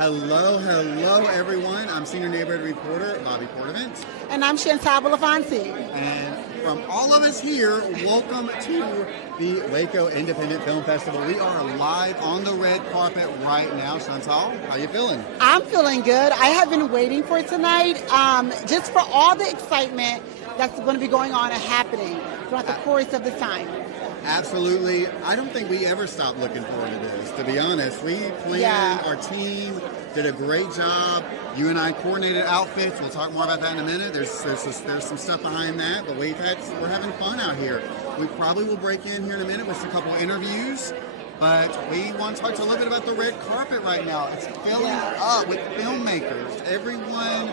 Hello, everyone. I'm Senior Neighborhood Reporter Bobby Portavant. And I'm Chantal Belafonte. And from all of us here, welcome to the Waco Independent Film Festival. We are live on the red carpet right now. Chantal, how you feeling? I'm feeling good. I have been waiting for tonight, just for all the excitement that's going to be going on and happening throughout the course of the time. Absolutely. I don't think we ever stopped looking forward to this, to be honest. We planned, our team did a great job. You and I coordinated outfits. We'll talk more about that in a minute. There's some stuff behind that, but we're having fun out here. We probably will break in here in a minute with a couple interviews, but we want to talk to a little bit about the red carpet right now. It's filling up with filmmakers. Everyone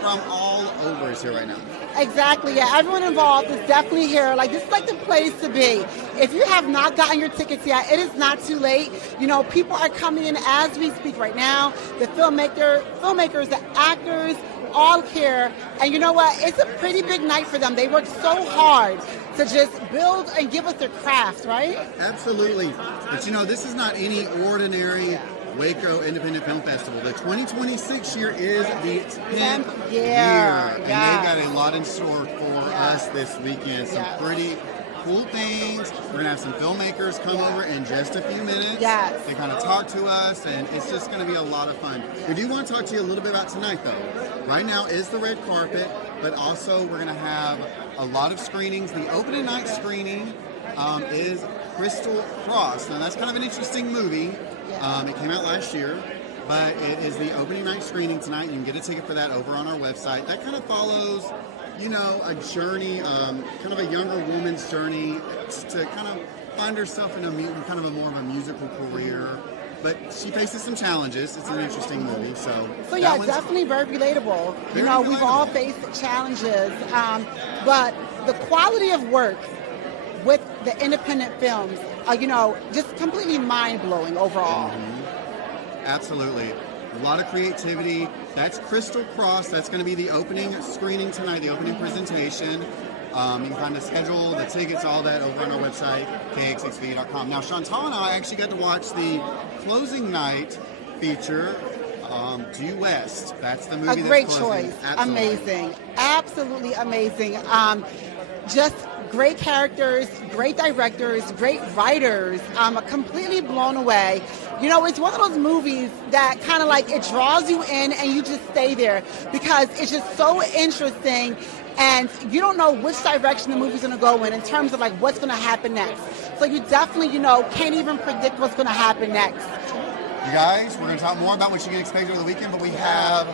from all over is here right now. Exactly, yeah. Everyone involved is definitely here. Like, this is like the place to be. If you have not gotten your tickets yet, it is not too late. You know, people are coming in as we speak right now. The filmmakers, the actors, all here. And you know what? It's a pretty big night for them. They worked so hard to just build and give us their craft, right? Absolutely. But you know, this is not any ordinary Waco Independent Film Festival. The 2026 year is the 10th year. And they've got a lot in store for us this weekend. Some pretty cool things. We're going to have some filmmakers come over in just a few minutes. They kind of talk to us, and it's just going to be a lot of fun. We do want to talk to you a little bit about tonight, though. Right now is the red carpet, but also we're going to have a lot of screenings. The opening night screening is Crystal Cross. Now, that's kind of an interesting movie. It came out last year, but it is the opening night screening tonight. You can get a ticket for that over on our website. That kind of follows, you know, a journey, kind of a younger woman's journey to kind of find herself in kind of a more of a musical career. But she faces some challenges. It's an interesting movie. So yeah, definitely very relatable. You know, we've all faced challenges, but the quality of work with the independent films, you know, just completely mind-blowing overall. Absolutely. A lot of creativity. That's Crystal Cross. That's going to be the opening screening tonight, the opening presentation. You can find the schedule, the tickets, all that over on our website, kxxv.com. Now, Chantal and I actually got to watch the closing night feature, Due West. That's the movie. A great that's closing. choice. Amazing. Absolutely amazing. Just great characters, great directors, great writers. I'm completely blown away. You know, it's one of those movies that kind of like, it draws you in and you just stay there because it's just so interesting, and you don't know which direction the movie's going to go in terms of like what's going to happen next. So you definitely, you know, can't even predict what's going to happen next. You guys, we're going to talk more about what you can expect over the weekend, but we have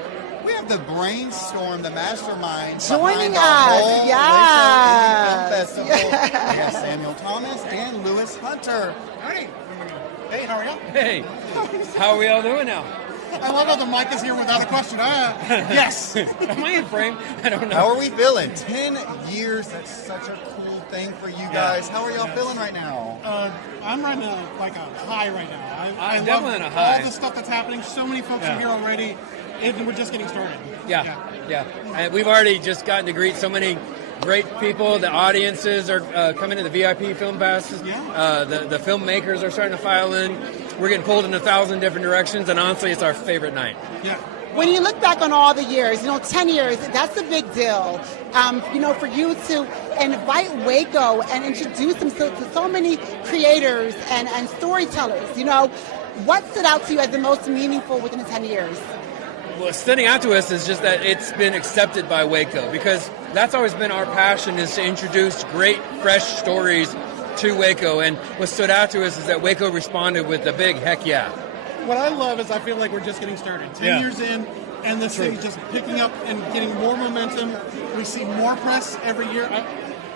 the brainstorm, the mastermind joining us. Yes. Film Festival. We have Samuel Thomas and Lewis Hunter. Hi. Hey, how are you? Hey, how are we all doing now? I love how the mic is here without a question. Yes. Am I in frame? I don't know. How are we feeling? 10 years, that's such a cool thing for you guys. How are y'all feeling right now? I'm riding like a high right now. I definitely love on a high. all the stuff that's happening. So many folks are here already, and we're just getting started. Yeah. And we've already just gotten to greet so many great people. The audiences are coming to the VIP film passes. The filmmakers are starting to file in. We're getting pulled in 1,000 different directions, and honestly, it's our favorite night. When you look back on all the years, you know, 10 years, that's a big deal. You know, for you to invite Waco and introduce them to so many creators and storytellers, you know, what stood out to you as the most meaningful within the 10 years? What's standing out to us is just that it's been accepted by Waco, because that's always been our passion, is to introduce great, fresh stories to Waco. And what stood out to us is that Waco responded with a big heck yeah. What I love is I feel like we're just getting started. 10 years in, and this thing's just picking up and getting more momentum. We see more press every year.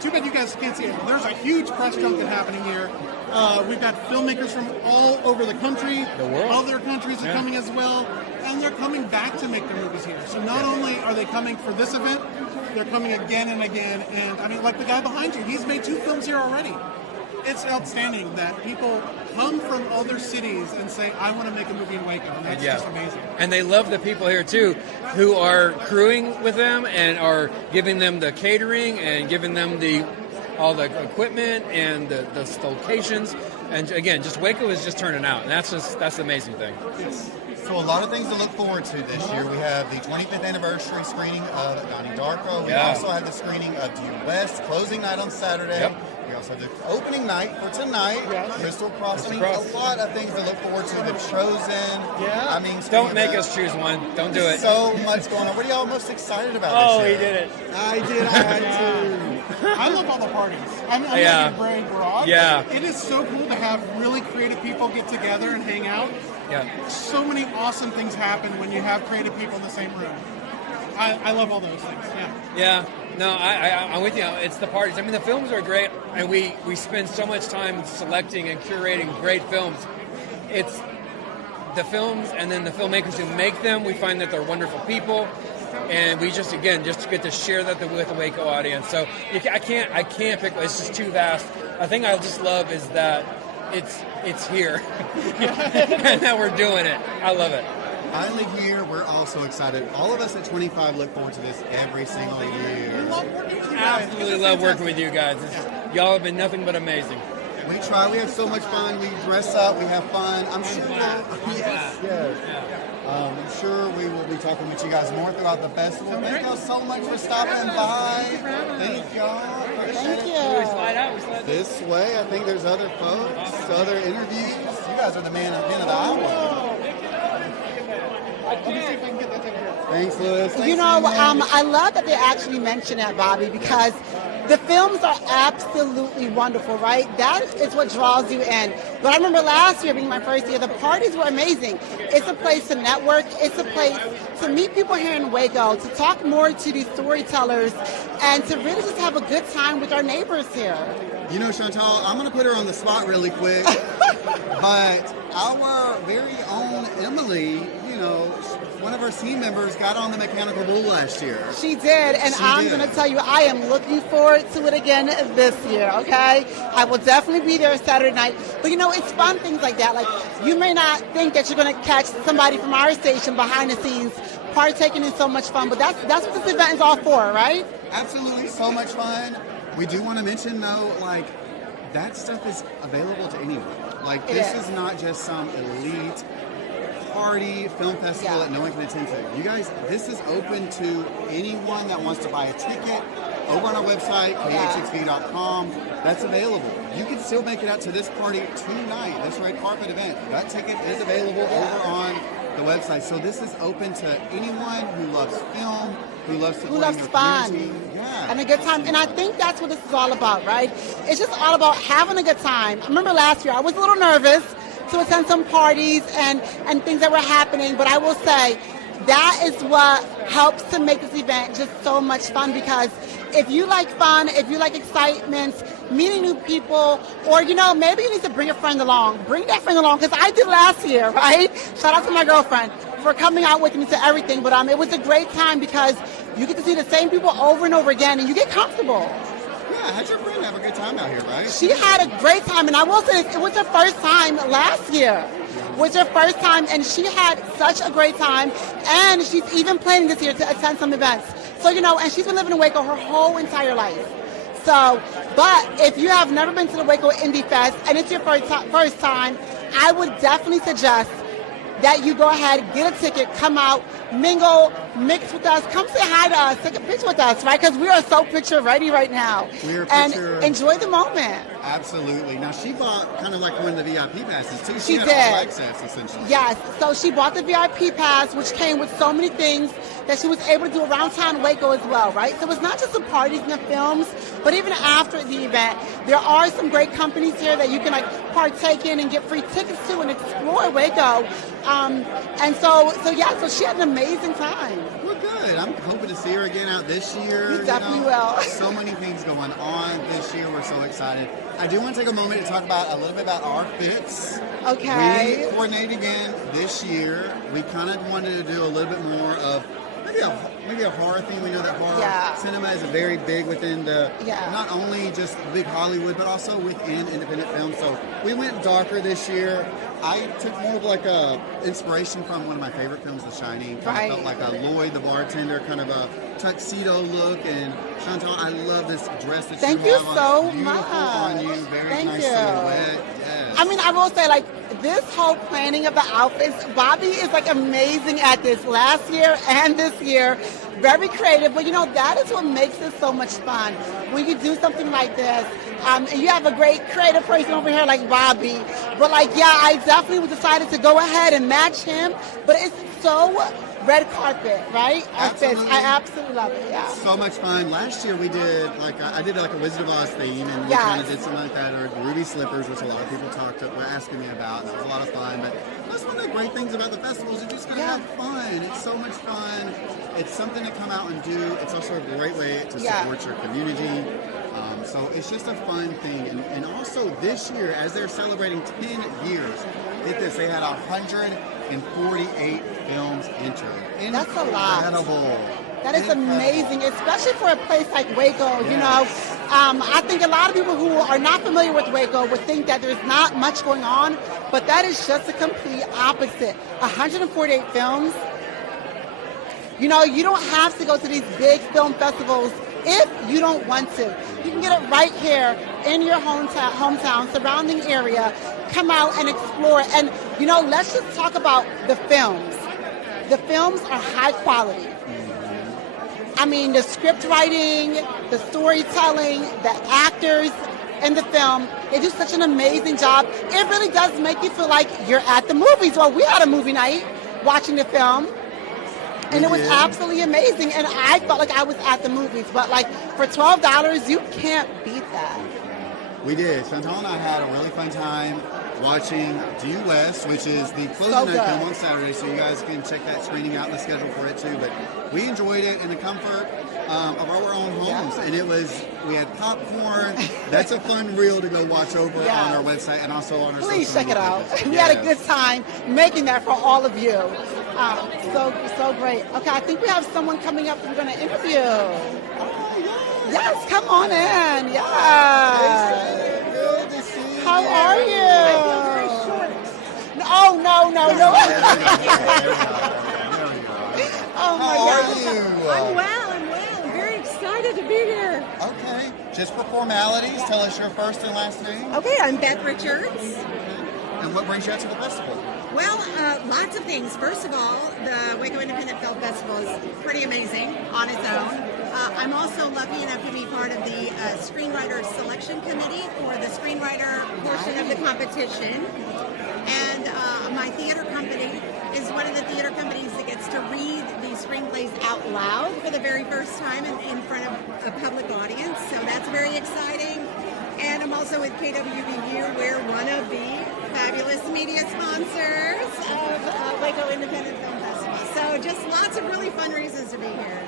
Too bad you guys can't see it. There's a huge press junket happening here. We've got filmmakers from all over the country. The world. Other countries are coming as well. And they're coming back to make their movies here. So not only are they coming for this event, they're coming again and again. And I mean, like the guy behind you, he's made 2 films here already. It's outstanding that people come from other cities and say, I want to make a movie in Waco. And that's just amazing. And they love the people here, too, who are crewing with them and are giving them the catering and giving them all the equipment and the locations. And again, just Waco is just turning out, and that's the amazing thing. Yes. So a lot of things to look forward to this year. We have the 25th anniversary screening of Donnie Darko. We also have the screening of Due West, closing night on Saturday. Yep. We also have the opening night for tonight, Crystal Cross. I mean, a lot of things to look forward to. The Chosen. Yeah. I mean, Don't make us choose one. Don't do it. So much going on. What are y'all most excited about this year? He did it. I did. I had to. I love all the parties. I'm Yeah. like a brave broad. Yeah. It is so cool to have really creative people get together and hang out. Yeah. So many awesome things happen when you have creative people in the same room. I love all those things. Yeah. Yeah, no, I'm with you. It's the parties. I mean, the films are great, and we spend so much time selecting and curating great films. It's the films and then the filmmakers who make them. We find that they're wonderful people, and we just get to share that with the Waco audience. So I can't pick. It's just too vast. A thing I just love is that it's here, and that we're doing it. I love it. Finally here, we're all so excited. All of us at 25 look forward to this every single year. We love working with you guys. Absolutely love working with you guys. Y'all have been nothing but amazing. We try. We have so much fun. We dress up. We have fun. I'm sure. I'm sure we will be talking with you guys more throughout the festival. Thank y'all so much for stopping by. Thank y'all. Thank We you. slide out. This way, I think there's other folks, other interviews. You guys are the men of the hour. Let me see if I can get that taken care of. Thanks, Louis. Thanks, You know, Amen. I love that they actually mention that, Bobby, because the films are absolutely wonderful, right? That is what draws you in. But I remember last year being my first year, the parties were amazing. It's a place to network. It's a place to meet people here in Waco, to talk more to these storytellers, and to really just have a good time with our neighbors here. You know, Chantal, I'm going to put her on the spot really quick, but our very own Emily, you know, one of our team members got on the mechanical bull last year. She did, and She I'm did. going to tell you, I am looking forward to it again this year, okay? I will definitely be there Saturday night. But, you know, it's fun things like that. Like, you may not think that you're going to catch somebody from our station behind the scenes partaking in so much fun, but that's what this event is all for, right? Absolutely, so much fun. We do want to mention, though, like, that stuff is available to anyone. Like, this is not just some elite party film festival that no one can attend to. You guys, this is open to anyone that wants to buy a ticket. Over on our website, kh6v.com, that's available. You can still make it out to this party tonight, this red carpet event. That ticket is available over on the website. So this is open to anyone who loves film, who loves supporting their fun community. Yeah. and a good time. And I think that's what this is all about, right? It's just all about having a good time. I remember last year I was a little nervous to attend some parties and things that were happening, but I will say that is what helps to make this event just so much fun, because if you like fun, if you like excitement, meeting new people, or, you know, maybe you need to bring a friend along. Bring that friend along, because I did last year, right? Shout out to my girlfriend for coming out with me to everything. But it was a great time because you get to see the same people over and over again, and you get comfortable. Yeah, how'd your friend have a good time out here, right? She had a great time, and I will say it was her first time last year. It was her first time, and she had such a great time, and she's even planning this year to attend some events. So, you know, and she's been living in Waco her whole entire life. So, but if you have never been to the Waco Indie Fest, and it's your first time, I would definitely suggest that you go ahead, get a ticket, come out, mingle, mix with us, come say hi to us, take a picture with us, right? Because we are so picture ready right now. We're and picture- enjoy the moment. Absolutely. Now, she bought kind of like one of the VIP passes, too. She had did. all access, essentially. Yes, so she bought the VIP pass, which came with so many things that she was able to do around town Waco as well, right? So it's not just the parties and the films, but even after the event, there are some great companies here that you can like partake in and get free tickets to and explore Waco. So she had an amazing time. Well, good. I'm hoping to see her again out this year. You definitely will. So many things going on this year. We're so excited. I do want to take a moment to talk about a little bit about our fits. Okay. We coordinated again this year. We kind of wanted to do a little bit more of maybe a horror theme. We know that horror cinema is very big within the not only just big Hollywood, but also within independent film. So we went darker this year. I took more of like a inspiration from one of my favorite films, The Shining. Kind of felt like a Lloyd the bartender, kind of a tuxedo look. And Chantal, I love this dress that Thank you have you on. so It's beautiful much. on you. Very Thank nice you. silhouette. Yes. I mean, I will say, like, this whole planning of the outfits, Bobby is like amazing at this last year and this year. Very creative, but you know, that is what makes it so much fun. When you do something like this, and you have a great creative person over here like Bobby, but like, I definitely decided to go ahead and match him, but it's so red carpet, right? Absolutely. I absolutely love it, So much fun. Last year we did I did like a Wizard of Oz theme, and we kind of did something like that, or ruby slippers, which a lot of people were asking me about, and that was a lot of fun. But that's one of the great things about the festivals. You're just gonna have fun. It's so much fun. It's something to come out and do. It's also a great way to support your community. So it's just a fun thing. And also this year, as they're celebrating 10 years, get this, they had 148 films entered. That's a lot. Incredible. That is amazing, especially for a place like Waco. You know, I think a lot of people who are not familiar with Waco would think that there's not much going on, but that is just the complete opposite. 148 films. You know, you don't have to go to these big film festivals if you don't want to. You can get it right here in your hometown, surrounding area. Come out and explore. And, you know, let's just talk about the films. The films are high quality. I mean, the script writing, the storytelling, the actors in the film, they do such an amazing job. It really does make you feel like you're at the movies. Well, we had a movie night watching the film, and it was absolutely amazing. And I felt like I was at the movies. But, like, for $12, you can't beat that. We did. Chantal and I had a really fun time watching Due West, which is the closing night film on Saturday, so you guys can check that screening out in the schedule for it too. But we enjoyed it in the comfort of our own homes, and we had popcorn. That's a fun reel to go watch over on our website and also on our Please social check it out. media. We had a good time making that for all of you. So great. Okay, I think we have someone coming up we're going to interview. Yes, come on in. Yes. Good to see you. How are you? Oh, no. Oh, my How God. are you? I'm well. I'm very excited to be here. Okay. Just for formalities, tell us your first and last name. Okay, I'm Beth Richards. And what brings you out to the festival? Well, lots of things. First of all, the Waco Independent Film Festival is pretty amazing on its own. I'm also lucky enough to be part of the Screenwriter Selection Committee for the screenwriter portion of the competition. And my theater company is one of the theater companies that gets to read these screenplays out loud for the very first time in front of a public audience. So that's very exciting. And I'm also with KWVU. We're one of the fabulous media sponsors of Waco Independent Film Festival. So just lots of really fun reasons to be here.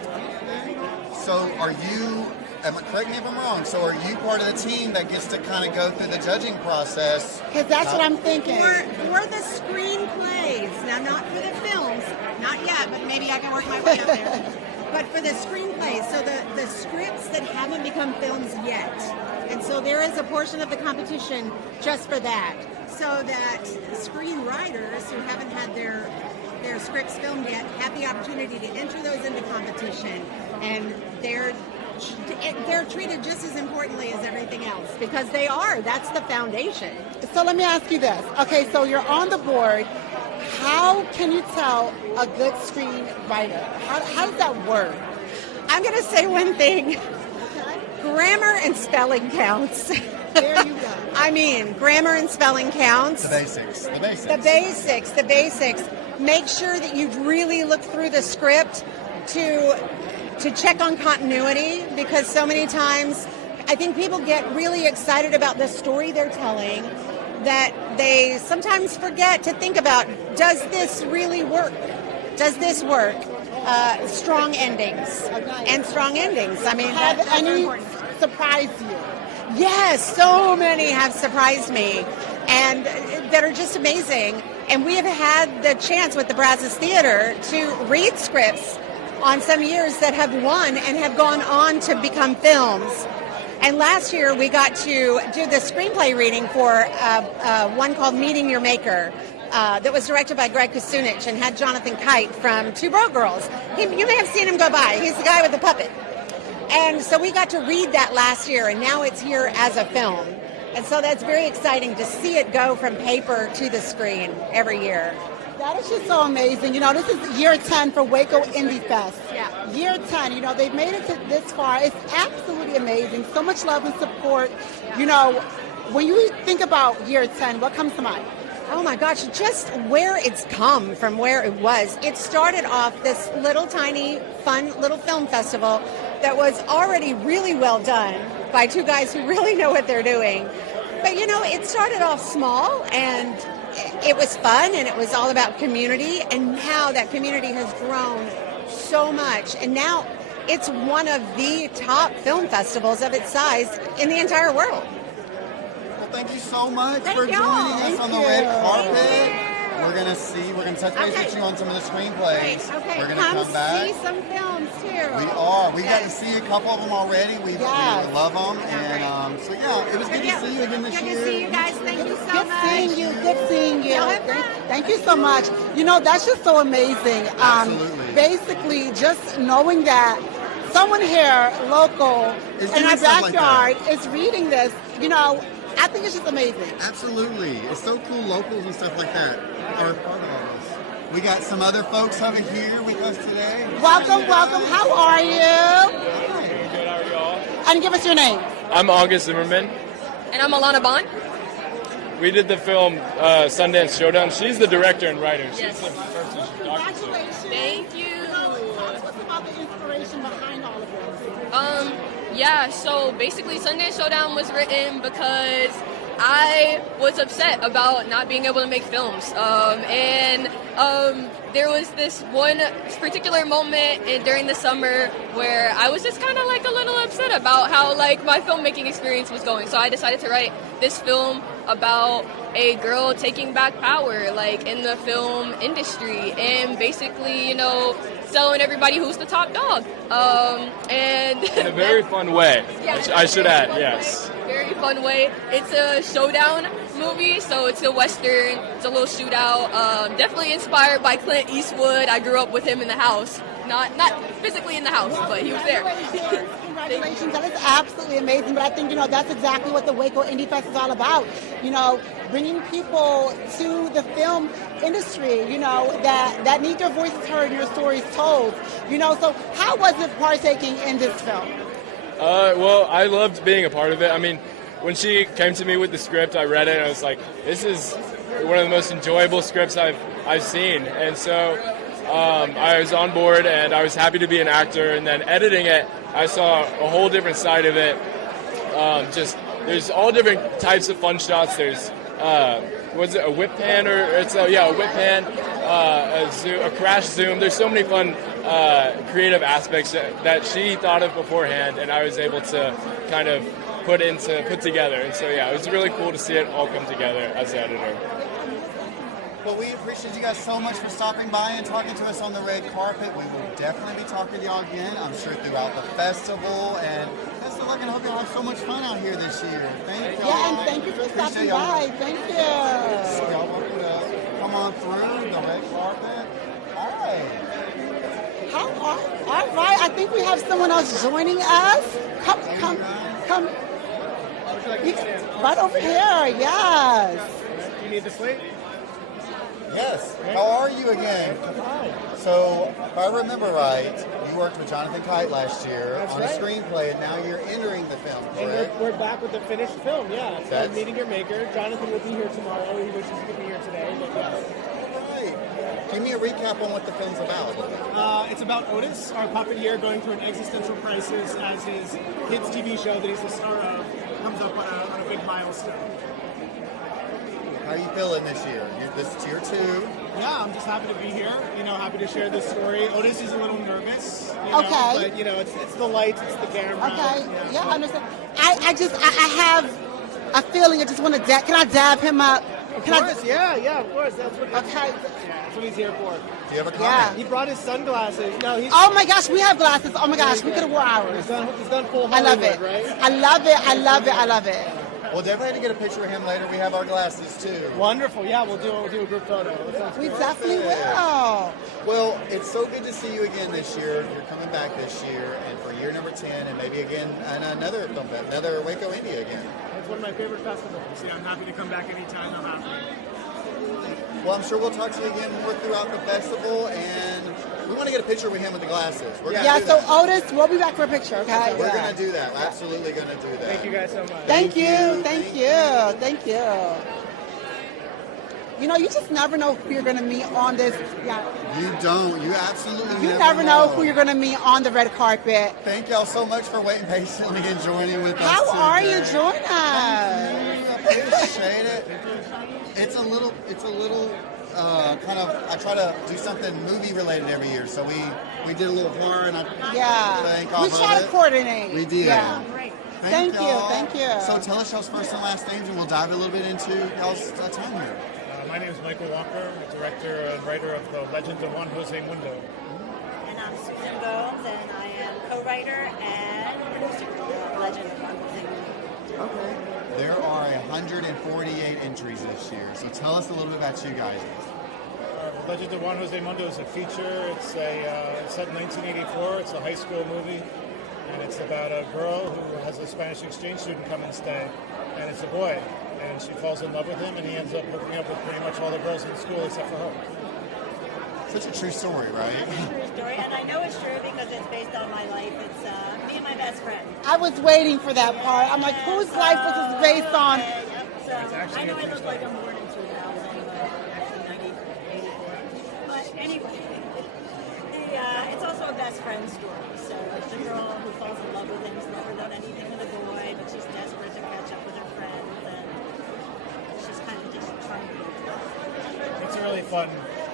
So are you, correct me if I'm wrong, so are you part of the team that gets to kind of go through the judging process? Because that's what I'm thinking. For the screenplays, now not for the films, not yet, but maybe I can work my way up there. But for the screenplays, so the scripts that haven't become films yet. And so there is a portion of the competition just for that. So that screenwriters who haven't had their scripts filmed yet have the opportunity to enter those into competition. And they're treated just as importantly as everything else because they are. That's the foundation. So let me ask you this. Okay, so you're on the board. How can you tell a good screenwriter? How does that work? I'm going to say one thing. Grammar and spelling counts. There you go. I mean, grammar and spelling counts. The basics. The basics. Make sure that you've really looked through the script to check on continuity, because so many times I think people get really excited about the story they're telling that they sometimes forget to think about, does this really work? Does this work? Strong endings. And strong endings. I mean, Have that's any important. surprised you? Yes, so many have surprised me and that are just amazing. And we have had the chance with the Brazos Theater to read scripts on some years that have won and have gone on to become films. And last year we got to do the screenplay reading for one called Meeting Your Maker that was directed by Greg Kucinich and had Jonathan Kite from Two Broke Girls. You may have seen him go by. He's the guy with the puppet. And so we got to read that last year, and now it's here as a film. And so that's very exciting to see it go from paper to the screen every year. That is just so amazing. You know, this is year 10 for Waco Indie Fest. Yeah. Year 10, you know, they've made it to this far. It's absolutely amazing. So much love and support. Yeah. You know, when you think about year 10, what comes to mind? Oh my gosh, just where it's come from where it was. It started off this little tiny, fun little film festival that was already really well done by two guys who really know what they're doing. But you know, it started off small and it was fun and it was all about community, and now that community has grown so much, and now it's one of the top film festivals of its size in the entire world. Well, thank you so much Thank for joining y'all. us on the red carpet. We're gonna touch base with you on some of the screenplays. Okay, We're gonna come back. see some films too. We are. We got to see a couple of them already. We love them, and so yeah, it was good to see you again this year. Good to see you guys. Thank you so much. Good seeing you. Good seeing you. Y'all have fun. Thank you so much. You know, that's just so amazing. Absolutely. Basically, just knowing that someone here, local, Is in doing our stuff like backyard, is reading this, you know, I think it's just amazing. Absolutely. It's so cool locals and stuff like that are a part of all this. We got some other folks over here with us today. Welcome, welcome. How are you? Good, how are y'all? And give us your name. I'm August Zimmerman. And I'm Alana Bond. We did the film Sundance Showdown. She's the director and writer. She's Yes. the person who documented it. Thank you. Tell us what's about the inspiration behind all of this. Yeah, so basically Sundance Showdown was written because I was upset about not being able to make films. There was this one particular moment during the summer where I was just kind of like a little upset about how like my filmmaking experience was going. So I decided to write this film about a girl taking back power like in the film industry and basically, you know, telling everybody who's the top dog. And In a very fun way, Yeah, I should very add, fun yes. way. Very fun way. It's a showdown movie, so it's a Western. It's a little shootout. Definitely inspired by Clint Eastwood. I grew up with him in the house. Not physically in the house, but he was there. Congratulations. That is absolutely amazing. But I think, you know, that's exactly what the Waco Indie Fest is all about. You know, bringing people to the film industry, you know, that need their voices heard and their stories told. You know, so how was it partaking in this film? Well, I loved being a part of it. I mean, when she came to me with the script, I read it and I was like, this is one of the most enjoyable scripts I've seen. And so I was on board and I was happy to be an actor. And then editing it, I saw a whole different side of it. There's all different types of fun shots. There's was it a whip pan a whip pan, a crash zoom. There's so many fun creative aspects that she thought of beforehand, and I was able to kind of put together. And so yeah, it was really cool to see it all come together as the editor. Well, we appreciate you guys so much for stopping by and talking to us on the red carpet. We will definitely be talking to y'all again, I'm sure, throughout the festival. And best of luck, and I hope y'all have so much fun out here this year. Thank y'all. Yeah, and thank you for stopping by. Thank you. Y'all welcome to come on through the red carpet. All right. All right. I think we have someone else joining us. Come. Right over here. Yes. You need the slate? Yes. How are you again? So, if I remember right, you worked with Jonathan Kite last year on a screenplay, and now you're entering the film, correct? And we're back with the finished film, yeah. So That's- Meeting Your Maker. Jonathan will be here tomorrow. He wishes he could be here today, but yes. Right. Give me a recap on what the film's about. It's about Otis, our puppeteer, going through an existential crisis as his kids' TV show that he's the star of comes up on a big milestone. How are you feeling this year? This is year 2. Yeah, I'm just happy to be here. You know, happy to share this story. Otis is a little nervous. You know, Okay. But you know, it's the lights, it's the camera. Okay. so- Yeah, I understand. I have a feeling I just want to can I dab him up? Of Can I- course, yeah, of course. That's what. Okay. That's what he's here for. Do you have a comment? Yeah. He brought his sunglasses. No, he's. Oh my gosh, we have glasses. Oh my gosh, we could have wore ours. He's done full I love Hollywood, it. right? I love it. I love it. I love it. We'll definitely have to get a picture of him later. We have our glasses too. Wonderful. Yeah, we'll do a group photo. That sounds We great. definitely will. Well, it's so good to see you again this year. You're coming back this year, and for year number 10, and maybe again and another film, another Waco India again. It's one of my favorite festivals. Yeah, I'm happy to come back anytime. I'm happy. Well, I'm sure we'll talk to you again more throughout the festival, and we want to get a picture with him with the glasses. We're gonna Yeah, do so that. Otis, we'll be back for a picture, okay? We're Yeah. gonna do that. Absolutely gonna do that. Thank you guys so much. Thank you. you. Thank you. Thank you. You know, you just never know who you're going to meet on this. Yeah. You don't. You absolutely You never know who you're going to meet on the red carpet. Thank y'all so much for waiting patiently and joining with us. How are you today. joining us? I appreciate it. It's a little kind of, I try to do something movie related every year. So we did a little horror, and I Yeah. thank We off try of to it. coordinate. We did. Yeah. Thank you, y'all. thank you. So tell us y'all's first and last names, and we'll dive a little bit into y'all's time here. My name is Michael Walker, I'm director and writer of The Legend of Juan Jose Mundo. And I'm Susan Gomes, and I am co-writer and producer of Legend of Waco Independent. Okay. There are 148 entries this year, so tell us a little bit about you guys. The Legend of Juan Jose Mundo is a feature. It's set in 1984. It's a high school movie, and it's about a girl who has a Spanish exchange student come and stay, and it's a boy. And she falls in love with him, and he ends up hooking up with pretty much all the girls in the school except for her. Such a true story, right? It's a true story, and I know it's true because it's based on my life. It's me and my best friend. I was waiting for that part. I'm like, whose life was this based on? Yep. So I know I look like I'm born in 2000, but actually 1984. But anyway, it's also a best friend story. So it's a girl who falls in love with him, who's never done anything with a boy, but she's desperate to catch up with her friends, and she's kind of just trying to be. It's a really fun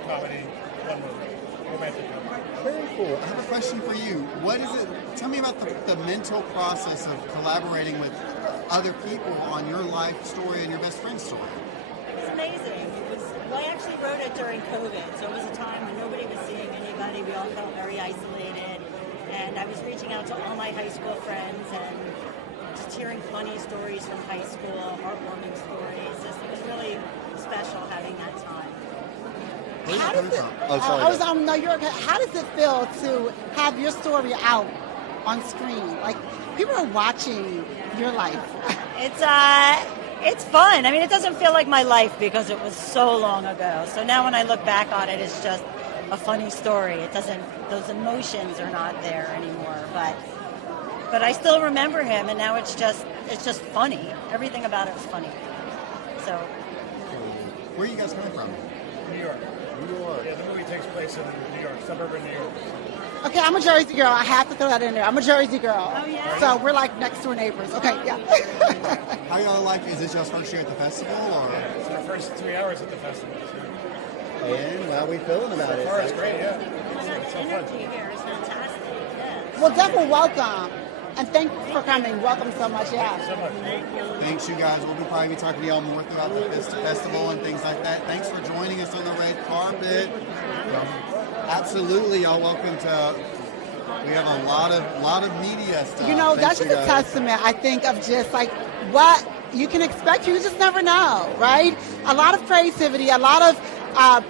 comedy, fun movie, romantic comedy. Very cool. I have a question for you. What is it? Tell me about the mental process of collaborating with other people on your life story and your best friend's story. It was amazing. Well, I actually wrote it during COVID, so it was a time when nobody was seeing anybody. We all felt very isolated, and I was reaching out to all my high school friends and just hearing funny stories from high school, heartwarming stories. It was really special having that time. Where are you How coming does it, from? Oh, sorry. I was no, you're okay. How does it feel to have your story out on screen? Like people are watching your life. It's fun. I mean, it doesn't feel like my life because it was so long ago. So now when I look back on it, it's just a funny story. It doesn't; those emotions are not there anymore. But I still remember him, and now it's just funny. Everything about it was funny. So Where are you guys coming from? New York. New York. Yeah, the movie takes place in New York, suburban New York. Okay, I'm a Jersey girl. I have to throw that in there. I'm a Jersey girl. Oh, yeah? So we're like next door neighbors. Okay, yeah. How y'all like? Is this y'all's first year at the festival, or? It's our first 3 hours at the festival. So And how are we feeling about so it? far, it's great, yeah. the energy here is fantastic. Yeah. Well, definitely welcome. And thank you for coming. Welcome so much. Yeah. So much. Thanks, you guys. We'll probably be talking to y'all more throughout the festival and things like that. Thanks for joining us on the red carpet. Absolutely, y'all welcome to. We have a lot of media stuff. You know, Thanks, that's just you a guys. testament, I think, of just like what you can expect. You just never know, right? A lot of creativity, a lot of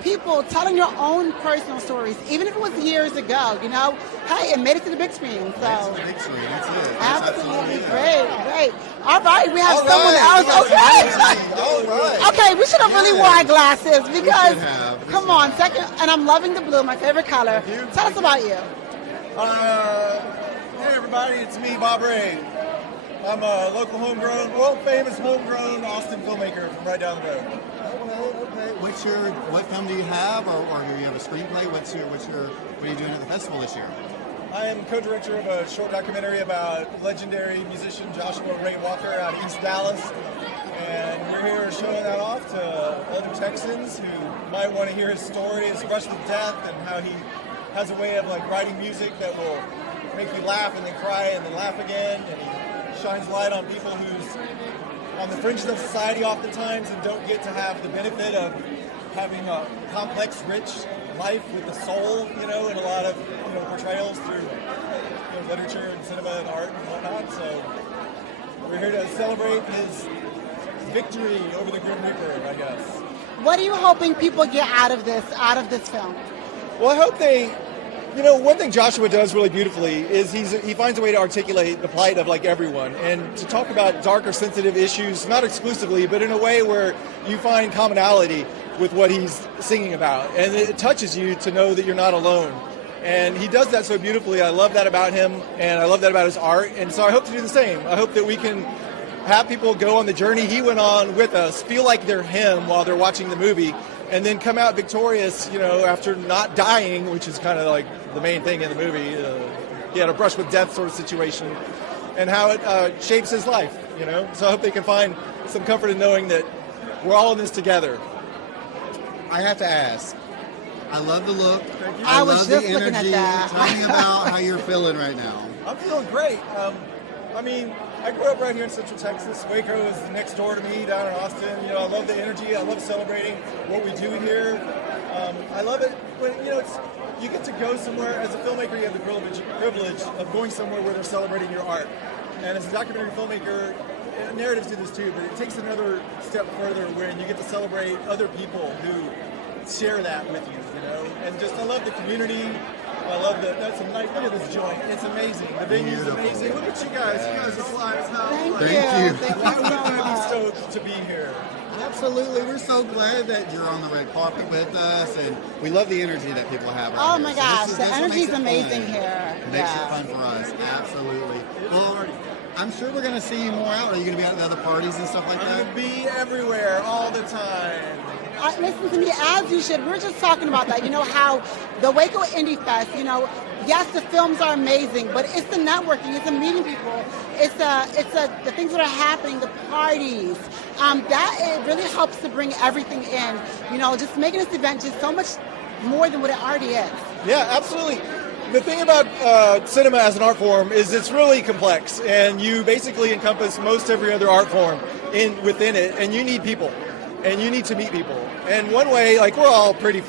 people telling your own personal stories, even if it was years ago, you know. Hey, it made it to the big screen. So That's the big screen. That's it. That's absolutely it. great. All right, we have All someone right. else. Okay. All right. Okay, we should have really worn our glasses because, have. We come should on, have. second, and I'm loving the blue, my favorite color. Tell us about you. Hey everybody, it's me, Bob Ray. I'm a local homegrown, world famous homegrown Austin filmmaker from right down the road. Okay. What film do you have, or do you have a screenplay? What are you doing at the festival this year? I am co-director of a short documentary about legendary musician Joshua Ray Walker out of East Dallas. And we're here showing that off to other Texans who might want to hear his story, his brush with death, and how he has a way of like writing music that will make you laugh and then cry and then laugh again. And he shines light on people whose on the fringes of society oftentimes and don't get to have the benefit of having a complex, rich life with a soul, in a lot of portrayals through literature and cinema and art and whatnot. So we're here to celebrate his victory over the Grim Reaper, I guess. What are you hoping people get out of this film? Well, I hope they, one thing Joshua does really beautifully is he finds a way to articulate the plight of like everyone and to talk about dark or sensitive issues, not exclusively, but in a way where you find commonality with what he's singing about. And it touches you to know that you're not alone. And he does that so beautifully. I love that about him, and I love that about his art. And so I hope to do the same. I hope that we can have people go on the journey he went on with us, feel like they're him while they're watching the movie, and then come out victorious, after not dying, which is kind of like the main thing in the movie. He had a brush with death sort of situation, and how it shapes his life, So I hope they can find some comfort in knowing that we're all in this together. I have to ask. I love the look. I was love just the looking energy. at that. Tell me about how you're feeling right now. I'm feeling great. I grew up right here in Central Texas. Waco is next door to me down in Austin. I love the energy. I love celebrating what we do here. I love it when, you get to go somewhere. As a filmmaker, you have the privilege of going somewhere where they're celebrating your art. And as a documentary filmmaker, narratives do this too, but it takes another step further when you get to celebrate other people who share that with you, And just, I love the community. I love that's a nice, look at this joint. It's amazing. The venue's amazing. Look at you guys. You guys are flying. Thank Thank you. you. Thank you so I'm much. stoked to be here. Absolutely. We're so glad that you're on the red carpet with us, and we love the energy that people have right Oh here. my So gosh, this the what makes energy's it amazing fun. here. It makes Yeah. it fun for us. Absolutely. Well, I'm sure we're going to see you more out. Are you going to be out at the other parties and stuff like I'm that? gonna be everywhere all the time. Listen to me, as you should. We're just talking about that. How the Waco Indie Fest, yes, the films are amazing, but it's the networking, it's the meeting people, it's the things that are happening, the parties. That it really helps to bring everything in. Just making this event just so much more than what it already is. Yeah, absolutely. The thing about cinema as an art form is it's really complex, and you basically encompass most every other art form within it, and you need people, and you need to meet people. And one way, like we're all pretty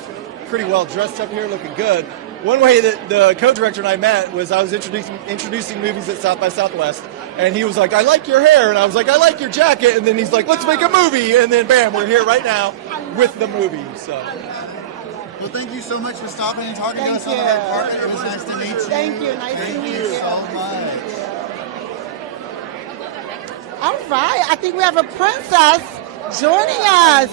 well dressed up here, looking good. One way that the co-director and I met was I was introducing movies at South by Southwest, and he was like, "I like your hair," and I was like, "I like your jacket," and then he's like, "Let's make a movie," and then bam, we're here right now with the movie. So. Well, thank you so much for stopping and talking Thank to us on the red you. carpet. It was nice to meet you. Thank you. Nice to meet you. Thank you so much. All right, I think we have a princess joining us.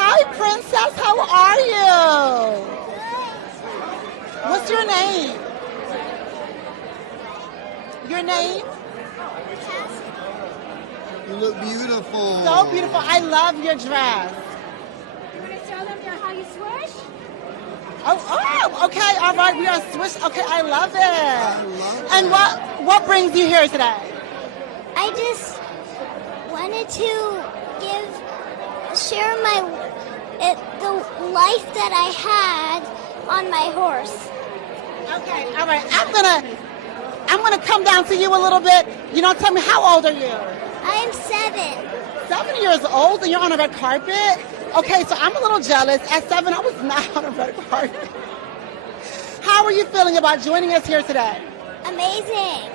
Hi, princess. How are you? What's your name? Your name? You look beautiful. So beautiful. I love your dress. You want to show them how you swish? Oh, okay. All right, we are switched. Okay, I love it. I love it. And what brings you here today? I just wanted to share the life that I had on my horse. Okay, all right. I'm gonna come down to you a little bit. Tell me, how old are you? I am 7. 7 years old, and you're on a red carpet. Okay, so I'm a little jealous. At 7, I was not on a red carpet. How are you feeling about joining us here today? Amazing.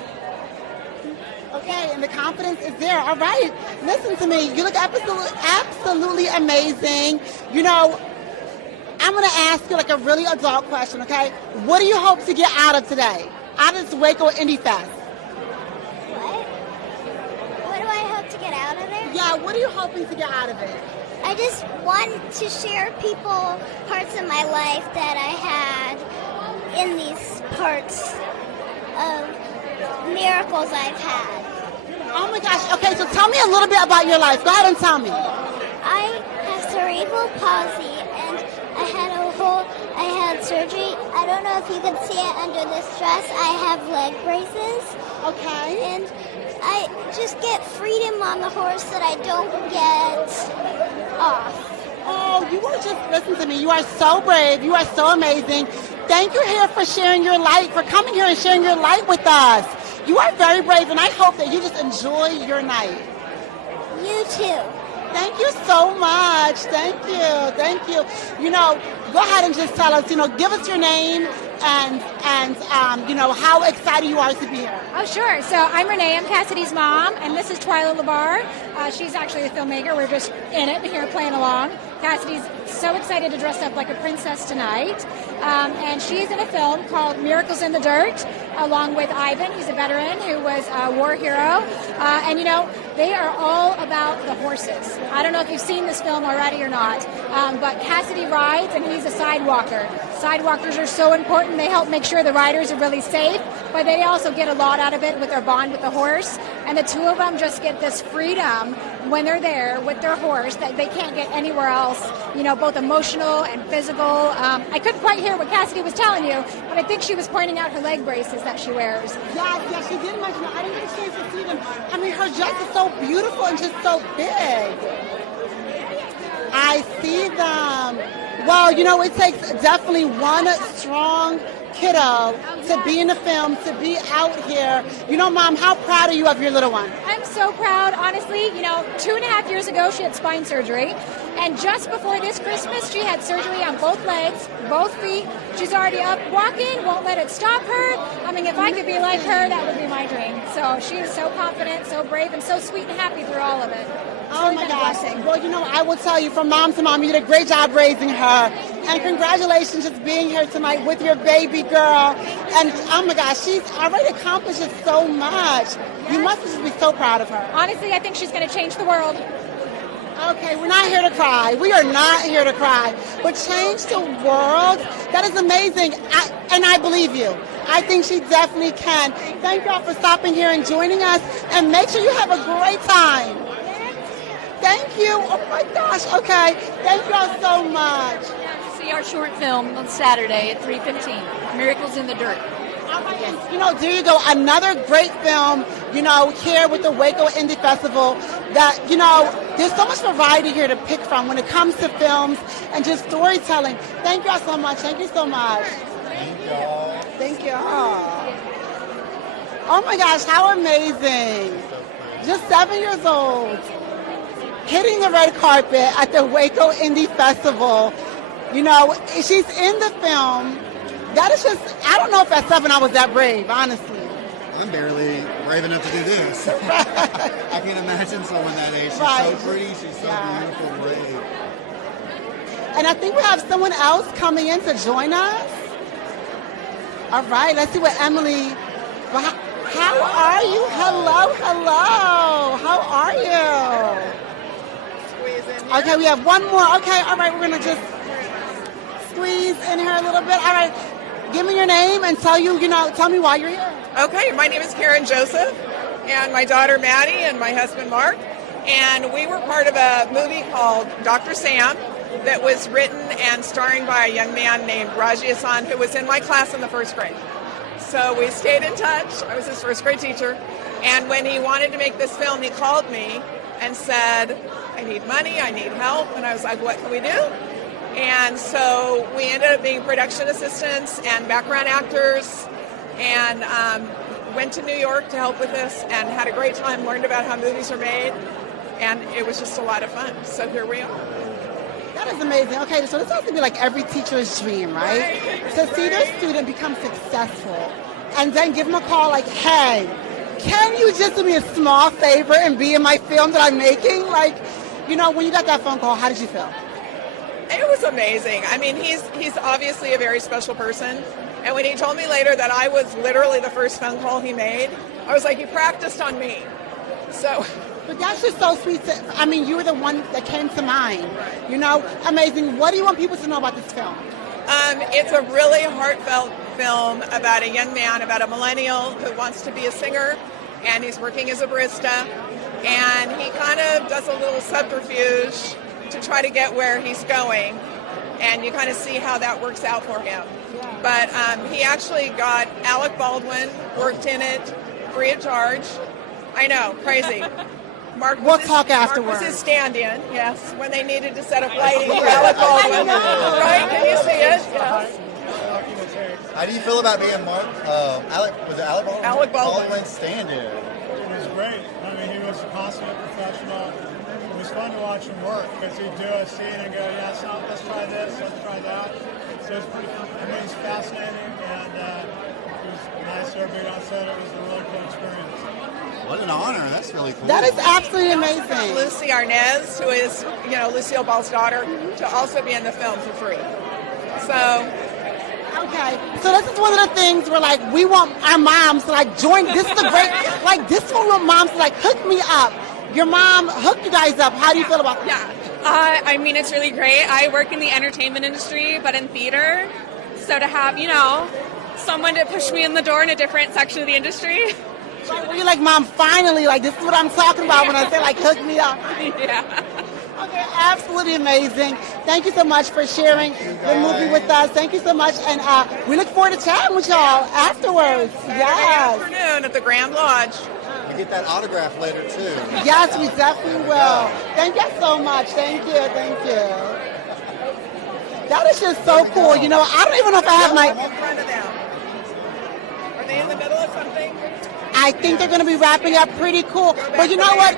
Okay, and the confidence is there. All right, listen to me. You look absolutely amazing. I'm going to ask you like a really adult question, okay? What do you hope to get out of today? Out of this Waco Indie Fest? What? What do I hope to get out of it? Yeah, what are you hoping to get out of it? I just want to share parts of my life that I had in these parts of miracles I've had. Oh my gosh, okay, so tell me a little bit about your life. Go ahead and tell me. I have cerebral palsy, and I had surgery. I don't know if you can see it under this dress. I have leg braces. Okay. And I just get freedom on the horse that I don't get off. Oh, listen to me. You are so brave. You are so amazing. Thank you here for sharing your light, for coming here and sharing your light with us. You are very brave, and I hope that you just enjoy your night. You too. Thank you so much. Thank you. Thank you. Go ahead and just tell us, give us your name and how excited you are to be here. Oh, sure. So I'm Renee. I'm Cassidy's mom, and this is Twyla Labar. She's actually a filmmaker. We're just in it here playing along. Cassidy's so excited to dress up like a princess tonight. And she's in a film called Miracles in the Dirt, along with Ivan. He's a veteran who was a war hero. They are all about the horses. I don't know if you've seen this film already or not, but Cassidy rides, and he's a sidewalker. Sidewalkers are so important. They help make sure the riders are really safe, but they also get a lot out of it with their bond with the horse. And the two of them just get this freedom when they're there with their horse that they can't get anywhere else, both emotional and physical. I couldn't quite hear what Cassidy was telling you, but I think she was pointing out her leg braces that she wears. Yeah, she did mention that. I didn't get a chance to see them. I mean, her dress is so beautiful and just so big. I see them. Well, it takes definitely one strong kiddo to be in the film, to be out here. Mom, how proud are you of your little one? I'm so proud, honestly. 2.5 years ago, she had spine surgery. And just before this Christmas, she had surgery on both legs, both feet. She's already up walking, won't let it stop her. I mean, if I could be like her, that would be my dream. So she is so confident, so brave, and so sweet and happy through all of it. Oh my gosh. Well, I will tell you, from mom to mom, you did a great job raising her. And congratulations just being here tonight with your baby girl. And oh my gosh, she's already accomplished so much. You must just be so proud of her. Honestly, I think she's going to change the world. Okay, we're not here to cry. We are not here to cry. But change the world, that is amazing. And I believe you. I think she definitely can. Thank y'all for stopping here and joining us. And make sure you have a great time. Thank you. Oh my gosh. Okay. Thank y'all so much. See our short film on Saturday at 3:15. Miracles in the Dirt. There you go. Another great film, here with the Waco Indie Festival that, there's so much variety here to pick from when it comes to films and just storytelling. Thank y'all so much. Thank you so much. Thank y'all. Thank y'all. Oh my gosh, how amazing. Just 7 years old. Hitting the red carpet at the Waco Indie Festival. She's in the film. That is just, I don't know if at 7 I was that brave, honestly. I'm barely brave enough to do this. I can't imagine someone that age. She's so pretty, she's so beautiful, brave. And I think we have someone else coming in to join us. All right, let's see what Emily, how are you? Hello. How are you? Okay, we have one more. Okay, all right, we're going to just squeeze in here a little bit. All right, give me your name and tell me why you're here. Okay, my name is Karen Joseph, and my daughter Maddie and my husband Mark, and we were part of a movie called Dr. Sam that was written and starring by a young man named Raji Hassan, who was in my class in the first grade. So we stayed in touch. I was his first grade teacher, and when he wanted to make this film, he called me and said, I need money, I need help, and I was like, what can we do? And so we ended up being production assistants and background actors, and went to New York to help with this and had a great time, learned about how movies are made, and it was just a lot of fun. So here we are. That is amazing. Okay, so this has to be like every teacher's dream, right? To see their student become successful and then give them a call like, hey, can you just do me a small favor and be in my film that I'm making? Like, when you got that phone call, how did you feel? It was amazing. I mean, he's obviously a very special person. And when he told me later that I was literally the first phone call he made, I was like, he practiced on me. So. But that's just so sweet. You were the one that came to mind. Amazing. What do you want people to know about this film? It's a really heartfelt film about a young man, about a millennial who wants to be a singer, and he's working as a barista. And he kind of does a little subterfuge to try to get where he's going, and you kind of see how that works out for him. But he actually got Alec Baldwin, worked in it free of charge. I know, crazy. We'll talk afterwards. Mark was his stand-in, yes, when they needed to set up lighting for Alec Baldwin. Right? Can you see it? Yes. How do you feel about being Alec Baldwin? Alec Baldwin. Stand-in. It was great. I mean, he was a consummate professional. It was fun to watch him work because he'd do a scene and go, yeah, so let's try this, let's try that. So it's pretty, I mean, it's fascinating, and it was nice to everybody on set. It was a really cool experience. What an honor. That's really cool. That is absolutely amazing. Lucy Arnez, who is, Lucille Ball's daughter, to also be in the film for free. So, okay, so this is one of the things where like we want our moms to like join. This is a great, like this one where moms to like hook me up. Your mom hooked you guys up. How do you feel about that? Yeah, I mean it's really great. I work in the entertainment industry, but in theater. So to have someone to push me in the door in a different section of the industry. Like, were you like, Mom, finally, like this is what I'm talking about when I say like hook me up? Yeah. Okay, absolutely amazing. Thank you so much for sharing the movie with us. Thank you so much, and we look forward to chatting with y'all afterwards. Yes. Afternoon at the Grand Lodge. You get that autograph later too. Yes, we definitely will. Thank you so much. Thank you. That is just so cool. I don't even know if I have my. In front of them. Are they in the middle of something? I think they're going to be wrapping up pretty cool. But you know what?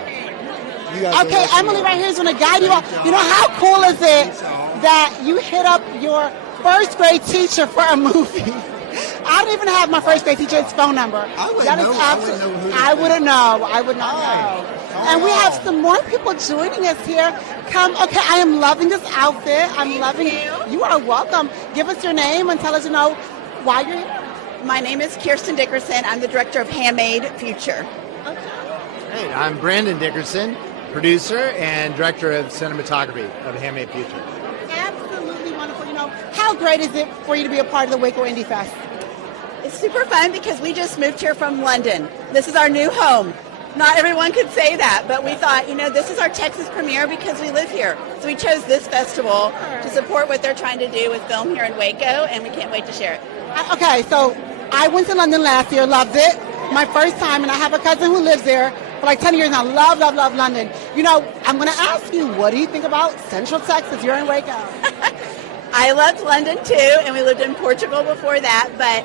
Okay, Emily right here is going to guide you all. How cool is it that you hit up your first grade teacher for a movie? I don't even have my first grade teacher's phone number. I wouldn't know who I wouldn't know. I would not know. And we have some more people joining us here. Come. Okay, I am loving this outfit. I'm loving it. You are welcome. Give us your name and tell us, why you're here. My name is Kirsten Dickerson. I'm the director of Handmade Future. Hey, I'm Brandon Dickerson, producer and director of cinematography of Handmade Future. Absolutely wonderful. How great is it for you to be a part of the Waco Indie Fest? It's super fun because we just moved here from London. This is our new home. Not everyone could say that, but we thought, this is our Texas premiere because we live here. So we chose this festival to support what they're trying to do with film here in Waco, and we can't wait to share it. Okay, so I went to London last year, loved it. My first time, and I have a cousin who lives there for like 10 years now. Love London. I'm going to ask you, what do you think about Central Texas? You're in Waco. I loved London too, and we lived in Portugal before that, but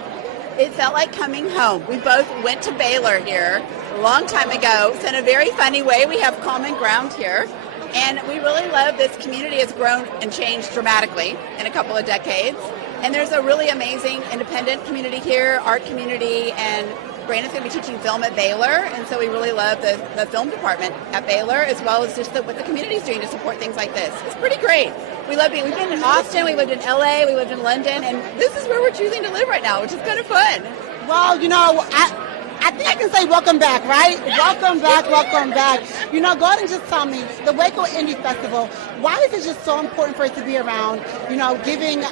it felt like coming home. We both went to Baylor here a long time ago. So in a very funny way, we have common ground here. And we really love this community. Has grown and changed dramatically in a couple of decades. And there's a really amazing independent community here, art community, and Brandon's going to be teaching film at Baylor, and so we really love the film department at Baylor, as well as just what the community is doing to support things like this. It's pretty great. We love being. We've been in Austin, we lived in LA, we lived in London, and this is where we're choosing to live right now, which is kind of fun. Well, I think I can say welcome back, right? Welcome back. Go ahead and just tell me, the Waco Indie Festival, why is it just so important for it to be around, giving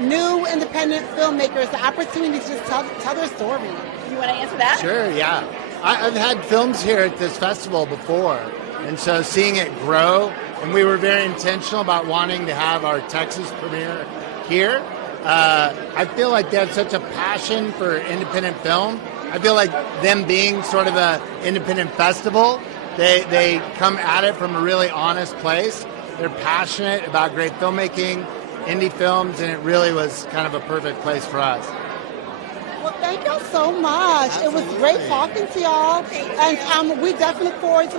new independent filmmakers the opportunity to just tell their story? You want to answer that? Sure, yeah. I've had films here at this festival before, and so seeing it grow, and we were very intentional about wanting to have our Texas premiere here. I feel like they have such a passion for independent film. I feel like them being sort of an independent festival, they come at it from a really honest place. They're passionate about great filmmaking, indie films, and it really was kind of a perfect place for us. Well, thank y'all so much. Absolutely. It was great talking to y'all. And we definitely look forward to,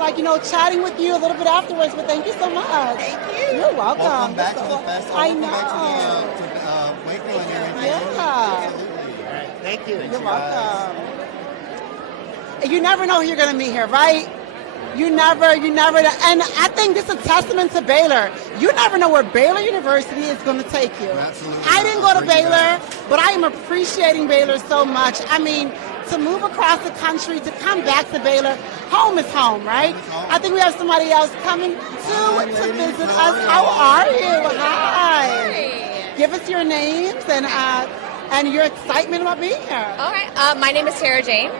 chatting with you a little bit afterwards. But thank you so much. Thank you. You're welcome. Welcome back to the festival. I know. Welcome back to Waco and everything. Yeah. Absolutely. All right. Thank you. You're welcome. You never know who you're going to meet here, right? You never, and I think this is a testament to Baylor. You never know where Baylor University is going to take you. Absolutely. I didn't go to Baylor, but I am appreciating Baylor so much. I mean, to move across the country, to come back to Baylor, home is home, right? I think we have somebody else coming to visit us. How are you? Hi. Give us your names and your excitement about being here. All right. My name is Sarah Jane.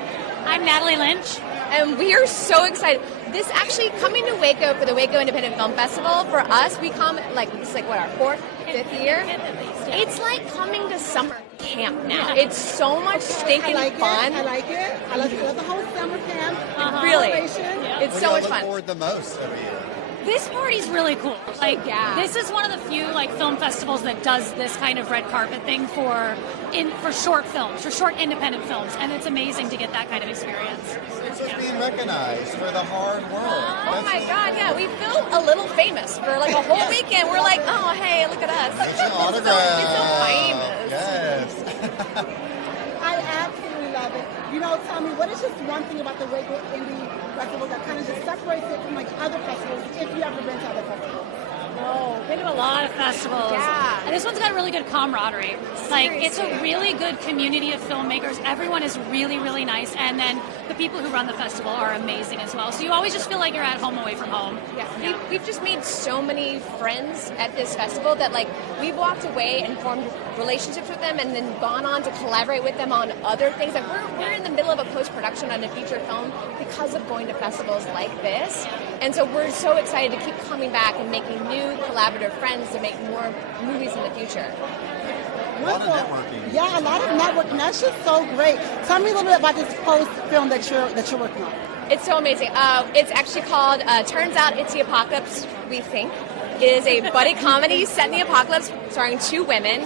I'm Natalie Lynch. And we are so excited. This actually, coming to Waco for the Waco Independent Film Festival, for us, we come, this is our fourth, fifth year. It's like coming to summer camp now. It's so much stinking fun. I like it. I love the whole summer camp. Really. Yeah. It's so much fun. What do you look forward the most of it? This party's really cool. Like, this is one of the few like film festivals that does this kind of red carpet thing for short films, for short independent films, and it's amazing to get that kind of experience. It's just being recognized for the hard work. Oh my God, yeah, we feel a little famous for like a whole weekend. We're like, oh, hey, look at us. It's an autograph. It's so famous. Yes. I absolutely love it. You know, tell me, what is just one thing about the Waco Indie Festival that kind of just separates it from like other festivals, if you ever been to other festivals? Oh, been to a lot of festivals. Yeah. And this one's got really good camaraderie. Like, it's a really good community of filmmakers. Everyone is really, really nice. And then the people who run the festival are amazing as well. So you always just feel like you're at home away from home. Yeah, we've just made so many friends at this festival that like we've walked away and formed relationships with them and then gone on to collaborate with them on other things. Like we're in the middle of a post-production on a feature film because of going to festivals like this. And so we're so excited to keep coming back and making new collaborative friends to make more movies in the future. A lot of networking. Yeah, a lot of networking. That's just so great. Tell me a little bit about this post film that you're working on. It's so amazing. It's actually called Turns Out It's the Apocalypse, we think. It is a buddy comedy set in the apocalypse starring two women.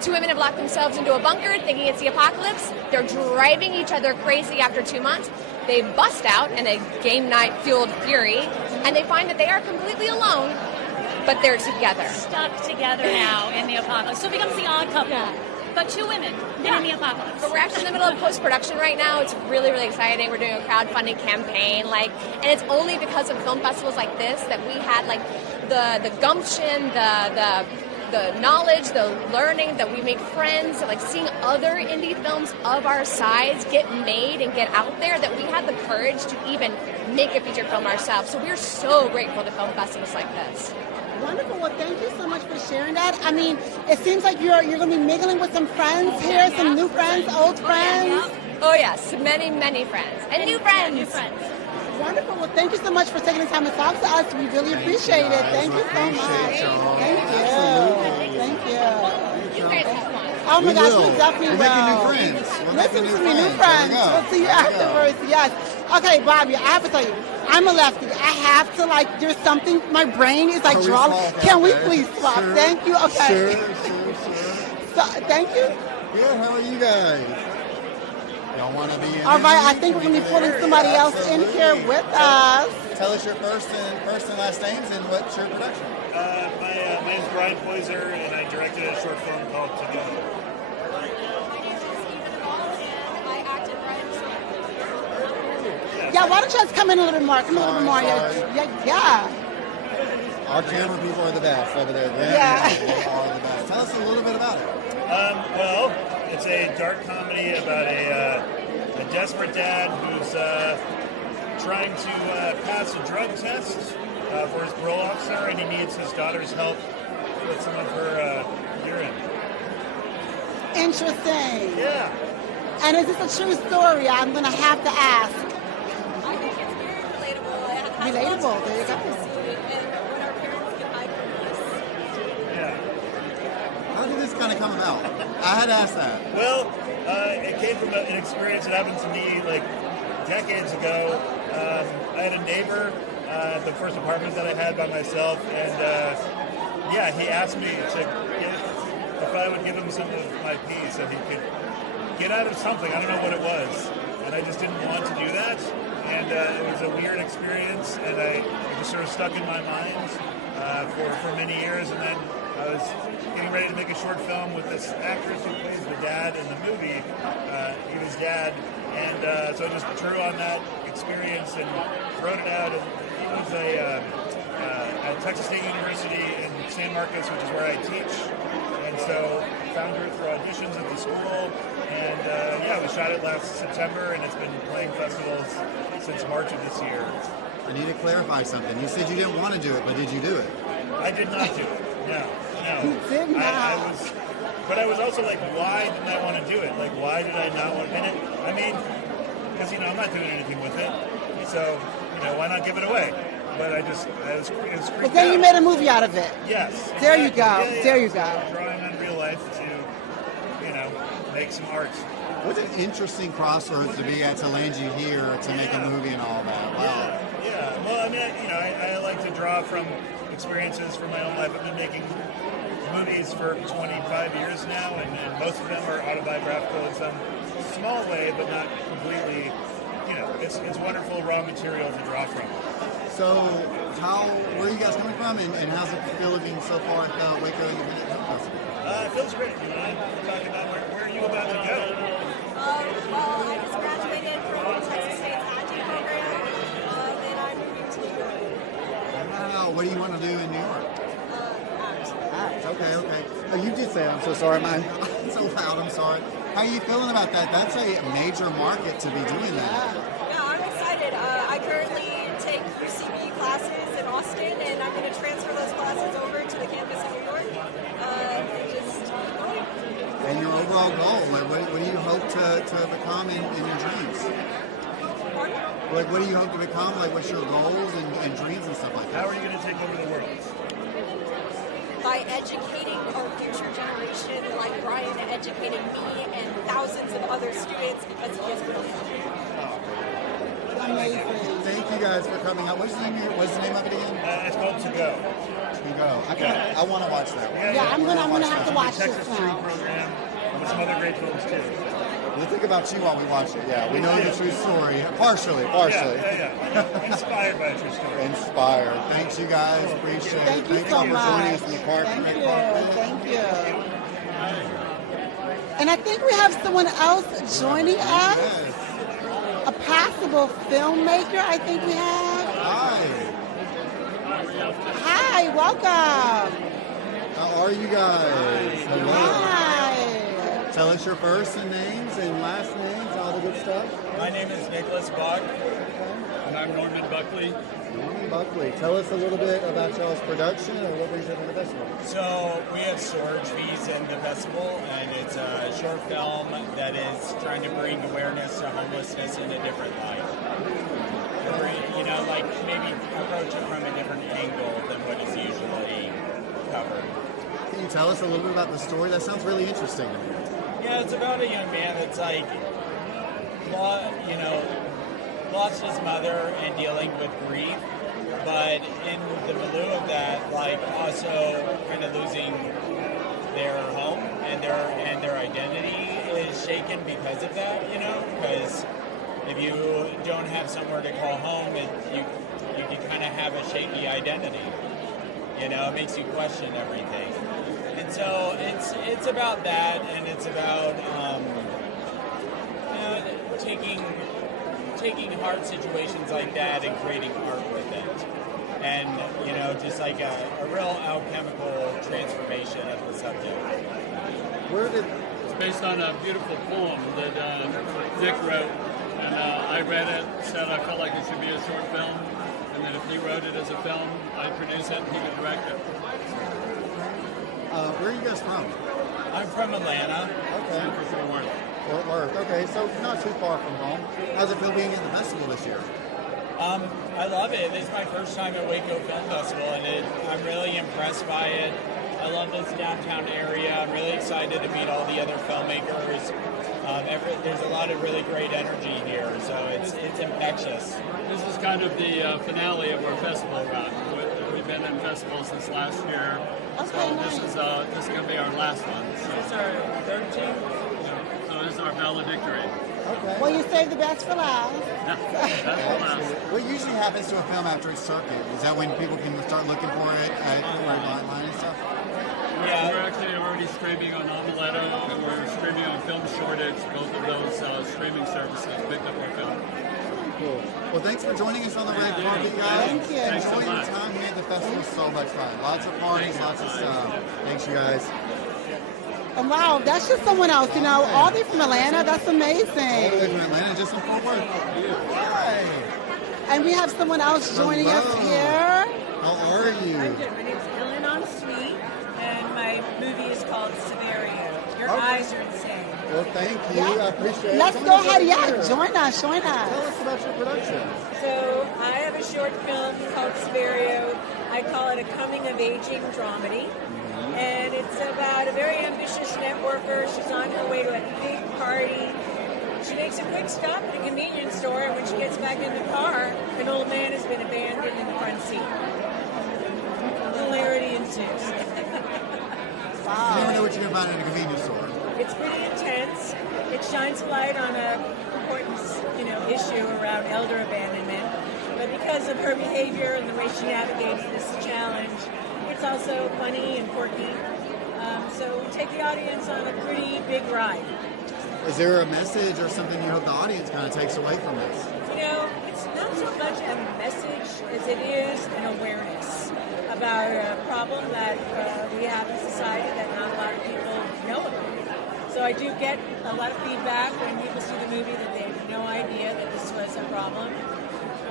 Two women have locked themselves into a bunker thinking it's the apocalypse. They're driving each other crazy after 2 months. They bust out in a game night-fueled fury, and they find that they are completely alone, but they're together. Stuck together now in the apocalypse. So it becomes the odd couple. Yeah. But two women in the apocalypse. But we're actually in the middle of post-production right now. It's really, really exciting. We're doing a crowdfunding campaign, and it's only because of film festivals like this that we had the gumption, the knowledge, the learning, that we make friends, like seeing other indie films of our size get made and get out there, that we had the courage to even make a feature film ourselves. So we're so grateful to film festivals like this. Wonderful. Well, thank you so much for sharing that. I mean, it seems like you're going to be mingling with some friends here, some new friends, old friends. Oh yes, many, many friends and new friends. Wonderful. Well, thank you so much for taking the time to talk to us. We really appreciate it. Thank you so much. Thank you. Thank you. You guys have fun. Oh my We gosh, will. we definitely We're making new friends. We're Listen making to new me, new friends. friends. There we go. We'll see you There we go. afterwards. Yes. Okay, Bobby, I have to tell you, I'm a lefty. I have to there's something, my brain is Can we drawing. swap? Can we Okay. please swap? Sure. Thank you. Okay. Sure. So, thank you. Good. How are you guys? Y'all want to be in All this right, I meeting? think we're Can going we to be do pulling that? somebody else in here Absolutely. with us. Tell us your first and last names and what's your production. My name's Brian Poiser, and I directed a short film called Together. Yeah, why don't you guys come in a little bit more? Come in a little bit more. Yeah. Our camera people are the best over there. Yeah. They are the best. Tell us a little bit about it. Well, it's a dark comedy about a desperate dad who's trying to pass a drug test for his parole officer, and he needs his daughter's help with some of her urine. Interesting. Yeah. And is this a true story? I'm going to have to ask. I think it's very relatable. It has Relatable, lots of there you go. consistency, and when our parents get high from this. Yeah. How did this kind of come about? I had asked that. Well, it came from an experience that happened to me like decades ago. I had a neighbor at the first apartment that I had by myself, and he asked me if I would give him some of my pee so he could get out of something. I don't know what it was, and I just didn't want to do that. And it was a weird experience, and it just sort of stuck in my mind for many years. And then I was getting ready to make a short film with this actress who plays the dad in the movie, Eva's dad. And so I just drew on that experience and wrote it out. And it was at Texas State University in San Marcos, which is where I teach. And so found her through auditions at the school. And we shot it last September, and it's been playing festivals since March of this year. I need to clarify something. You said you didn't want to do it, but did you do it? I did not do it. No. You did not. But I was also like, why didn't I want to do it? Like, why did I not want to? I mean, because I'm not doing anything with it. So, why not give it away? But it was creeped But then you out. made a movie out of it. Yes. There you exactly. go. Yeah. There you go. Drawing on real life to, make some art. What an interesting crossroads to be at to land you here to make a movie and all that. Wow. Yeah. Well, I mean, I like to draw from experiences from my own life. I've been making movies for 25 years now, and most of them are autobiographical in some small way, but not completely. It's wonderful raw material to draw from. So, where are you guys coming from, and how's it feeling so far at the Waco Independent Film Festival? It feels great. Talking about where are you about to go? Well, I just graduated from Texas State's acting program, and I'm moving to New York. Wow, what do you want to do in New York? Act. Okay. Oh, you did say it. I'm so sorry. I'm so loud. I'm sorry. How are you feeling about that? That's a major market to be doing that. Yeah, I'm excited. I currently take UCB classes in Austin, and I'm going to transfer those classes over to the campus in New York. And your overall goal, what do you hope to become in your dreams? What do you hope to become? What's your goals and dreams and stuff like that? How are you going to take over the world? By educating our future generation, like Brian educated me and thousands of other students, because he is brilliant. Amazing. Thank you guys for coming out. What's the name of it again? It's called To Go. To Go. I want to watch that one. Yeah, I'm gonna have to watch this now. Program with some other great films too. We'll think about you while we watch it. Yeah, we know the true story. Partially. Yeah. Inspired by a true story. Inspired. Thanks, you guys. Appreciate it. Thank you Thanks so for much. joining us in the park. Thank you. And I think we have someone else joining us. A passable filmmaker, I think we have. Hi, welcome. How are you guys? Hello. Hi. Tell us your first and names and last names, all the good stuff. My name is Nicholas Bach. And I'm Norman Buckley. Norman Buckley. Tell us a little bit about y'all's production or what brings you to the festival. So we have storage fees in the festival, and it's a short film that is trying to bring awareness to homelessness in a different light. Maybe approach it from a different angle than what is usually covered. Can you tell us a little bit about the story? That sounds really interesting to me. Yeah, it's about a young man that's lost his mother and dealing with grief, but in the milieu of that, also kind of losing their home and their identity is shaken because of that, because if you don't have somewhere to call home, you can kind of have a shaky identity. It makes you question everything. And so it's about that, and it's about taking hard situations like that and creating art with it. And, just like a real alchemical transformation of the subject. It's based on a beautiful poem that Dick wrote, and I read it, said I felt like it should be a short film, and that if he wrote it as a film, I'd produce it and he would direct it. Where are you guys from? I'm from Atlanta. Okay. Fort Worth. Okay, so not too far from home. How's it feel being at the festival this year? I love it. It's my first time at Waco Film Festival, and I'm really impressed by it. I love this downtown area. I'm really excited to meet all the other filmmakers. There's a lot of really great energy here, so it's infectious. This is kind of the finale of our festival run. We've been in festivals since last year, so this is going to be our last one. So. This is our 13th. So this is our valedictory. Okay. Well, you saved the best for last. What usually happens to a film after its circuit? Is that when people can start looking for it online and stuff? Yeah, we're actually already streaming on Omeletto, and we're streaming on Film Shortage. Both of those streaming services picked up our film. Cool. Well, thanks for joining us on the red carpet, guys. Thank you. Enjoy your time here at the festival. So much fun. Lots of parties, lots of stuff. Thanks, you guys. And wow, that's just someone else. All they're from Atlanta. That's amazing. All the way from Atlanta, just from Fort Worth. Hi. And we have someone else joining us here. How are you? I'm good. My name's Eleanor Sweet, and my movie is called Severio. Your eyes are insane. Well, thank you. I appreciate it. Let's go ahead. Yeah, join us. Tell us about your production. So I have a short film called Severio. I call it a coming-of-aging dramedy. And it's about a very ambitious networker. She's on her way to a big party. She makes a quick stop at a convenience store, and when she gets back in the car, an old man has been abandoned in the front seat. Hilarity ensues. You never know what you can find in a convenience store. It's pretty intense. It shines light on a important, issue around elder abandonment. But because of her behavior and the way she navigates this challenge, it's also funny and quirky. So we take the audience on a pretty big ride. Is there a message or something you hope the audience kind of takes away from this? It's not so much a message as it is an awareness about a problem that we have in society that not a lot of people know about. So I do get a lot of feedback when people see the movie that they have no idea that this was a problem.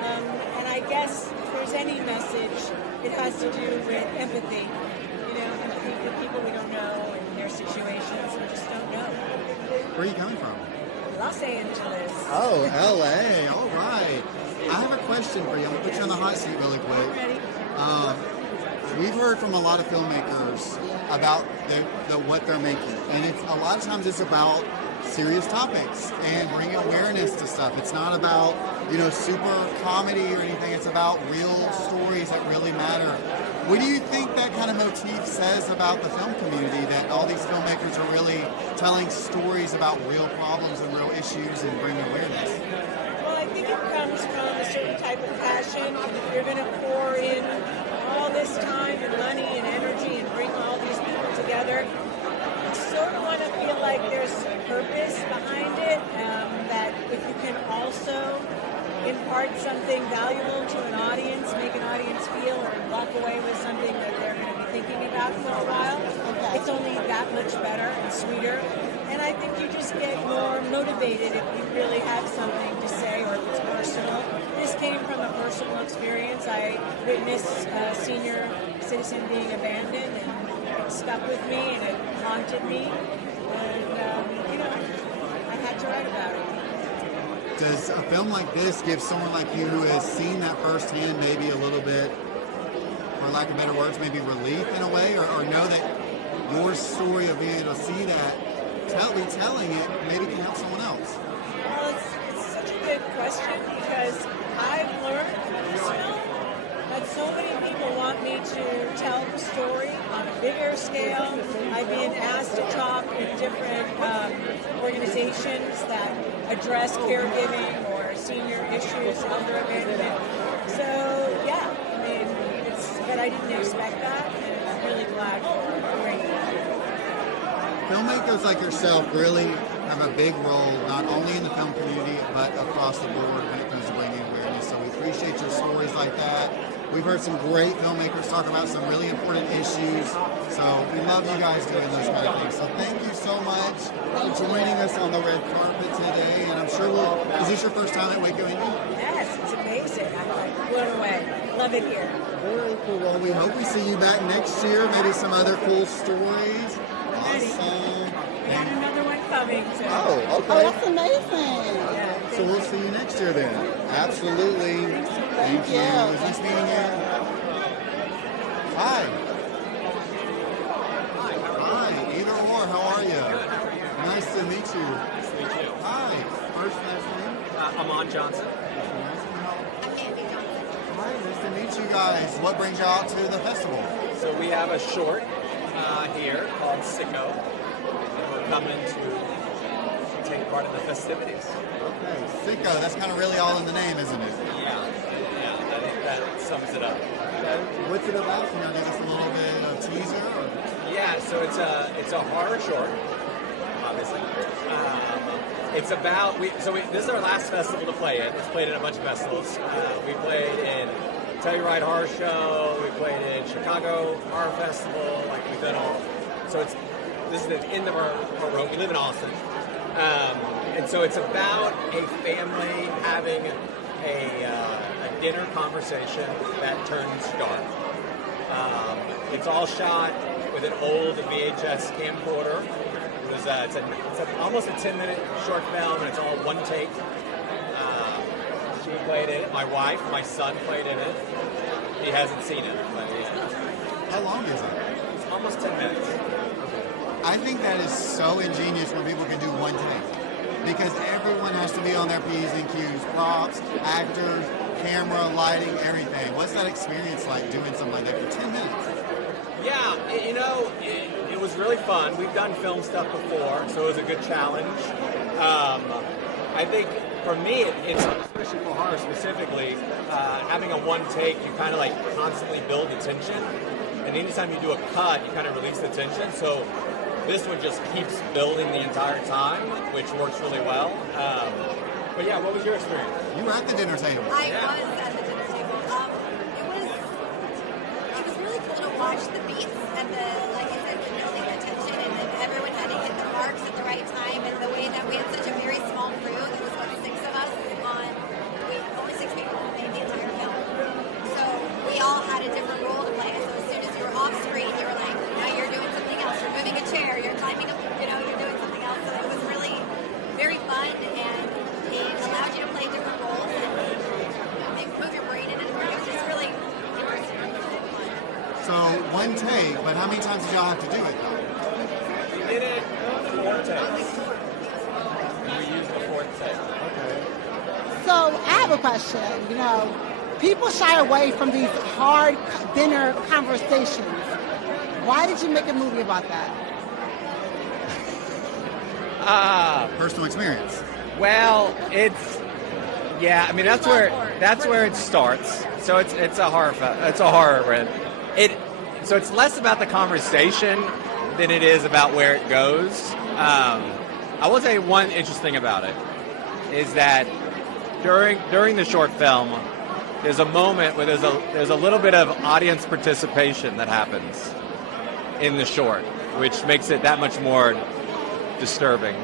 And I guess if there's any message, it has to do with empathy. Empathy for people we don't know and their situations we just don't know. Where are you coming from? Los Angeles. Oh, L.A. All right. I have a question for you. I'm going to put you on the hot seat really quick. Ready? We've heard from a lot of filmmakers about what they're making. And a lot of times it's about serious topics and bringing awareness to stuff. It's not about, super comedy or anything. It's about real stories that really matter. What do you think that kind of motif says about the film community, that all these filmmakers are really telling stories about real problems and real issues and bringing awareness? Well, I think it comes from a certain type of passion. If you're going to pour in all this time and money and energy and bring all these people together, you sort of want to feel like there's purpose behind it, that if you can also impart something valuable to an audience, make an audience feel or walk away with something that they're going to be thinking about for a while, it's only that much better and sweeter. And I think you just get more motivated if you really have something to say or if it's personal. This came from a personal experience. I witnessed a senior citizen being abandoned, and it stuck with me and it haunted me. And, I had to write about it. Does a film like this give someone like you who has seen that firsthand maybe a little bit, for lack of better words, maybe relief in a way, or know that your story of being able to see that, telling it, maybe can help someone else? Well, it's such a good question because I've learned from this film that so many people want me to tell the story on a bigger scale. I've been asked to talk in different organizations that address caregiving or senior issues, elder abandonment. So, yeah, but I didn't expect that, and I'm really glad for bringing that. Filmmakers like yourself really have a big role, not only in the film community, but across the board when it comes to bringing awareness. So we appreciate your stories like that. We've heard some great filmmakers talk about some really important issues. So we love you guys doing those kind of things. So thank you so much for joining us on the red carpet today. And I'm sure is this your first time at Waco Indie? Yes, it's amazing. I'm like blown away. Love it here. Very cool. Well, we hope we see you back next year. Maybe some other cool stories. Awesome. We got another one coming. So. Oh, okay. Oh, that's amazing. Yeah, so we'll see you next year then. Absolutely. Thank you. It was nice meeting you. Hi. Hi. Either or. How are you? Nice to meet you. Nice to meet you. Hi. First last name? Amon Johnson. Hi. Nice to meet you guys. What brings you out to the festival? So we have a short here called Sicko. And we're coming to take part in the festivities. Okay. Sicko. That's kind of really all in the name, isn't it? Yeah. I think that sums it up. Okay. What's it about? Can you give us a little bit of teaser? Or? Yeah. So it's a horror short, obviously. It's about this is our last festival to play it. It's played at a bunch of festivals. We played in Telluride Horror Show. We played in Chicago Horror Festival. Like we've done all. So this is the end of our road. We live in Austin, and so it's about a family having a dinner conversation that turns dark. It's all shot with an old VHS camcorder. It's almost a 10-minute short film, and it's all one take. She played in it. My wife, my son played in it. He hasn't seen it, but yeah. How long is it? It's almost 10 minutes. I think that is so ingenious when people can do one take. because everyone has to be on their P's and Q's, props, actors, camera, lighting, everything. What's that experience like doing something like that for 10 minutes? Yeah, it was really fun. We've done film stuff before, so it was a good challenge. I think for me, it's especially for horror specifically, having a one take, you kind of like constantly build the tension, and anytime you do a cut, you kind of release the tension. So this one just keeps building the entire time, which works really well. But yeah, what was your experience? You were at the dinner table. I was at the dinner table. It was really cool to watch the beats and the, like I said, the building the tension, and then everyone had to hit their marks at the right time, and the way that we had such a very small crew. There was like 6 of us only 6 people made the entire film. So we all had a different role to play. So as soon as you were off screen, you were like, now you're doing something else. You're moving a chair. You're climbing up. You're doing something else. So it was really very fun, and it allowed you to play different roles and move your brain in it. It was just really interesting. So one take, but how many times did y'all have to do it? We did it 4 takes. We used the 4th take. So I have a question. People shy away from these hard dinner conversations. Why did you make a movie about that? Personal experience. Well, I mean that's where it starts. So it's a horror so it's less about the conversation than it is about where it goes. I will say one interesting about it is that during the short film, there's a moment where there's a little bit of audience participation that happens in the short, which makes it that much more disturbing.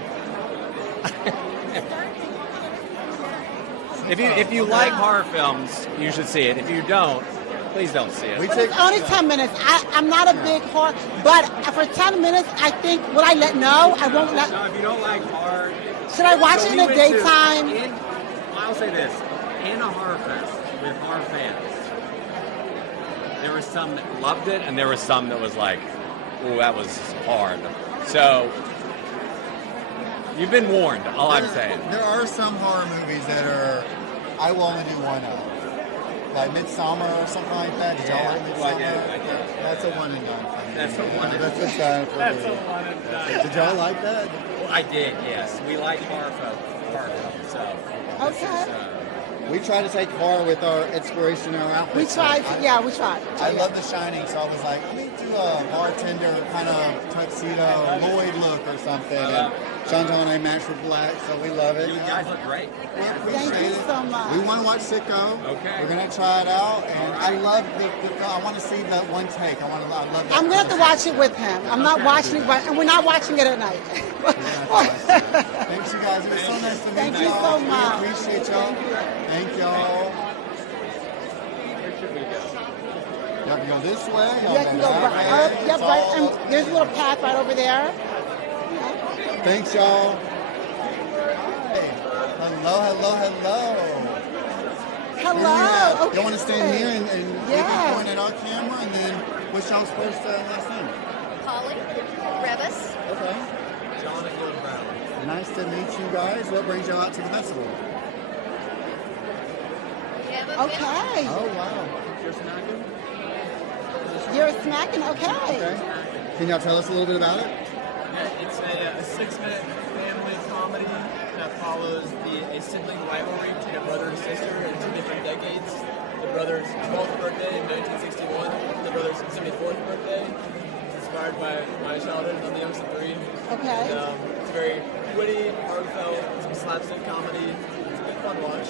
If you like horror films, you should see it. If you don't, please don't see it. But it's only 10 minutes. I'm not a big horror, but for 10 minutes, I think, will I let no? I won't let. No, if you don't like horror, should I watch it in the daytime? I'll say this: in a horror fest with horror fans, there were some that loved it, and there were some that was like, "Ooh, that was hard." So you've been warned. All I'm saying. There are some horror movies that I will only do one of. Like Midsummer or something like that. Did y'all like Midsummer? That's a one and done for me. That's a one and done. That's a one and done. Did y'all like that? Well, I did, yes. We like horror films, so. Okay. We try to take horror with our inspiration and our outfits. We tried. I love The Shining, so I was like, let me do a bartender kind of tuxedo Lloyd look or something. And Chantal and I matched with black, so we love it. You guys look great. Thank you so much. We want to watch Sicko. Okay. We're gonna try it out, and I love the I want to see that one take. I love that. I'm gonna have to watch it with him. I'm not watching it, and we're not watching it at night. Thanks, you guys. It was so nice to meet Thank you y'all. so much. We appreciate y'all. Thank y'all. Where should we go? Y'all can go this way. You can go right. Yep, right. And there's a little path right over there. Thanks, y'all. Hey. Hello. Hello. Okay. Y'all want to stand here and we Yeah. can point at our camera, and then what's y'all's first last name? Polly, Revis. Okay. Jonathan Brown. Nice to meet you guys. What brings y'all out to the festival? Okay. Oh, wow. You're smacking. Okay. Can y'all tell us a little bit about it? Yeah, it's a 6-minute family comedy that follows a sibling rivalry between a brother and sister in 2 different decades. The brother's 12th birthday in 1961, the brother's 74th birthday. It's inspired by my childhood. I'm the youngest of 3. Okay. And, it's very witty, heartfelt, some slapstick comedy. It's a good fun watch.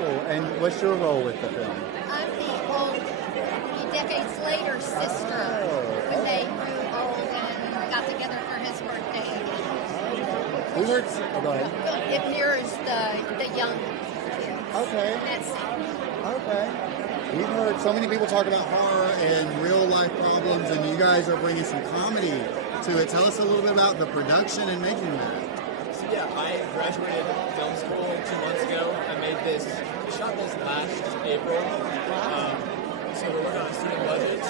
Cool. And what's your role with the film? I'm the old, decades later sister when they grew old and got together for his birthday. We heard. Oh, go ahead. It mirrors the young kids. Okay. That's Okay. We've heard so many people talk about horror and real life problems, and you guys are bringing some comedy to it. Tell us a little bit about the production and making that. So yeah, I graduated film school 2 months ago. I shot this last April. So we're working on a student budget. We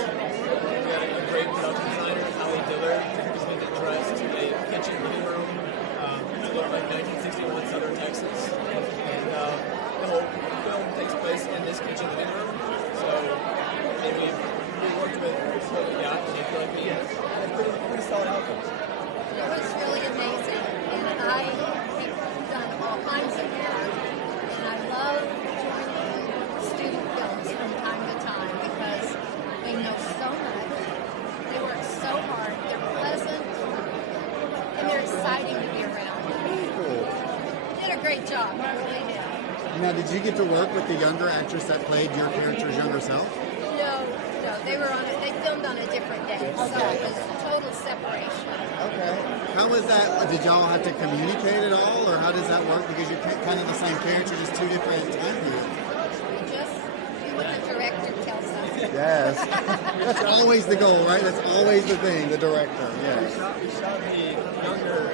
got a great production designer, Ali Dillard, who's been dressed a kitchen living room. It's a little bit 1961 Southern Texas, and the whole film takes place in this kitchen living room. So we worked with what we got, and I feel like we had pretty solid outcomes. It was really amazing, and I have done all kinds of work, and I love joining student films from time to time because they know so much, they work so hard, they're pleasant, and they're exciting to be around. Cool. They did a great job, I really did. Now, did you get to work with the younger actress that played your character's younger self? No, they were on it. They filmed on a different day, so it was total separation. Okay. How was that? Did y'all have to communicate at all, or how does that work? Because you're kind of the same character, just two different time periods. We just do what the director tells us. Yes. That's always the goal, right? That's always the thing, the director. Yes. We shot the younger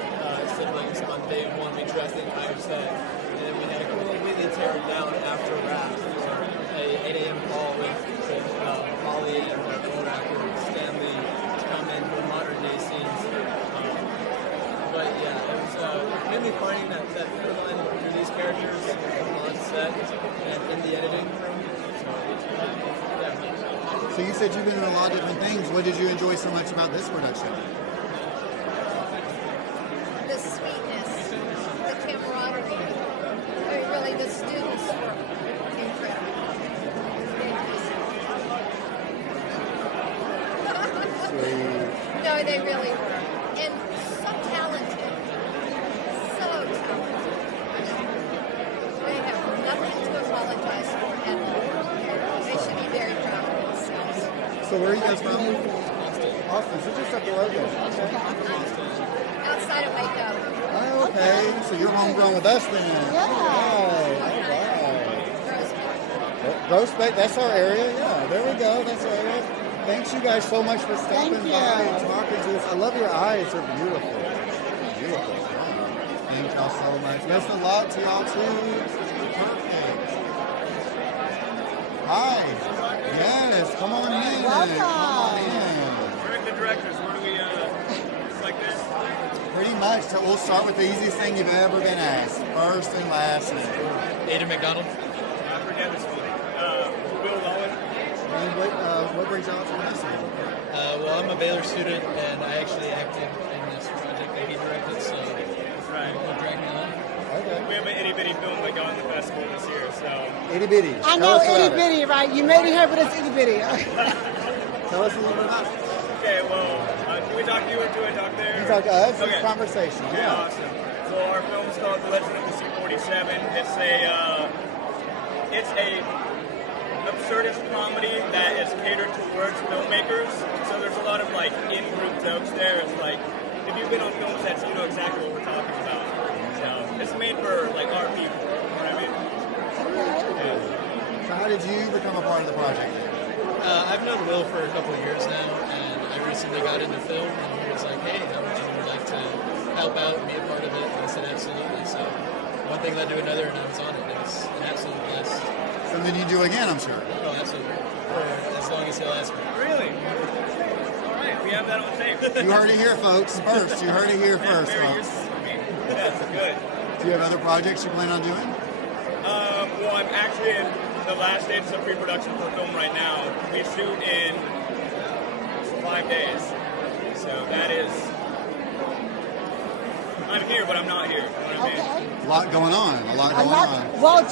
siblings on day one. We dressed the entire set, and then we had to completely tear it down after wrap for a 8 a.m. call with Holly and the co-actor Stanley to come in for modern day scenes. But yeah, it was mainly finding that through line through these characters on set and in the editing room. So you said you've been in a lot of different things. What did you enjoy so much about this production? The sweetness, the camaraderie, really the students were incredible. No, they really were. And so talented. So talented. They have nothing to apologize for at all. They should be very proud of themselves. So where are you guys from? Austin. So just up the road there. Outside of Waco. Oh, okay. So you're homegrown with us then. Yeah. All right. Prospect, that's our area. Yeah, there we go. That's our area. Thanks you guys so much for stopping by and talking to us. I love your eyes. They're beautiful. Beautiful. Thank y'all so much. Best of luck to y'all too. Perfect. Hi. Yes. Come on in. Welcome. Come on in. We're the directors. Where do we, like this? Pretty much. So we'll start with the easiest thing you've ever been asked. First and last name. Aiden McDonald. I forget this one. Will Lowen. And what brings you out to this one? Well, I'm a Baylor student, and I actually acted in this project that he directed, so right. What dragged me along. Okay. We have an itty bitty film that going to the festival this year, so. Itty bitty. I know itty bitty, right? You made it here, but it's itty bitty. Tell us a little bit about it. Okay, well, can we talk to you or do I talk there? You talk to us. Okay. It's conversation. Okay, Yeah. awesome. So our film is called The Legend of the C-47. It's a absurdist comedy that is catered towards filmmakers. So there's a lot of like in-group jokes there. It's like if you've been on film sets, you know exactly what we're talking about. So it's made for like our people. You know what I mean? Yeah. So how did you become a part of the project? I've known Will for a couple of years now, and I recently got into film, and he was like, hey, how would you like to help out and be a part of it? And I said, absolutely. So one thing led to another, and I was on it. It was an absolute blast. Something you do again, I'm sure. Oh, absolutely. For as long as he'll ask me. Really? All right, we have that on tape. You heard it here, folks. First, you heard it here first, folks. That's good. Do you have other projects you plan on doing? Well, I'm actually in the last stages of pre-production for a film right now. We shoot in 5 days. So that is... I'm here, but I'm not here. You know what I mean? A lot going on. A lot going on. Well,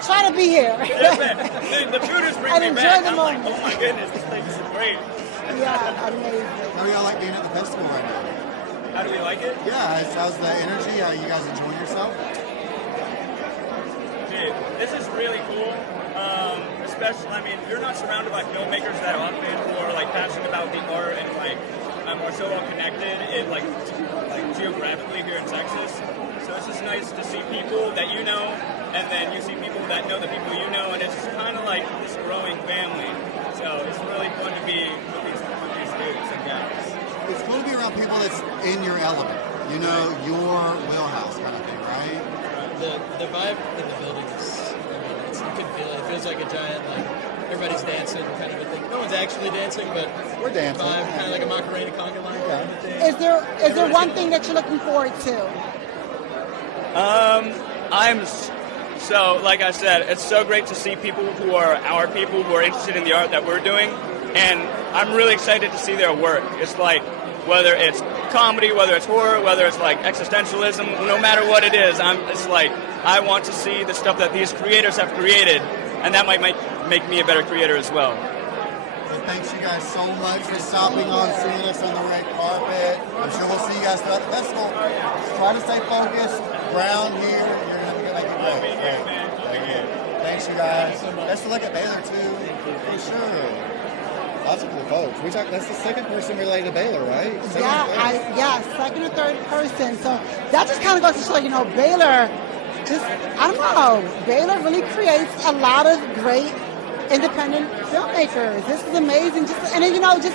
try to be here. The shooters bring And me enjoy back. the I'm like, moment. oh my goodness, this thing is great. Yeah, amazing. How do y'all like being at the festival right now? How do we like it? Yeah, how's the energy? How you guys enjoying yourself? Dude, this is really cool. Especially, I mean, you're not surrounded by filmmakers that often who are like passionate about the art and like are so well connected in like geographically here in Texas. So it's just nice to see people that you know, and then you see people that know the people you know, and it's kind of like this growing family. So it's really fun to be with these dudes and gals. It's cool to be around people that's in your element. You know, your wheelhouse kind of thing, right? The vibe in the building is, I mean, you can feel it. It feels like a giant, like, everybody's dancing kind of a thing. No one's actually dancing, but we're dancing. Vibe, kind of like a Macarena conga line kind of thing. Is there one thing that you're looking forward to? So, like I said, it's so great to see people who are our people who are interested in the art that we're doing, and I'm really excited to see their work. It's like, whether it's comedy, whether it's horror, whether it's like existentialism, no matter what it is, it's like, I want to see the stuff that these creators have created, and that might make me a better creator as well. So thanks you guys so much for stopping on, seeing us on the red carpet. I'm sure we'll see you guys throughout the festival. Try to stay focused, ground here. You're going to make it great. Thanks you guys. Best of luck at Baylor too, for sure. Lots of cool folks. That's the second person related to Baylor, right? Second or third person. So that just kind of goes to show, Baylor, Baylor really creates a lot of great independent filmmakers. This is amazing. Just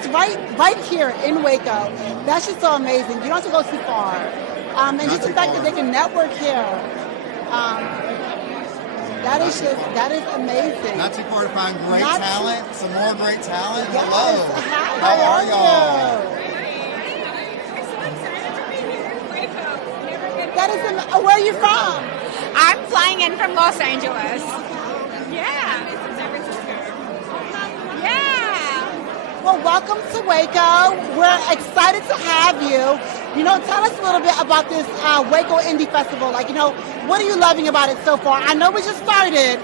right here in Waco. That's just so amazing. You don't have to go too far. And just the fact that they can network here. That is amazing. Not too far to find great talent, some more great talent. Yes. Hello. Hi, How are y'all? That is where are you from? I'm flying in from Los Angeles. Yeah. Well, welcome to Waco. We're excited to have you. Tell us a little bit about this Waco Indie Festival. What are you loving about it so far? I know we just started,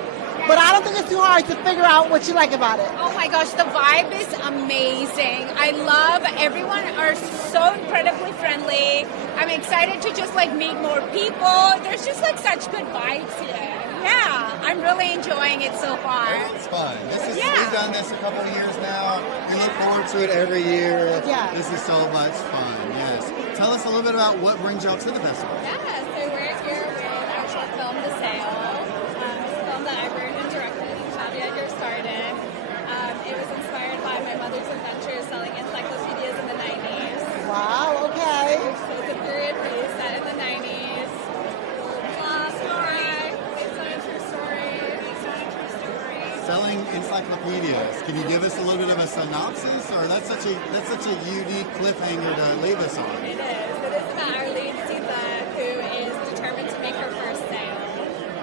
but I don't think it's too hard to figure out what you like about it. Oh my gosh, the vibe is amazing. I love everyone are so incredibly friendly. I'm excited to just meet more people. There's just such good vibes here. Yeah, I'm really enjoying it so far. It's fun. We've done this a couple of years now. We look forward to it every year. Yeah. This is so much fun. Yes. Tell us a little bit about what brings y'all to the festival. Yeah, so we're here with our short film, The Sale. It's a film that I wrote and directed and Shabby Edgar starred in. It was inspired by my mother's adventures selling encyclopedias in the 90s. Wow, okay. So it's a period piece set in the 90s. Selling encyclopedias. Can you give us a little bit of a synopsis, or that's such a unique cliffhanger to leave us on? It is. It is about our lead, Sita, who is determined to make her first sale,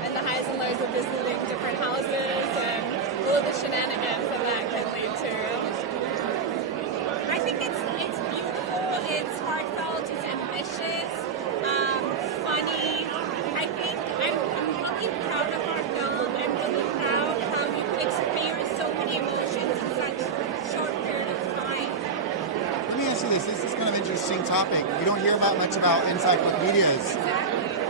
and the highs and lows of visiting different houses and all of the shenanigans that can lead to. I think it's beautiful, it's heartfelt, it's ambitious, funny. I think I'm really proud of our film. I'm really proud how you could experience so many emotions in such a short period of time. Let me ask you this. This is kind of an interesting topic. We don't hear much about encyclopedias.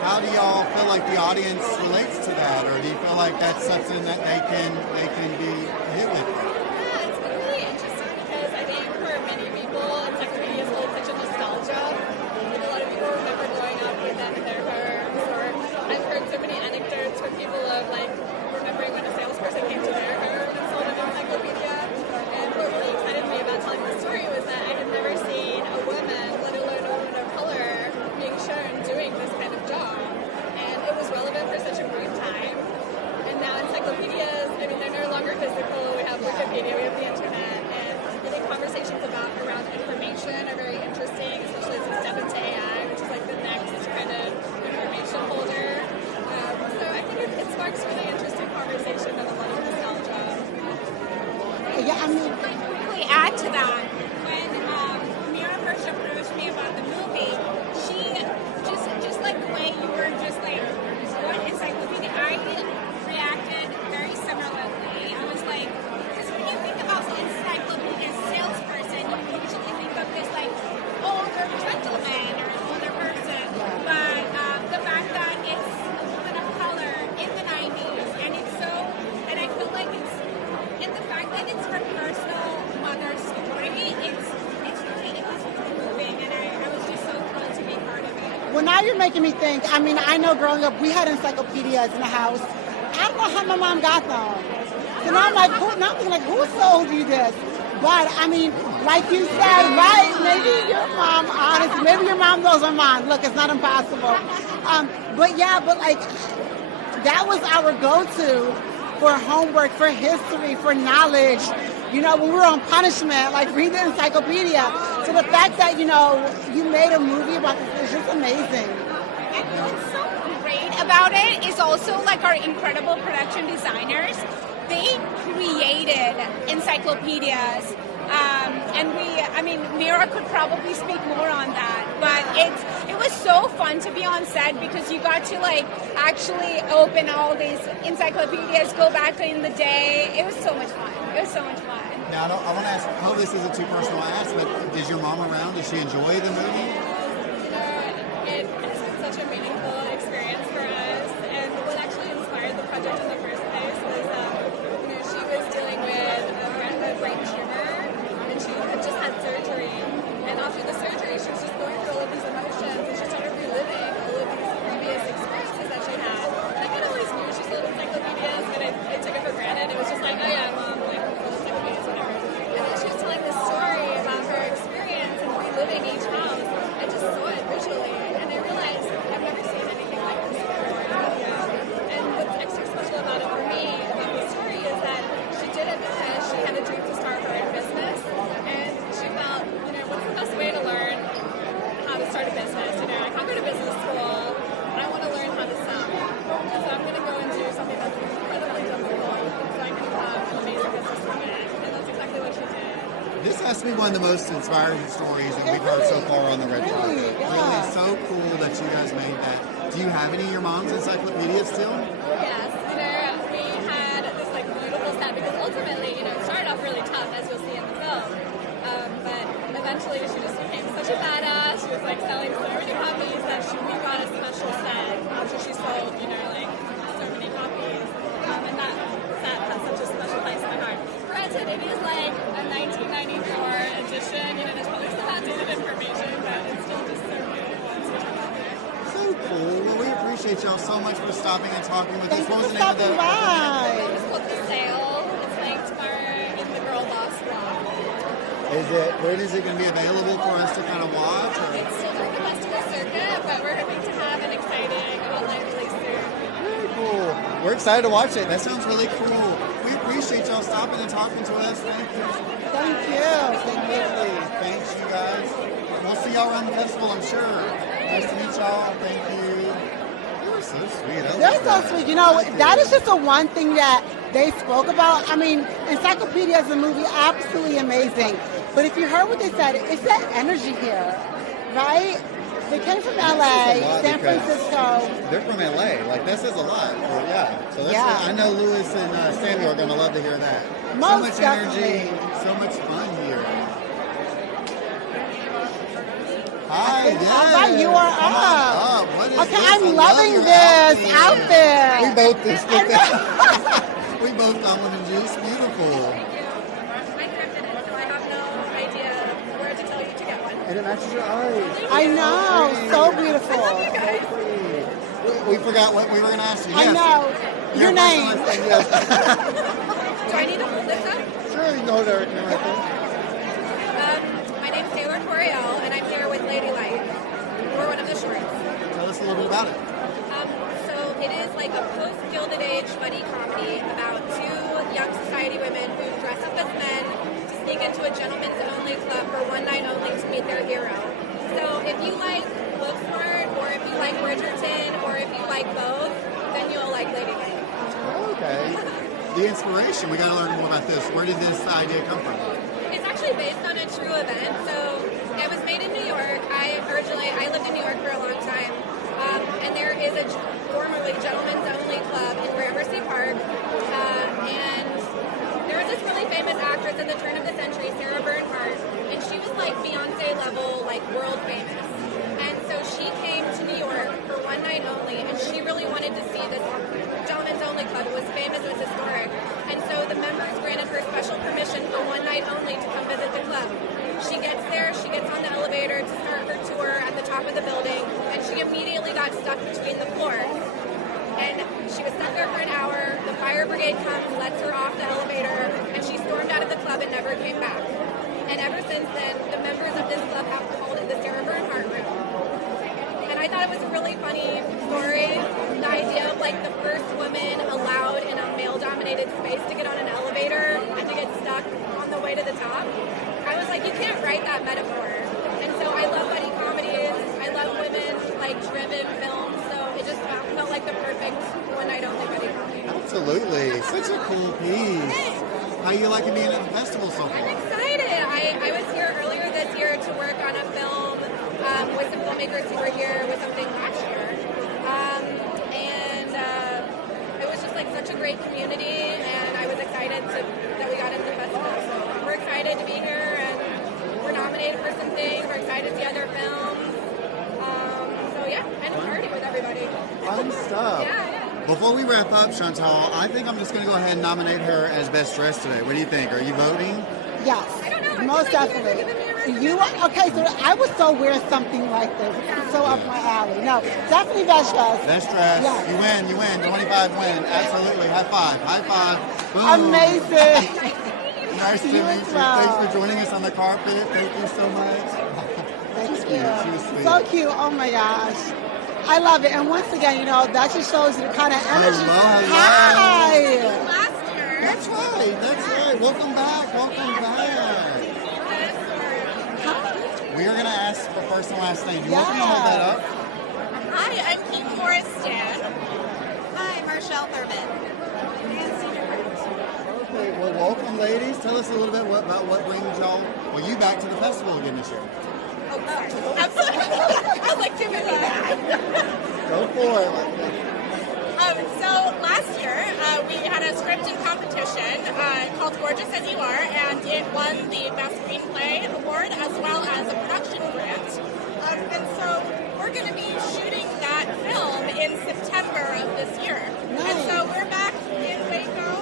How do y'all feel like the audience relates to that, or do you feel like that's something that they can be hit with? Yeah, it's been really interesting because I think for many people, encyclopedias hold such a nostalgia. A lot of people remember growing up with them in their homes, or I've heard so many anecdotes from people of remembering when a salesperson came to their home and sold an encyclopedia. And what really excited me about telling the story was that I had never seen a woman, let alone a woman of color, being shown doing this kind of job. And it was relevant for such a brief time. And now encyclopedias, they're no longer physical. We have Wikipedia, we have the internet, and getting conversations around information are very interesting, especially as we step into AI, which is the next kind of information holder. So I think it sparks really interesting conversation and a lot of nostalgia. Yeah, quickly add to that. When Mira first approached me about the movie, she just like the way you were just what encyclopedia, I reacted very similarly. I was because when you think about the encyclopedia salesperson, you usually think of this older gentleman or an older person. But the fact that it's a woman of color in the 90s, and I feel like and the fact that it's her personal mother's story, it's really moving, and I was just so thrilled to be part of it. Well, now you're making me think. I know growing up, we had encyclopedias in the house. I don't know how my mom got them. So now I'm thinking, who sold you this? But, like you said, right? Maybe your mom, honestly, maybe your mom knows her mom. Look, it's not impossible. But that was our go-to for homework, for history, for knowledge. When we were on punishment, read the encyclopedia. So the fact that, you made a movie about this is just amazing. And it's so great about it is also like our incredible production designers. They created encyclopedias. Mira could probably speak more on that, but it was so fun to be on set because you got to like actually open all these encyclopedias, go back in the day. It was so much fun. Now, I want to ask, I hope this isn't too personal to ask, but is your mom around? Does she enjoy the movie? It has been such a meaningful experience for us, and what actually inspired the project in the first place was, she was dealing with a brain tumor, and she had just had surgery, and after the surgery, she was just going through all of these emotions, and she started reliving all of these previous experiences that she had. And I kind of always knew she sold encyclopedias, but I took it for granted. It was just like, oh yeah, Mom, like, encyclopedias, whatever. And then she was telling this story about her experience and reliving each house. I just saw it visually, and I realized I've never seen anything like this before. And what's extra special about it for me, about the story, is that she did it because she had a dream to start her own business, and she felt, what's the best way to learn how to start a business? I can't go to business school, but I want to learn how to sell. So I'm going to go and do something that's incredibly difficult so I can have an amazing business from it. And that's exactly what she did. This has to be one of the most inspiring stories that we've heard so far on the red carpet. Really, so cool that you guys made that. Do you have any of your mom's encyclopedias still? Yes, we had this beautiful set because ultimately, it started off really tough, as you'll see in the film. But eventually, she just became such a badass. She was selling so many copies that we got a special set after she sold, so many copies. And that set has such a special place in my heart. Granted, it is a 1994 edition. There's probably some outdated information, but it's still just so beautiful and such a pleasure. So cool. Well, we appreciate y'all so much for stopping and talking with us. Thank you What was for the name of the stopping by. It's called The Sale. It's linked tomorrow in the Girl Boss blog. When is it going to be available for us to kind of watch? Or? It's still during the festival circuit, but we're hoping to have an exciting online release soon. Very cool. We're excited to watch it. That sounds really cool. We appreciate y'all stopping and talking to us. Thank you. Thank you. Absolutely. Thanks, you guys. We'll see y'all around the festival, I'm sure. Nice to meet y'all. Thank you. You were so sweet. They're so sweet. That is just the one thing that they spoke about. Encyclopedia is a movie, absolutely amazing. But if you heard what they said, it's that energy here, right? They came from LA, San Francisco. They're from LA. That says a lot. So that's I know Louis and Samuel are going to love to hear that. So much energy, so much fun here. Hi, yes. All right, you are Come up. on. What is Okay, this? I'm I love loving your this outfit. We both this. We both got one of these. Beautiful. I thrifted it, so I have no idea where to tell you to get one. And it matches your eyes. I know, so beautiful. I love you guys. We forgot what we were going to ask you. I Yes. know. Your name. Yes. Do I need to hold this up? Sure, you can hold it right there. My name's Taylor Coriel, and I'm here with Ladylike. We're one of the shorts. Tell us a little bit about it. So it is a post-Gilded Age buddy comedy about two young society women who dress up as men to sneak into a gentleman's only club for one night only to meet their hero. So if you like Booksmart, or if you like Bridgerton, or if you like both, then you'll like Ladylike. Okay. The inspiration, we got to learn more about this. Where did this idea come from? It's actually based on a true event. So it was made in New York. I lived in New York for a long time. And there is a formerly gentleman's only club in Gramercy Park. And there was this really famous actress at the turn of the century, Sarah Bernhardt, and she was Beyonce level, world famous. And so she came to New York for one night only, and she really wanted to see this gentleman's only club. It was famous, it was historic. And so the members granted her special permission for one night only to come visit the club. She gets there, she gets on the elevator to start her tour at the top of the building, and she immediately got stuck between the floors. And she was stuck there for an hour. The fire brigade comes, lets her off the elevator, and she stormed out of the club and never came back. And ever since then, the members of this club have called it the Sarah Bernhardt Room. And I thought it was a really funny story. The idea of the first woman allowed in a male-dominated space to get on an elevator and to get stuck on the way to the top. I was like, you can't write that metaphor. And so I love buddy comedies. I love women driven films. So it just felt like the Absolutely. Such a cool piece. How you liking being at the festival so far? I'm excited. I was here earlier this year to work on a film with some filmmakers who were here with something last year. And it was just like such a great community, and I was excited that we got into the festival. So we're excited to be here, and we're nominated for some things. We're excited to see other films. So yeah, and a party with everybody. Fun stuff. Yeah. Before we wrap up, Chantal, I think I'm just going to go ahead and nominate her as Best Dressed today. What do you think? Are you voting? Yes, most definitely. You okay? So I would so wear something like this. It's so up my alley. No, definitely Best Dressed. Best Dressed. Yes. You win. 25 win. Absolutely. High five. Boom. Amazing. Nice to meet you. Thanks for joining us on the carpet. Thank you so much. She's cute. She was sweet. So cute. Oh my gosh. I love it. And once again, that just shows you the kind of energy. Hello. Hi. That's right. Welcome back. We are going to ask for first and last name. You welcome to hold that up. Hi, I'm Pete Morris-Stan. Hi, Marshall Thurman. Okay, well, welcome, ladies. Tell us a little bit about what brings you back to the festival again this year. Absolutely. I like to do that. Go for it. So last year, we had a scripting competition called Gorgeous As You Are, and it won the Best Screenplay Award as well as a production grant. And so we're going to be shooting that film in September of this year. Nice. And so we're back in Waco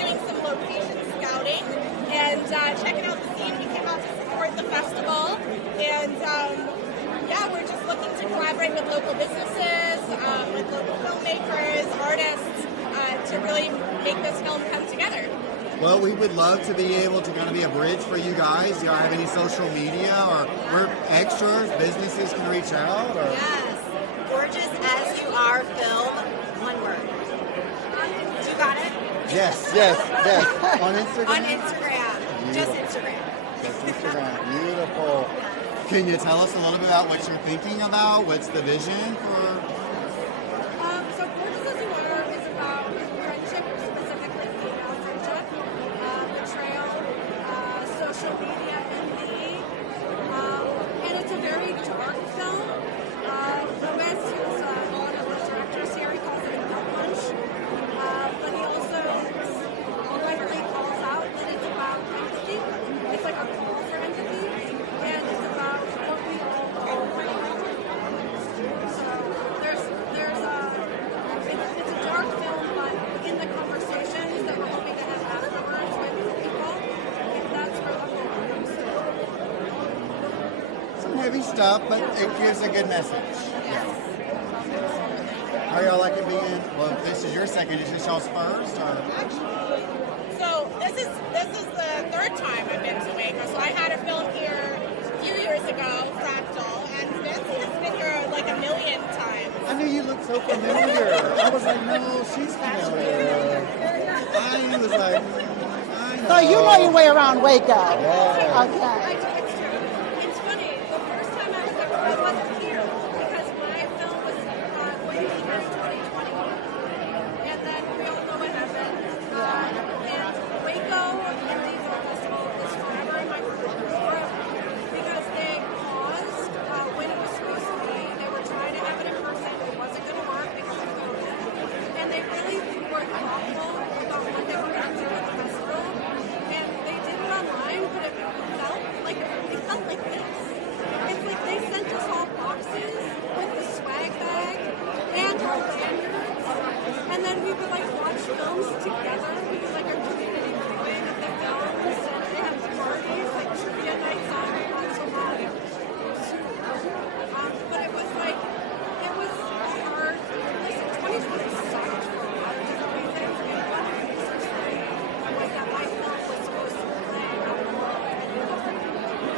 doing some location scouting and checking out the scene. We came out to support the festival. And we're just looking to collaborate with local businesses, with local filmmakers, artists, to really make this film come together. Well, we would love to be able to kind of be a bridge for you guys. Do y'all have any social media or where extras, businesses can reach out? Or? Yes. Gorgeous As You Are film, one word. You got it? Yes. On Instagram? On Instagram. Beautiful. Just Instagram. Instagram. Beautiful. Can you tell us a little bit about what you're thinking about? What's the vision for? So Gorgeous As You Are is about friendship, specifically female friendship, betrayal, social media envy, and it's a very dark film. Lewis, who's one of the directors here, he calls it a gut punch, but he also lightly calls out that it's about empathy. It's like a call for empathy, and it's about what we all already know. So it's a dark film, but in the conversations that we're hoping to have afterwards with people, that's where the hope comes through. Some heavy stuff, but it gives a good message. Yes. How y'all like it being? Well, this is your second. Is this y'all's first? Or? So this is the third time I've been to Waco. So I had a film here a few years ago, Fractal, and Nancy has been here like a million times. I knew you looked so familiar. I was like, no, she's familiar. I was like, I know. So you know your way around Waco. Yeah. Okay. It's funny. The first time I wasn't here because my film was going to be here in 2020, and then we all know what happened. And Waco Indie Film Festival is forever in my heart because they paused when it was supposed to be. They were trying to have it in person. It wasn't going to work because of COVID, and they really were thoughtful about what they were going to do at the festival. And they did it online, but it felt like this. It's like they sent us all boxes with the swag bag and our lanyards, and then we would like watch films together. We did like a community viewing of the films, and they had parties, like trivia nights on July. But it was hard. Listen, 2020 sucked for a lot of different reasons, and one of the reasons for me was that my film was supposed to play out of world.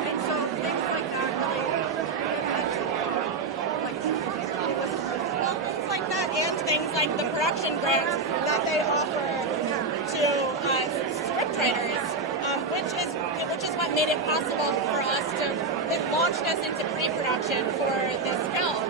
And so things like that really meant a lot. Well, things like that and things like the production grant that they offer to scriptwriters, which is what made it possible for us to, it launched us into pre-production for this film.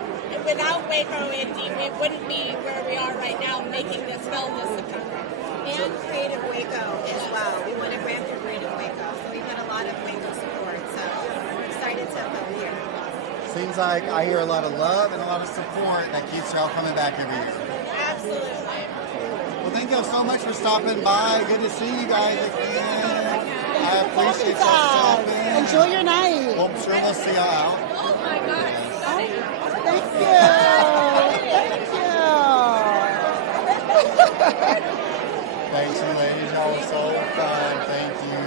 without Waco Indie, we wouldn't be where we are right now making this film this September. And Creative Waco as well. We won a grant through Creative Waco, so we've had a lot of Waco support. So we're excited to film here. Seems like I hear a lot of love and a lot of support that keeps y'all coming back every year. Absolutely. Well, thank y'all so much for stopping by. Good to see you guys again. I appreciate y'all stopping. Enjoy your night. Well, I'm sure we'll see y'all out. Oh my God. Thank you. Thank you. Thanks, you ladies. Y'all were so fun. Thank you.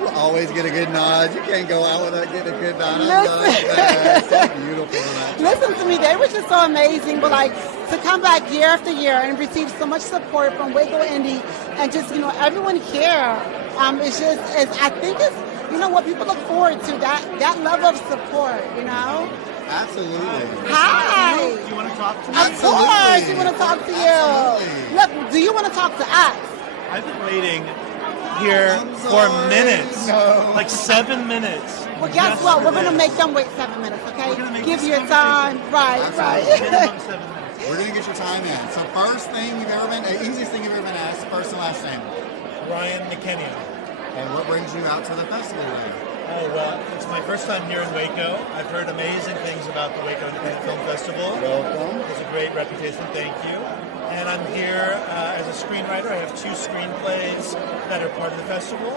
You always get a good nod. You can't go out without getting a good nod. I love that. So beautiful. Listen to me. They were just so amazing. But like to come back year after year and receive so much support from Waco Indie and just, everyone here, it's just, I think it's, what people look forward to, that level of support, Absolutely. Hi. Do you want to talk to me? Of course, we want to talk to you. Look, do you want to talk to us? I've been waiting here for minutes, like 7 minutes. Well, guess what? We're going to make them wait 7 minutes, okay? Give you time. Right. Minimum 7 minutes. We're going to get your time in. So easiest thing you've ever been asked, first and last name. Ryan McKinney. And what brings you out to the festival today? Oh, well, it's my first time here in Waco. I've heard amazing things about the Waco Independent Film Festival. Welcome. It's a great reputation, thank you. And I'm here as a screenwriter. I have 2 screenplays that are part of the festival.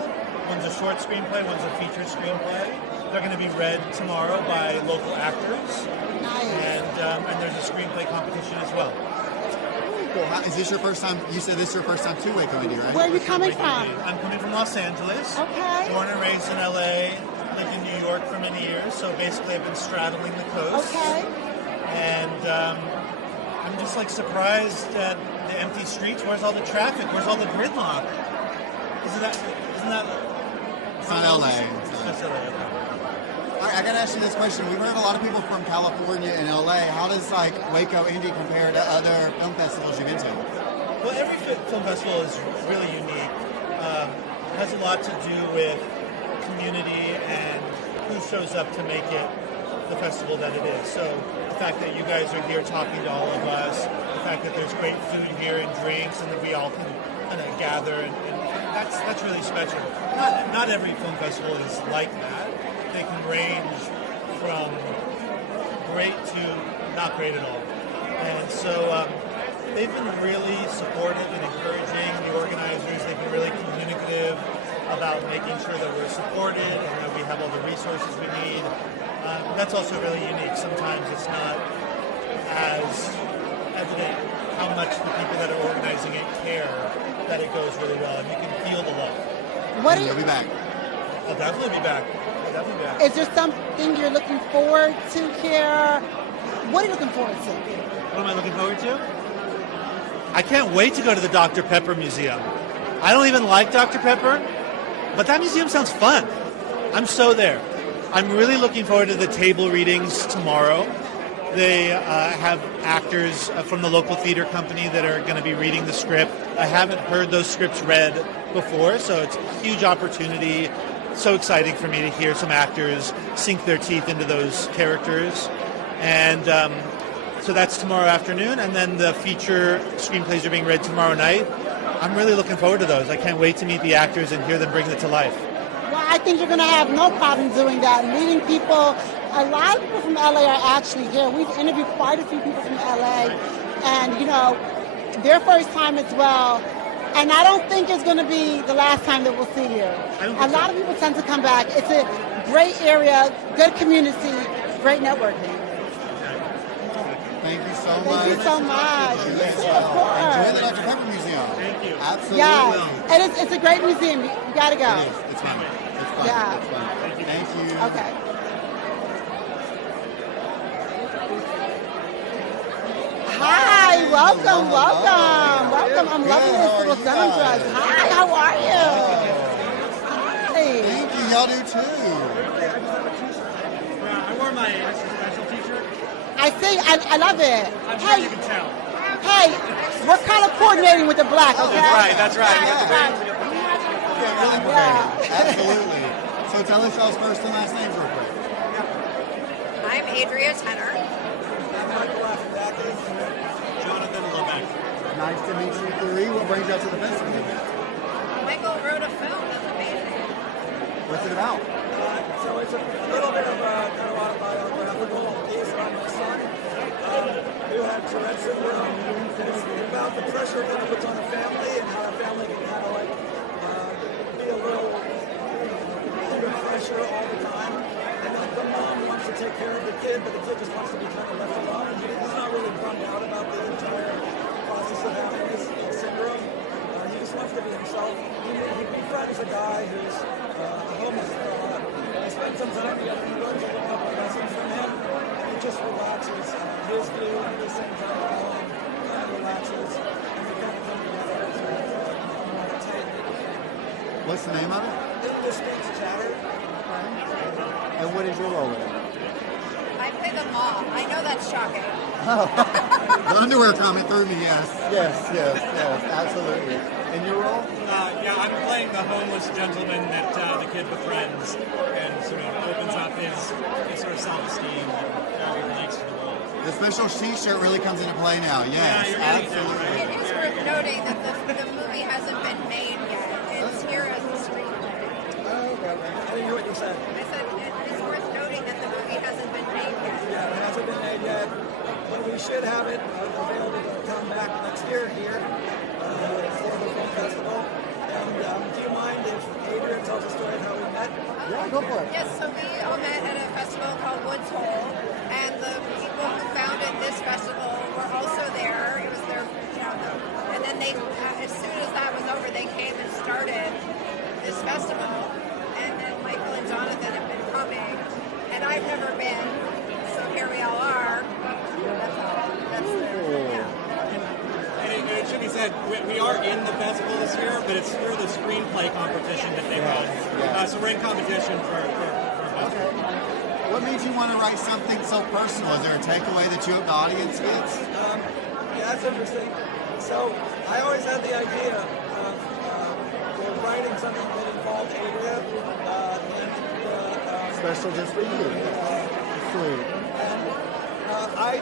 One's a short screenplay, one's a featured screenplay. They're going to be read tomorrow by local actors. Nice. And there's a screenplay competition as well. Cool. Is this your first time? You said this is your first time to Waco Indie, right? Where are you coming from? I'm coming from Los Angeles. Okay. Born and raised in LA, lived in New York for many years, so basically I've been straddling the coast. Okay. And I'm just like surprised at the empty streets. Where's all the traffic? Where's all the gridlock? Isn't that? It's not LA. It's just LA. I got to ask you this question. We've heard a lot of people from California and LA. How does Waco Indie compare to other film festivals you've been to? Well, every film festival is really unique. Has a lot to do with community and who shows up to make it the festival that it is. So the fact that you guys are here talking to all of us, the fact that there's great food here and drinks, and that we all can kind of gather, and that's really special. Not every film festival is like that. They can range from great to not great at all. And so they've been really supportive and encouraging, the organizers. They've been really communicative about making sure that we're supported and that we have all the resources we need. That's also really unique. Sometimes it's not as evident how much the people that are organizing it care that it goes really well, and you can feel the love. You'll be back. I'll definitely be back. Is there something you're looking forward to here? What are you looking forward to? What am I looking forward to? I can't wait to go to the Dr. Pepper Museum. I don't even like Dr. Pepper, but that museum sounds fun. I'm so there. I'm really looking forward to the table readings tomorrow. They have actors from the local theater company that are going to be reading the script. I haven't heard those scripts read before, so it's a huge opportunity. So exciting for me to hear some actors sink their teeth into those characters. And so that's tomorrow afternoon, and then the feature screenplays are being read tomorrow night. I'm really looking forward to those. I can't wait to meet the actors and hear them bring it to life. Well, I think you're going to have no problem doing that. Meeting people, a lot of people from LA are actually here. We've interviewed quite a few people from LA, and their first time as well. And I don't think it's going to be the last time that we'll see you. A lot of people tend to come back. It's a great area, good community, great networking. Thank you so much. Thank you so much. Of course. Enjoy the Dr. Pepper Museum. Thank you. Absolutely. Yeah, and it's a great museum. You got to go. It is. It's fun. It's fun. Yeah. It's fun. Thank you. Okay. Hi, welcome. I'm loving this little denim dress. Hi, how are you? Hi. Thank you. Y'all do too. I wore my special t-shirt. I see. I love it. I'm sure you can tell. Hey, we're kind of coordinating with the black, okay? That's right. Absolutely. So tell us y'all's first and last names real quick. I'm Adria Tenner. Jonathan Levesque. Nice to meet you three. What brings you out to the festival? Michael wrote a film. That's amazing. What's it about? So it's a little bit of a kind of autobiographical piece about my son who had Tourette syndrome. It's about the pressure that it puts on a family and how a family can kind of like be a little under pressure all the time. And then the mom wants to take care of the kid, but the kid just wants to be kind of left alone. And he's not really bummed out about the entire process of having this syndrome. He just wants to be himself. He befriends a guy who's a homeless fella. I spent some time together. He learns a couple of lessons from him, and he just relaxes his view at the same time mine relaxes, and we kind of come together as a tight knit family. What's the name of it? Indistinct Chatter. And what is your role in it? I play the mom. I know that's shocking. The underwear comment threw me, yes. Yes, absolutely. And your role? Yeah, I'm playing the homeless gentleman that the kid befriends and sort of opens up his sort of self-esteem and how he relates to the world. The special T-shirt really comes into play now. Yes, absolutely. It is worth noting that the movie hasn't been made yet. It's here as a screenplay. I didn't hear what you said. I said it's worth noting that the movie hasn't been made yet. Yeah, it hasn't been made yet, but we should have it available to come back next year here for the film festival. And do you mind if Adrian tells a story of how we met? Yeah, go for it. Yes, so we all met at a festival called Woods Hole, and the people who founded this festival were also there. It was their, and then they, as soon as that was over, they came and started this festival. And then Michael and Jonathan have been coming, and I've never been, so here we all are. That's all. And it should be said, we are in the festival this year, but it's through the screenplay competition that they run. So we're in competition for festival. What made you want to write something so personal? Is there a takeaway that you hope the audience gets? Yeah, that's interesting. So I always had the idea of writing something that involved Adria Special just for you. Sweet. I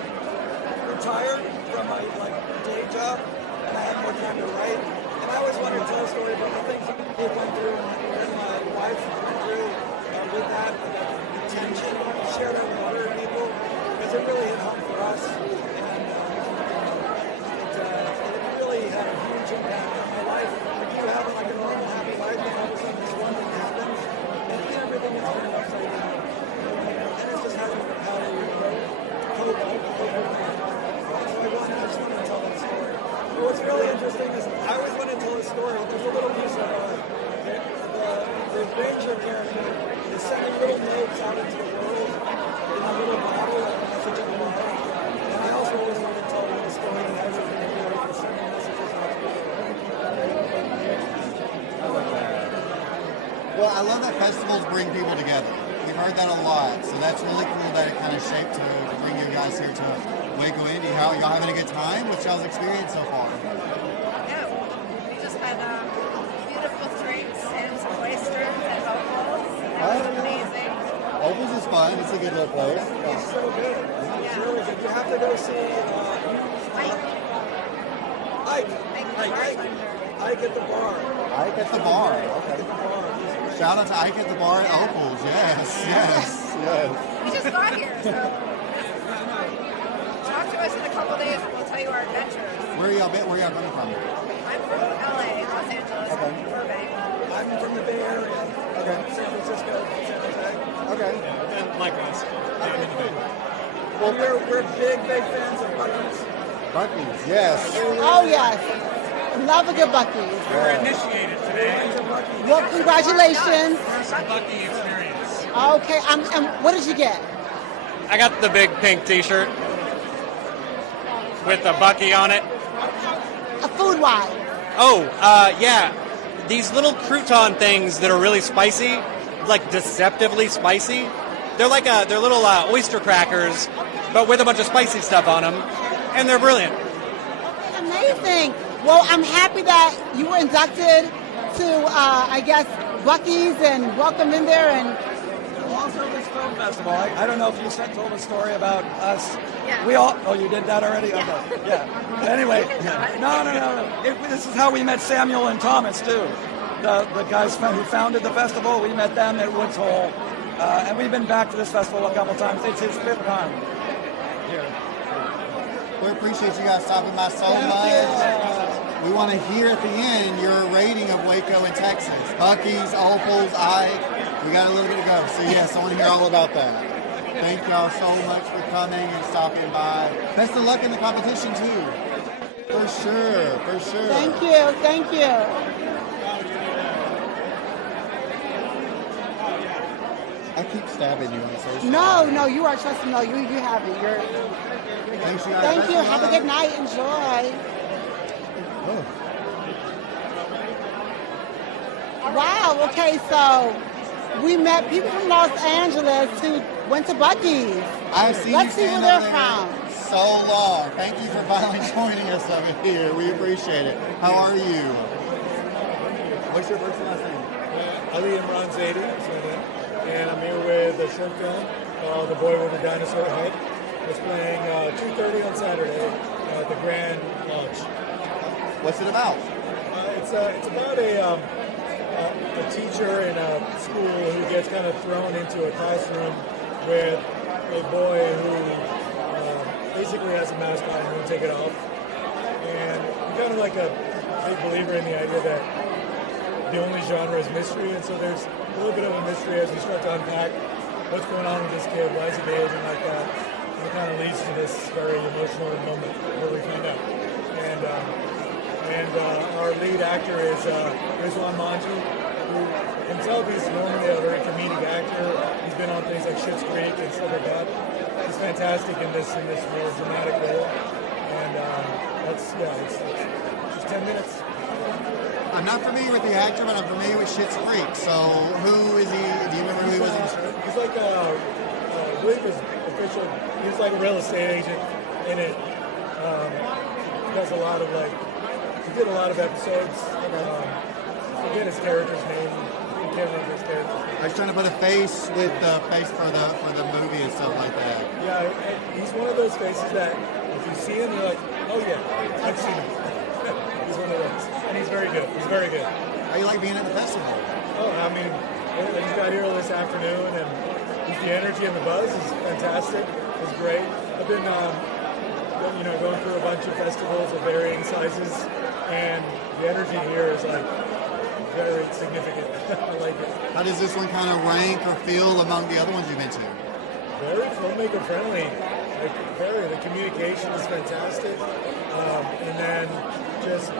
retired from my day job, and I had more time to write. And I always wanted to tell a story about the things that we went through and my wife went through with that, the tension, share that with other people, because it really hit home for us. And it really had a huge impact on my life. You have like a normal, happy life, and all of a sudden this one thing happens, and everything is turned upside down. And it's just how you cope with that. I just wanted to tell that story. But what's really interesting is I always want to tell a story. There's a little piece of the ranger character is sending little notes out into the world in a little bottle and a message in the world. And I also always want to tell a story that has something to do with sending messages out to the world. Well, I love that festivals bring people together. We've heard that a lot, so that's really cool that it kind of shaped to bring you guys here to Waco Indie. How y'all having a good time? What's y'all's experience so far? Yeah, we just had beautiful drinks and some oysters and opals. That was amazing. Opals is fun. It's a good little place. It's so good. It's really good. You have to go see Ike at the bar. Ike at the bar. Okay. Shout out to Ike at the bar at Opals. Yes. We just got here, so talk to us in a couple days and we'll tell you our adventures. Where y'all coming from? I'm from LA, Los Angeles, Burbank. I'm from the Bay Area. Okay. San Francisco, San Jose. Okay. And likewise. Well, we're big fans of Buc-ee's. Buc-ee's, yes. Oh, yes. Love a good Buc-ee's. We were initiated today. Well, congratulations. First Buc-ee experience. Okay, and what did you get? I got the big pink T-shirt with the Buc-ee on it. Food-wise. Oh, yeah. These little crouton things that are really spicy, like deceptively spicy. They're like they're little oyster crackers, but with a bunch of spicy stuff on them, and they're brilliant. Amazing. Well, I'm happy that you were inducted to, I guess, Buc-ee's and welcome in there. And also this film festival. I don't know if you told a story about us Yeah. We all. Oh, you did that already. Okay. Yeah. Anyway, no. This is how we met Samuel and Thomas too. The guys who founded the festival. We met them at Woods Hole, and we've been back to this festival a couple times. It's his 5th time here. We appreciate you guys stopping by so much. We want to hear at the end your rating of Waco in Texas. Bucky's, Opal's, Ike. We got a little bit to go. So yes, I want to hear all about that. Thank y'all so much for coming and stopping by. Best of luck in the competition too. For sure. Thank you. I keep stabbing you on social. No, you are trusting. No, you have it. Thanks, you guys. Thank you. Have a good night. Enjoy. Oh. Wow. Okay, so we met people from Los Angeles who went to Bucky's. I've seen Let's you see where stand they're over there from. so long. Thank you for finally joining us over here. We appreciate it. How are you? What's your first and last name? Ali Imran Zaidi is my name, and I'm here with a short film called The Boy with the Dinosaur Head. It's playing 2:30 on Saturday at the Grand Lodge. What's it about? It's about a teacher in a school who gets kind of thrown into a classroom with a boy who basically has a mascot and won't take it off. And I'm kind of like a big believer in the idea that the only genre is mystery, and so there's a little bit of a mystery as we start to unpack what's going on with this kid, why is he behaving like that, and it kind of leads to this very emotional moment where we find out. And our lead actor is Rizwan Manji, who himself is normally a very comedic actor. He's been on things like Schitt's Creek and stuff like that. He's fantastic in this more dramatic role, and it's just 10 minutes. I'm not familiar with the actor, but I'm familiar with Schitt's Creek. So who is he? Do you remember who he was? He's like I believe his official. He's like a real estate agent in it. He does a lot of he did a lot of episodes. Forget his character's name. I can't remember his character. I was trying to put a face with the face for the movie and stuff like that. Yeah, he's one of those faces that if you see him, you're like, oh yeah, I've seen him. He's one of those, and he's very good. He's very good. How you like being at the festival? Oh, I mean, I just got here this afternoon, and the energy and the buzz is fantastic. It's great. I've been, going through a bunch of festivals of varying sizes, and the energy here is very significant. I like it. How does this one kind of rank or feel among the other ones you've been to? Very filmmaker friendly. The communication is fantastic, and then just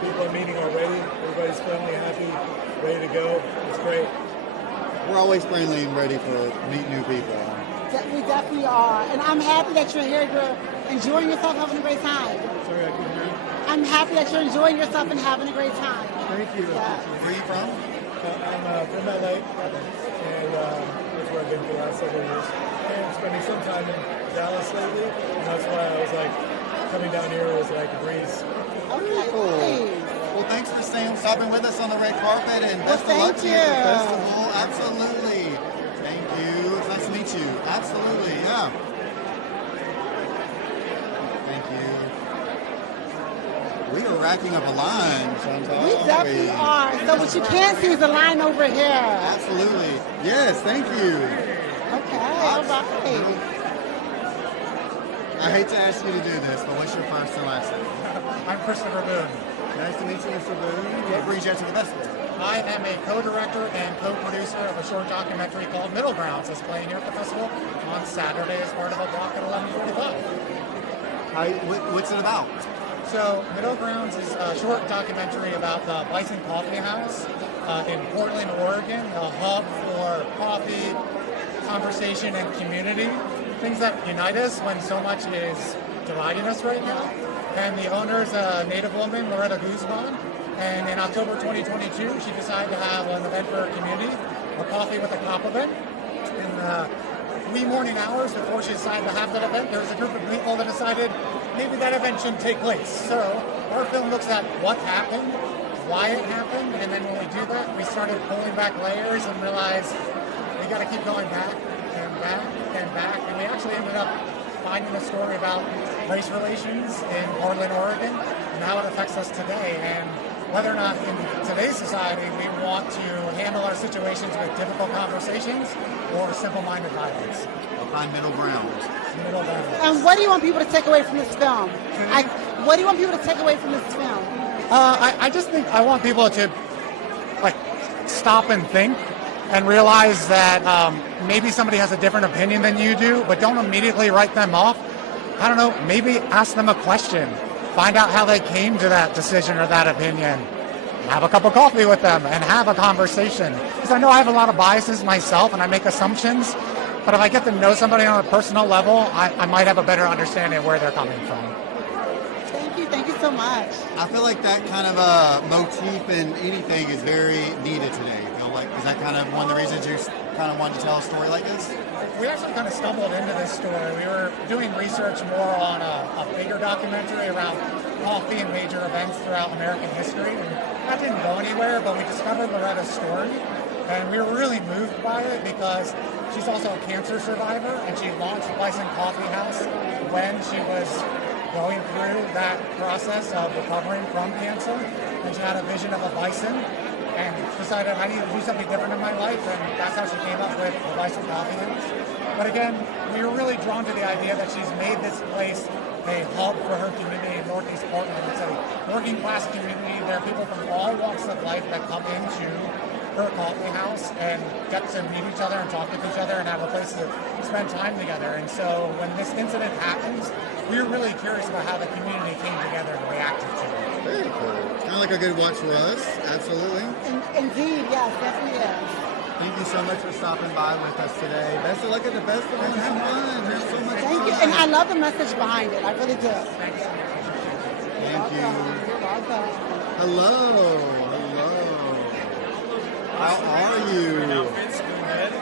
people are meeting already. Everybody's friendly, happy, ready to go. It's great. We're always friendly and ready to meet new people. We definitely are, and I'm happy that you're here. You're enjoying yourself, having a great time. Sorry, I couldn't hear you. I'm happy that you're enjoying yourself and having a great time. Thank you. Yeah. Where are you from? I'm from LA, and that's where I've been for the last several years. And spending some time in Dallas lately, and that's why I was coming down here was like a breeze. Okay, cool. Well, thanks for stopping with us on the red carpet, and best of luck to you at the festival. Absolutely. Thank you. It's nice to meet you. Absolutely, yeah. Thank you. We are racking up a line, Chantal. We definitely are. So what you can't see is the line over here. Absolutely. Yes, thank you. Okay, all right. I hate to ask you to do this, but what's your first and last name? I'm Christopher Boone. Nice to meet you, Mr. Boone. What brings you out to the festival? I am a co-director and co-producer of a short documentary called Middle Grounds that's playing here at the festival on Saturday as part of a block at 11:45. What's it about? So Middle Grounds is a short documentary about the Bison Coffee House in Portland, Oregon, a hub for coffee, conversation, and community. Things that unite us when so much is dividing us right now. And the owner's a native woman, Loretta Guzman. And in October 2022, she decided to have an event for her community, a Coffee with a Cop event. In the wee morning hours before she decided to have that event, there was a group of people that decided maybe that event shouldn't take place. So our film looks at what happened, why it happened, and then when we do that, we started pulling back layers and realized we got to keep going back and back and back. And we actually ended up finding a story about race relations in Portland, Oregon, and how it affects us today, and whether or not in today's society we want to handle our situations with difficult conversations or simple-minded violence. We'll find middle ground. Middle ground. And what do you want people to take away from this film? What do you want people to take away from this film? I just think I want people to stop and think and realize that maybe somebody has a different opinion than you do, but don't immediately write them off. I don't know, maybe ask them a question. Find out how they came to that decision or that opinion. Have a cup of coffee with them and have a conversation. Because I know I have a lot of biases myself and I make assumptions, but if I get to know somebody on a personal level, I might have a better understanding of where they're coming from. Thank you so much. I feel like that kind of motif in anything is very needed today. I feel like, is that kind of one of the reasons you kind of wanted to tell a story like this? We actually kind of stumbled into this story. We were doing research more on a bigger documentary around coffee and major events throughout American history. And that didn't go anywhere, but we discovered Loretta's story. And we were really moved by it because she's also a cancer survivor, and she launched Bison Coffee House when she was going through that process of recovering from cancer. And she had a vision of a bison and decided I need to do something different in my life, and that's how she came up with the Bison Coffee House. But again, we were really drawn to the idea that she's made this place a hub for her community in Northeast Portland. It's a working class community. There are people from all walks of life that come into her coffee house and get to meet each other and talk with each other and have a place to spend time together. And so when this incident happens, we were really curious about how the community came together and reacted to it. Very cool. Kind of like a good watch for us. Absolutely. Indeed, yes, definitely is. Thank you so much for stopping by with us today. Best of luck at the festival and have fun. Have so much fun. Thank you, and I love the message behind it. I really do. Thank you. You're welcome. Hello. How are you?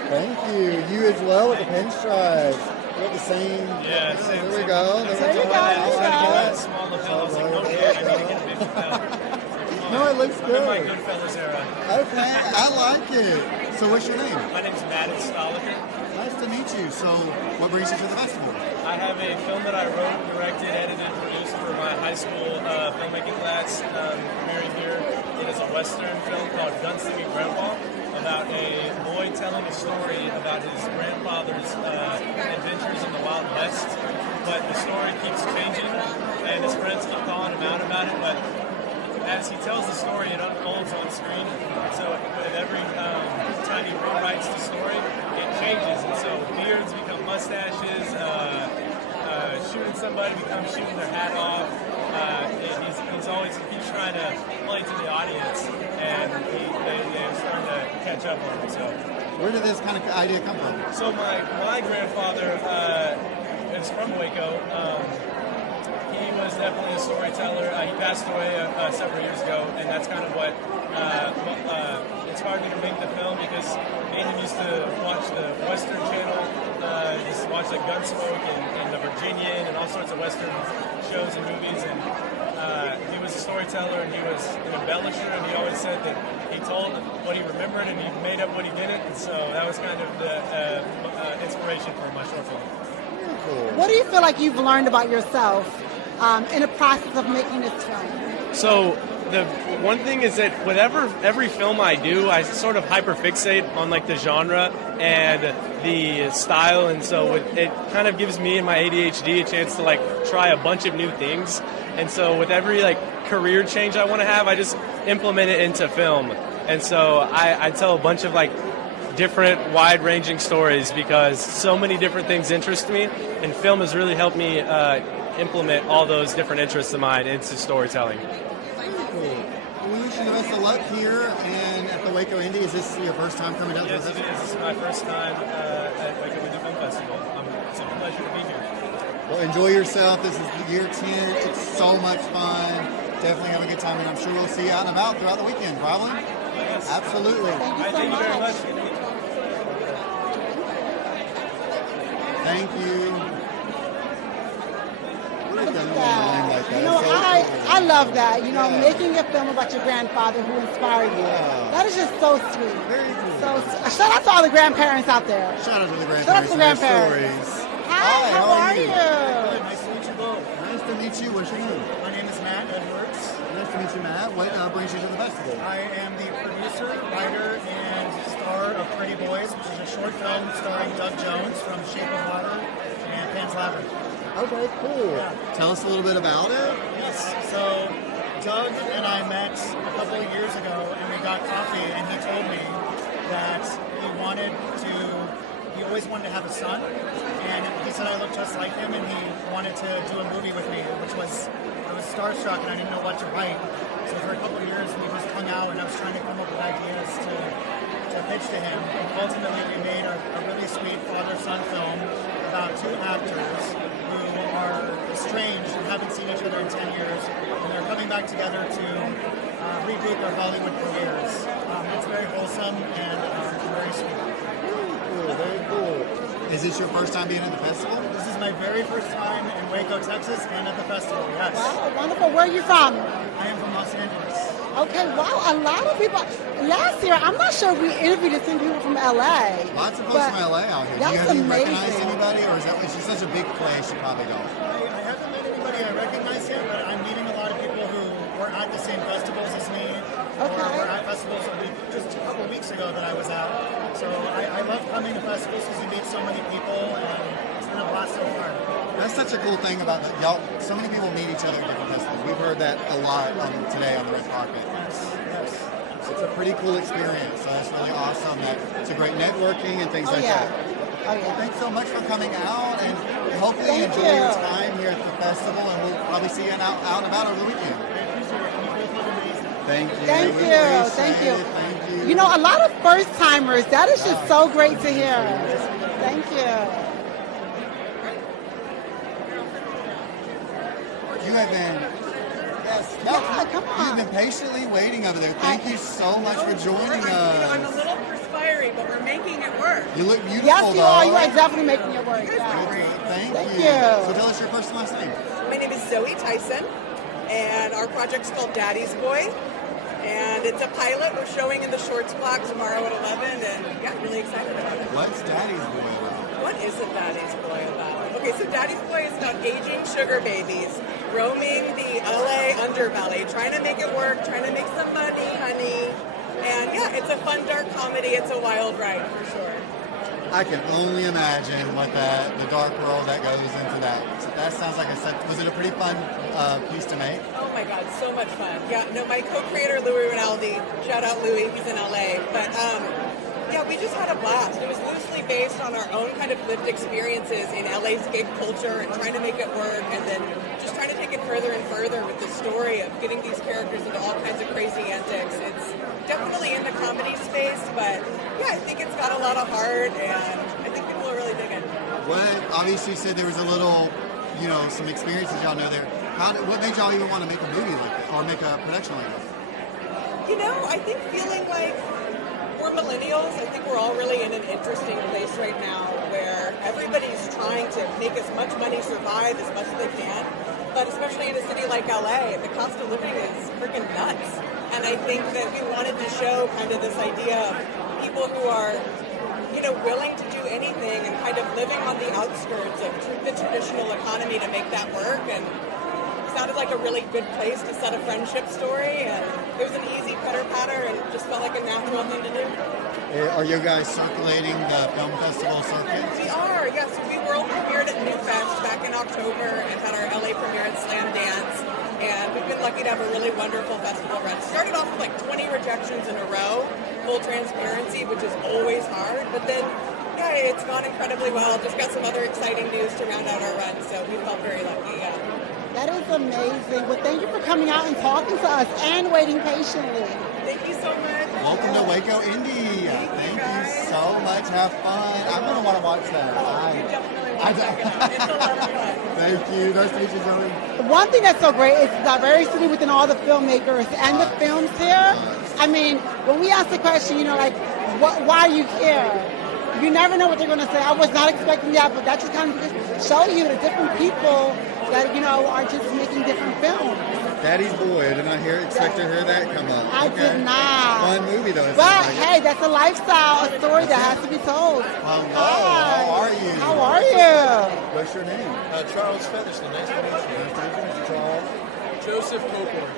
Thank you. You as well with the pinstripes. We have the same. Yeah, same. There we go. There we go. Small lapel. I was like, no shit, I need to get a big lapel. No, it looks good. I'm in my Goodfellas era. Okay, I like it. So what's your name? My name's Matt Stoliker. Nice to meet you. So what brings you to the festival? I have a film that I wrote, directed, edited, produced for my high school filmmaking class premiering here. It is a Western film called Gun Slinging Grandpa, about a boy telling a story about his grandfather's adventures in the Wild West. But the story keeps changing, and his friends keep calling him out about it. But as he tells the story, it unfolds on screen. So with every time he rewrites the story, it changes. And so beards become mustaches, shooting somebody becomes shooting their hat off. He's trying to play to the audience, and they're starting to catch up on him. So where did this kind of idea come from? So my grandfather is from Waco. He was definitely a storyteller. He passed away several years ago, and that's kind of what inspired me to make the film, because me and him used to watch the Western Channel, used to watch like Gunsmoke and The Virginian and all sorts of Western shows and movies, and he was a storyteller and he was an embellisher, and he always said that he told what he remembered and he made up what he didn't, and so that was kind of the inspiration for my short film. Cool. What do you feel like you've learned about yourself in the process of making this film? So the one thing is that every film I do, I sort of hyperfixate on like the genre and the style, and so it kind of gives me and my ADHD a chance to like try a bunch of new things. And so with every like career change I want to have, I just implement it into film. And so I tell a bunch of like different wide-ranging stories because so many different things interest me, and film has really helped me implement all those different interests of mine into storytelling. Cool. We wish you the best of luck here and at the Waco Indie. Is this your first time coming out? Yes, it is. This is my first time at Waco Independent Film Festival. It's a pleasure to be here. Well, enjoy yourself. This is year 10. It's so much fun. Definitely have a good time, and I'm sure we'll see you out and about throughout the weekend, probably. Yes. Absolutely. Thank you very much. Thank you. Look at that. You know, I love that. You know, making a film about your grandfather who inspired you. That is just so sweet. Very cool. So shout out to all the grandparents out there. Shout out to the grandparents. Shout out to the grandparents. Stories. Have Hi, how are you? Good, nice to meet you both. Nice to meet you. What's your name? My name is Matt Edwards. Nice to meet you, Matt. What brings you to the festival? I am the producer, writer, and star of Pretty Boys, which is a short film starring Doug Jones from Shape of Water and Pan's Labyrinth. Okay, cool. Yeah. Tell us a little bit about it. Yes, so Doug and I met a couple of years ago, and we got coffee, and he told me that he always wanted to have a son, and he said I looked just like him, and he wanted to do a movie with me, I was starstruck, and I didn't know what to write. So for a couple of years, we just hung out, and I was trying to come up with ideas to pitch to him. And ultimately, we made a really sweet father-son film about two actors who are estranged and haven't seen each other in 10 years, and they're coming back together to reboot their Hollywood careers. It's very wholesome and very sweet. Cool, very cool. Is this your first time being at the festival? This is my very first time in Waco, Texas, and at the festival, yes. Wow, wonderful. Where are you from? I am from Los Angeles. Okay, wow, a lot of people. Last year, I'm not sure if we interviewed some people from LA. Lots of folks from LA out here. That's Have you amazing. recognized anybody, or is that it's just such a big place you probably don't? I haven't met anybody I recognize yet, but I'm meeting a lot of people who were at the same festivals as me, or were at festivals just a couple weeks ago that I was at. So I love coming to festivals because you meet so many people, and it's been a blast so far. That's such a cool thing about y'all. So many people meet each other at different festivals. We've heard that a lot today on the red carpet. Yes. It's a pretty cool experience. So that's really awesome. It's a great networking and things like that. Oh, yeah. Well, thanks so much for coming out, and hopefully you enjoy your time here at the festival, and we'll probably see you out and about over the weekend. Thank you. Thank We you. appreciate Thank you. it. Thank you. You know, a lot of first timers. That is just so great to hear. Thank you. You have been. Yes. No, come on. You've been patiently waiting over there. Thank you so much for joining I'm a us. little perspiring, but we're making it work. You look beautiful, Yes, you though. are. You are definitely making it work. Thank Thank you. you. So tell us your first and last name. My name is Zoe Tyson, and our project's called Daddy's Boy. And it's a pilot. We're showing in the Shorts block tomorrow at 11, and yeah, really excited about it. What's Daddy's Boy about? What is a Daddy's Boy about? Okay, so Daddy's Boy is about aging sugar babies, roaming the LA underbelly, trying to make it work, trying to make some money, honey. And yeah, it's a fun, dark comedy. It's a wild ride for sure. I can only imagine what the dark world that goes into that. That sounds like was it a pretty fun piece to make? Oh my God, so much fun. Yeah, no, my co-creator, Louis Rinaldi, shout out Louis, he's in LA. But yeah, we just had a blast. It was loosely based on our own kind of lived experiences in LA's gig culture and trying to make it work, and then just trying to take it further and further with the story of getting these characters into all kinds of crazy antics. It's definitely in the comedy space, but yeah, I think it's got a lot of heart, and I think people will really dig it. Obviously you said there was a little, some experiences y'all know there. What made y'all even want to make a movie like that, or make a production like this? I think feeling like we're millennials, I think we're all really in an interesting place right now where everybody's trying to make as much money, survive as much as they can. But especially in a city like LA, the cost of living is freaking nuts. And I think that we wanted to show kind of this idea of people who are, willing to do anything and kind of living on the outskirts of the traditional economy to make that work. And it sounded like a really good place to set a friendship story. And it was an easy pitter-patter and just felt like a natural thing to do. Are you guys circulating the film festival circuit? We are, yes. We world premiered at New Fest back in October and had our LA premiere at Slam Dance. And we've been lucky to have a really wonderful festival run. Started off with like 20 rejections in a row, full transparency, which is always hard. But then, yeah, it's gone incredibly well. Just got some other exciting news to round out our run. So we felt very lucky, yeah. That is amazing. Well, thank you for coming out and talking to us and waiting patiently. Thank you so much. Welcome to Waco Indie. Thank you so much. Have fun. I'm going to want to watch that. You definitely want to check it out. It's a lot of fun. Thank you. Nice to meet you, Zoe. One thing that's so great is diversity within all the filmmakers and the films here. I mean, when we ask the question, why are you here? You never know what they're going to say. I was not expecting that, but that just kind of shows you the different people that, are just making different films. Daddy's Boy. I did not expect to hear that come up. I did not. Fun movie though. it But sounds like. hey, that's a lifestyle, a story that has to be told. Hello, Hi. how are you? How are you? What's your name? Charles Featherston. Nice to meet you. Nice to meet you, Mr. Charles. Joseph Copeland.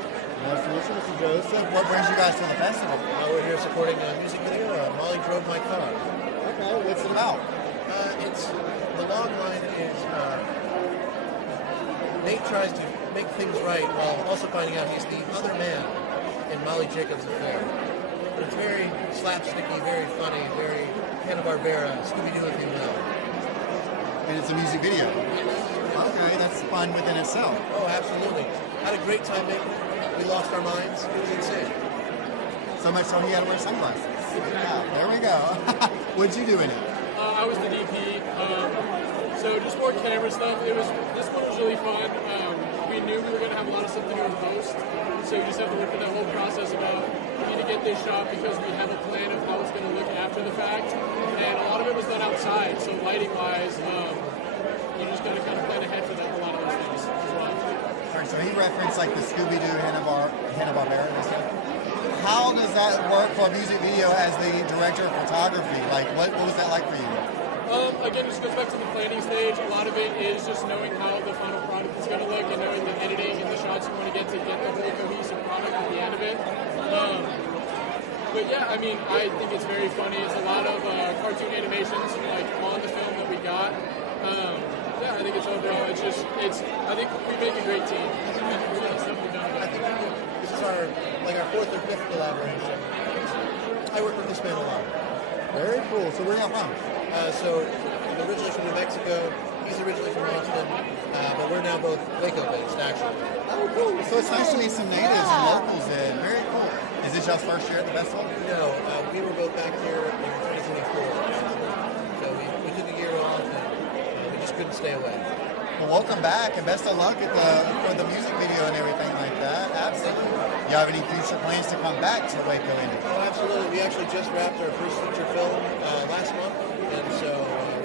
Nice to meet you, Mr. Joseph. What brings you guys to the festival? We're here supporting a music video. Molly Drove My Car. Okay, what's it about? The log line is Nate tries to make things right while also finding out he's the other man in Molly Jacobs' affair. But it's very slapsticky, very funny, very Hanna-Barbera, Scooby-Doo if you will. And it's a music video. Okay, that's fun within itself. Oh, absolutely. Had a great time making it. We lost our minds. It was insane. So much so he had to wear sunglasses. Yeah, there we go. What'd you do in it? I was the DP. So just more camera stuff. This one was really fun. We knew we were going to have a lot of stuff to do in post. So you just have to look at that whole process about we need to get this shot because we have a plan of how it's going to look after the fact. And a lot of it was done outside. So lighting wise, you just got to kind of plan ahead for that, a lot of those things as well. All right, so he referenced like the Scooby-Doo Hanna-Barbera and stuff. How does that work for a music video as the director of photography? Like, what was that like for you? Again, it just goes back to the planning stage. A lot of it is just knowing how the final product is going to look and knowing the editing and the shots you want to get the whole cohesive product at the end of it. But yeah, I mean, I think it's very funny. It's a lot of cartoon animations like on the film that we got. Yeah, I think it's overall. I think we make a great team. We're going to stuff we've done. I think this is our fourth or fifth collaboration. I work with this man a lot. Very cool. So where are y'all from? So I'm originally from New Mexico. He's originally from Austin, but we're now both Waco-based, actually. Oh, cool. So it's nice to meet some natives and locals in. Very cool. Is this y'all's first year at the festival? No, we were both back here in 2024. So we took a year off and we just couldn't stay away. Well, welcome back and best of luck for the music video and everything like that. Absolutely. You have any future plans to come back to Waco Indie? Oh, absolutely. We actually just wrapped our first feature film last month, and so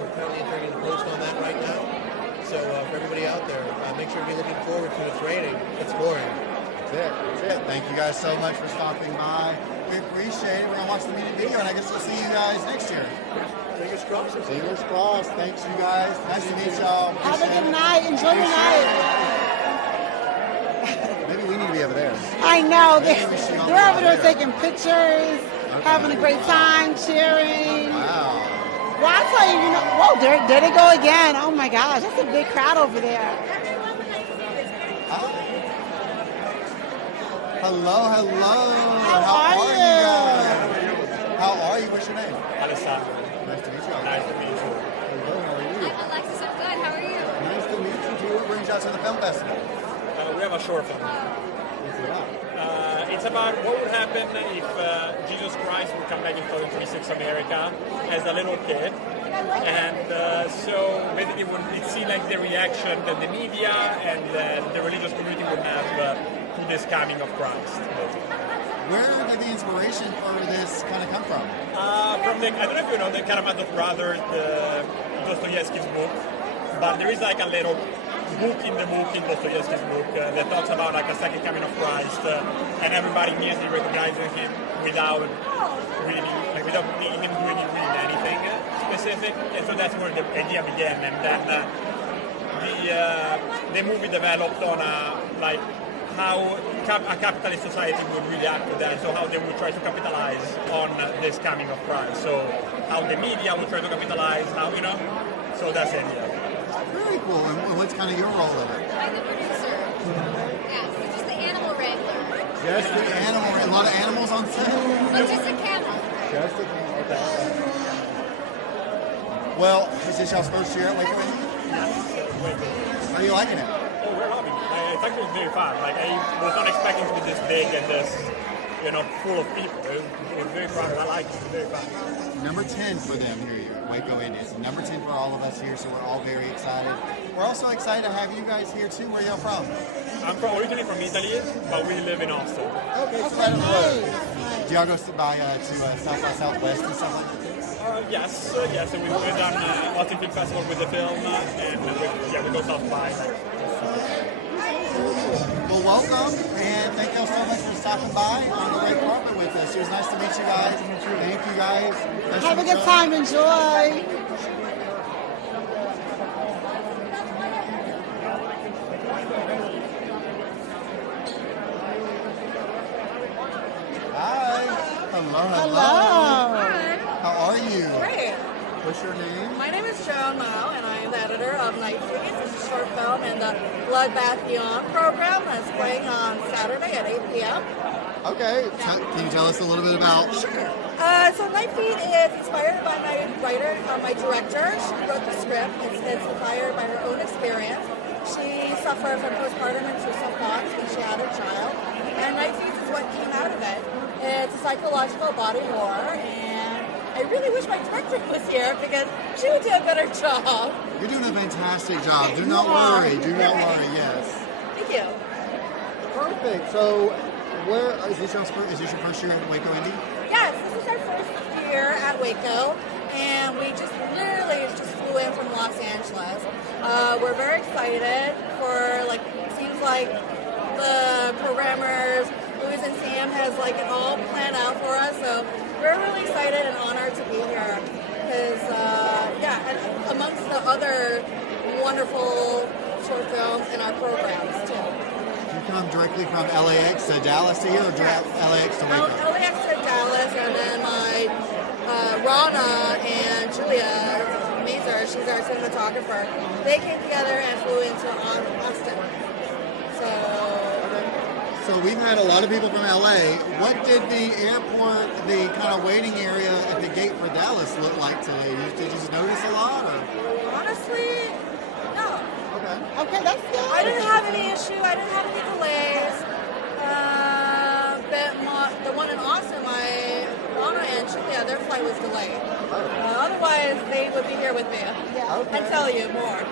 we're currently entering into post on that right now. So for everybody out there, make sure to be looking forward to its rating, exploring. That's it. Thank you guys so much for stopping by. We appreciate it. We're going to watch the music video, and I guess we'll see you guys next year. Fingers crossed. Fingers crossed. Thanks, you guys. Nice to meet y'all. Have a good night. Enjoy your night. Maybe we need to be over there. I know. Maybe we should all They're be over there taking pictures, having a great time, cheering. Wow. Well, I tell you, whoa, there they go again. Oh my gosh, that's a big crowd over there. Hello. How are you guys? How are you? What's your name? Alessandro. Nice to meet you. Nice to meet you. Hello, how are you? I'm Alexis. I'm good. How are you? Nice to meet you too. What brings you out to the film festival? We have a short film. What's it about? It's about what would happen if Jesus Christ would come back in 2026 America as a little kid. And so basically it seemed like the reaction that the media and the religious community would have to this coming of Christ. Where did the inspiration for this kind of come from? From the, I don't know if you know the Karamazov brothers, the Dostoevsky's book, but there is like a little book in Dostoevsky's book that talks about like a second coming of Christ, and everybody immediately recognizes him without without him doing really anything specific, and so that's where the idea began, and then the movie developed on like how a capitalist society would react to that, so how they would try to capitalize on this coming of Christ, so how the media would try to capitalize, how, so that's the idea. Very cool. And what's kind of your role in it? I'm the producer. Yeah, so just the animal wrangler. Just the animal. A lot of animals on set? Oh, just a camel. Just the camel. Okay. Well, is this y'all's first year at Waco Indie? How are you liking it? Oh, we're loving it. It's actually very fun. Like, I was not expecting to be this big and this, full of people. It was very fun. I like it. It's very fun. Number 10 for them here at Waco Indie. It's number 10 for all of us here, so we're all very excited. We're also excited to have you guys here too. Where are y'all from? I'm originally from Italy, but we live in Austin. Okay, so right on the road. Do y'all go by to South by Southwest and stuff like that? Yes. And we've done Austin Film Festival with the film, and we go South by. Well, welcome. stopping by on the red carpet with us. It was nice to meet you guys. Thank you guys. Nice Have to a meet good y'all. time. Enjoy. Hi. Hello. Hello. How are you? Great. What's your name? My name is Joan Mao, and I am the editor of Night Feeds. It's a short film in the Bloodbath Beyond program that's playing on Saturday at 8 p.m. Okay. Can you tell us a little bit about? Sure. So Night Feed is inspired by my writer, my director. She wrote the script. It's inspired by her own experience. She suffered from postpartum intrusive thoughts when she had a child, and Night Feeds is what came out of it. It's a psychological body horror, and I really wish my director was here because she would do a better job. You're doing a fantastic job. Do not worry. Do not worry. Yes. Thank you. Perfect. So, where is this your first year at Waco Indie? Yes, this is our first year at Waco, and we just literally just flew in from Los Angeles. We're very excited for, seems like the programmers, Louis and Sam, has it all planned out for us. So we're really excited and honored to be here because, and amongst the other wonderful short films in our programs too. You come directly from LAX to Dallas to here, or LAX to Waco? LAX to Dallas, and then my Rana and Julia Mazer, she's our cinematographer. They came together and flew into Austin. So we've had a lot of people from LA. What did the airport, the kind of waiting area at the gate for Dallas look like today? Did you just notice a lot? Or? Honestly, no. Okay, that's good. I didn't have any issue. I didn't have any delays. But the one in Austin, my Rana and Julia, their flight was delayed. Otherwise, they would be here with me and tell you more.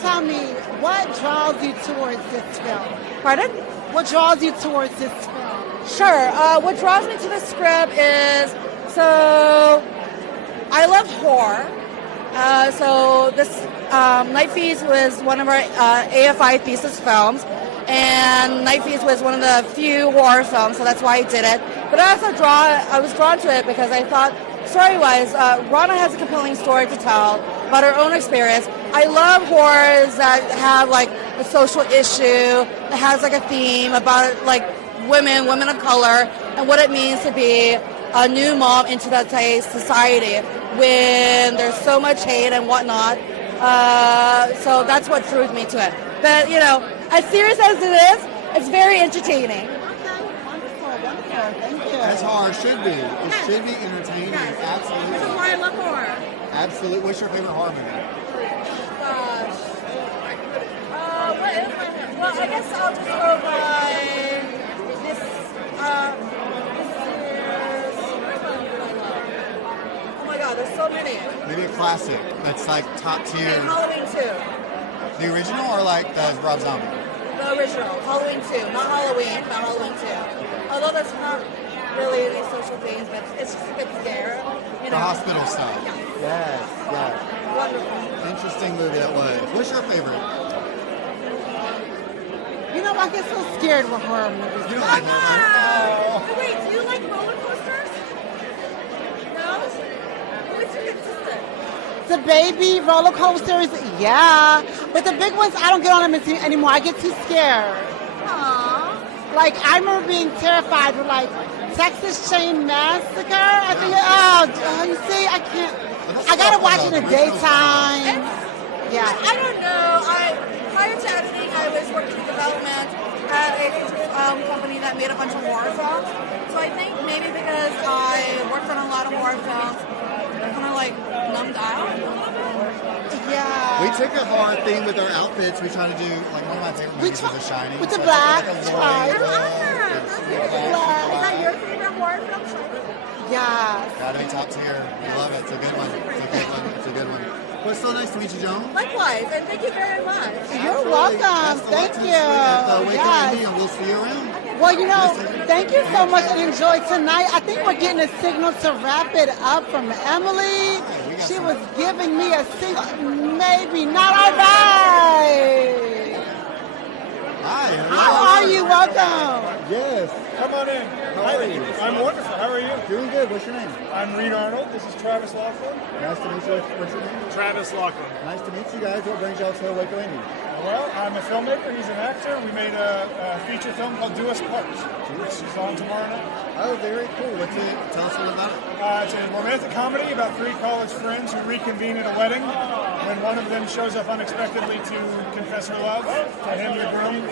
Tell me, what draws you towards this film? Pardon? What draws you towards this film? Sure. What draws me to the script is, I love horror. So this Night Feeds was one of our AFI thesis films, and Night Feeds was one of the few horror films, so that's why I did it. But I was drawn to it because I thought, story-wise, Rana has a compelling story to tell about her own experience. I love horrors that have a social issue, that has a theme about women of color, and what it means to be a new mom into that society when there's so much hate and whatnot. So that's what drew me to it. But as serious as it is, it's very entertaining. As horror should be. It should be entertaining. Absolutely. This is why I love horror. Absolutely. What's your favorite horror movie? Gosh. Well, I guess I'll just go by this. Oh my God, there's so many. Maybe a classic that's top tier. And Halloween 2. The original or the Rob Zombie? The original, Halloween 2. Not Halloween, but Halloween 2. Although that's not really any social things, but it's just a bit scary. The hospital stuff. Yeah. Yes. Wonderful. Interesting movie that was. What's your favorite? I get so scared with horror movies. You don't like horror? Oh. Wait, do you like roller coasters? No? What's your consistent? The baby roller coasters, yeah. But the big ones, I don't get on them anymore. I get too scared. Aww. I remember being terrified with Texas Chain Massacre. I think, you see, I can't. I gotta watch it in the daytime. Yeah. I don't know. Prior to editing, I was working in development at a feature company that made a bunch of horror films. So I think maybe because I worked on a lot of horror films, I'm kind of numbed out. Yeah. We took a horror theme with our outfits. We tried to do one of my favorite movies was The Shining. With the black. Is that your favorite horror film, Shining? Yeah. Gotta be top tier. We love it. It's a good one. It's a good one. Well, it's so nice to meet you, Joan. Likewise, and thank you very much. You're welcome. Thank you. And we'll see you around. Well, thank you so much and enjoy tonight. I think we're getting a signal to wrap it up from Emily. She was giving me a signal. Maybe not. All right. Hi. How are you? Welcome. Yes. Come on in. How are you? I'm wonderful. How are you? Doing good. What's your name? I'm Reed Arnold. This is Travis Laughlin. Nice to meet you. What's your name? Travis Laughlin. Nice to meet you guys. What brings y'all to Waco Indie? Well, I'm a filmmaker. He's an actor. We made a feature film called Do Us Part, which is on tomorrow night. Oh, very cool. What's it? Tell us a little about it. It's a romantic comedy about three college friends who reconvene at a wedding when one of them shows up unexpectedly to confess her love to him, the groom,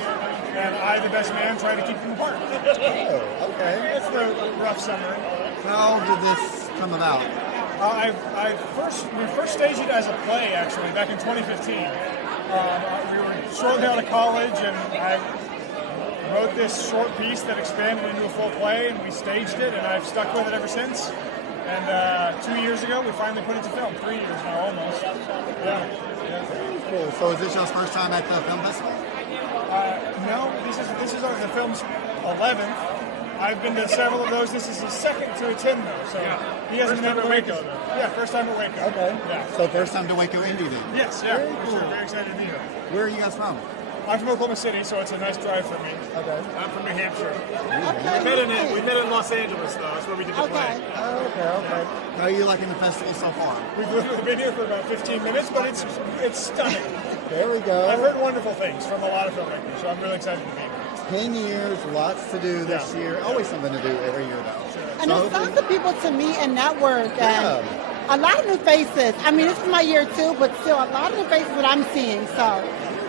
and I, the best man, try to keep them apart. Oh, okay. That's the rough summary. How did this come about? We first staged it as a play, actually, back in 2015. We were shortly out of college, and I wrote this short piece that expanded into a full play, and we staged it, and I've stuck with it ever since. And 2 years ago, we finally put it to film. 3 years now, almost. Yeah. Cool. So is this your first time at the film festival? No, this is the film's 11th. I've been to several of those. This is his second to attend though, so he hasn't been able to make it. Yeah, first time at Waco. Okay. Yeah. So first time to Waco Indie then? Yes, yeah, Very for cool. sure. Very excited to be here. Where are you guys from? I'm from Oklahoma City, so it's a nice drive for me. Okay. I'm from New Hampshire. Okay. We met in Los Angeles, though. That's where we did the play. Oh, okay. How are you liking the festival so far? We've been here for about 15 minutes, but it's stunning. There we go. I've heard wonderful things from a lot of filmmakers, so I'm really excited to be here. 10 years, lots to do this year. Always something to do every year, though. And there's tons of people to meet and network, and a lot of new faces. I mean, this is my year too, but still a lot of new faces that I'm seeing. So,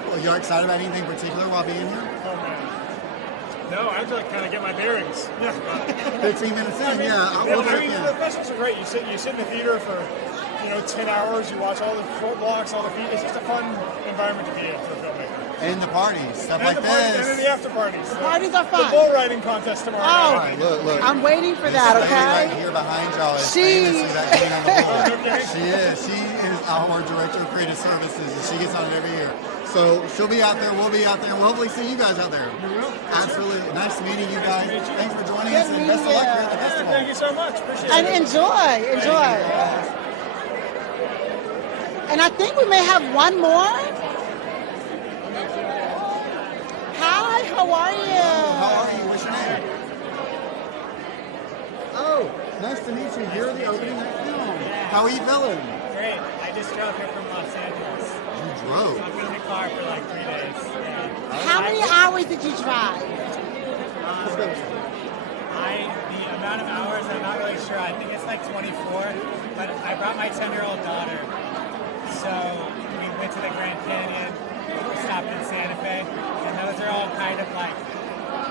Well, you're excited about anything particular while being here? Oh, man. No, I have to kind of get my bearings. Yeah. 15 minutes in, yeah. The festivals are great. You sit in the theater for 10 hours. You watch all the short blocks, all the feet. It's just a fun environment to be in for a filmmaker. And the parties, stuff And like the parties, this. and then the after parties. The parties are fun. The bull riding contest tomorrow Oh, night. Look. I'm waiting for This that. lady Okay. right here behind y'all is She- famous for that thing on the wall. She is. She is our director of creative services, and she gets on it every year. So she'll be out there. We'll be out there. We'll hopefully see you guys out there. You will. Absolutely. Nice meeting you guys. Thanks for joining Good us, and best of luck here at the festival. Thank you so much. Appreciate And it. enjoy. And I think we may have one more. Hi, how are you? How are you? What's your name? Oh, nice to meet you. You're the opening night film. How are you feeling? Great. I just drove here from Los Angeles. You drove? So I've been in the car for like 3 days. How many hours did you drive? The amount of hours, I'm not really sure. I think it's like 24, but I brought my 10-year-old daughter. So we went to the Grand Canyon, stopped in Santa Fe, and those are all kind of like,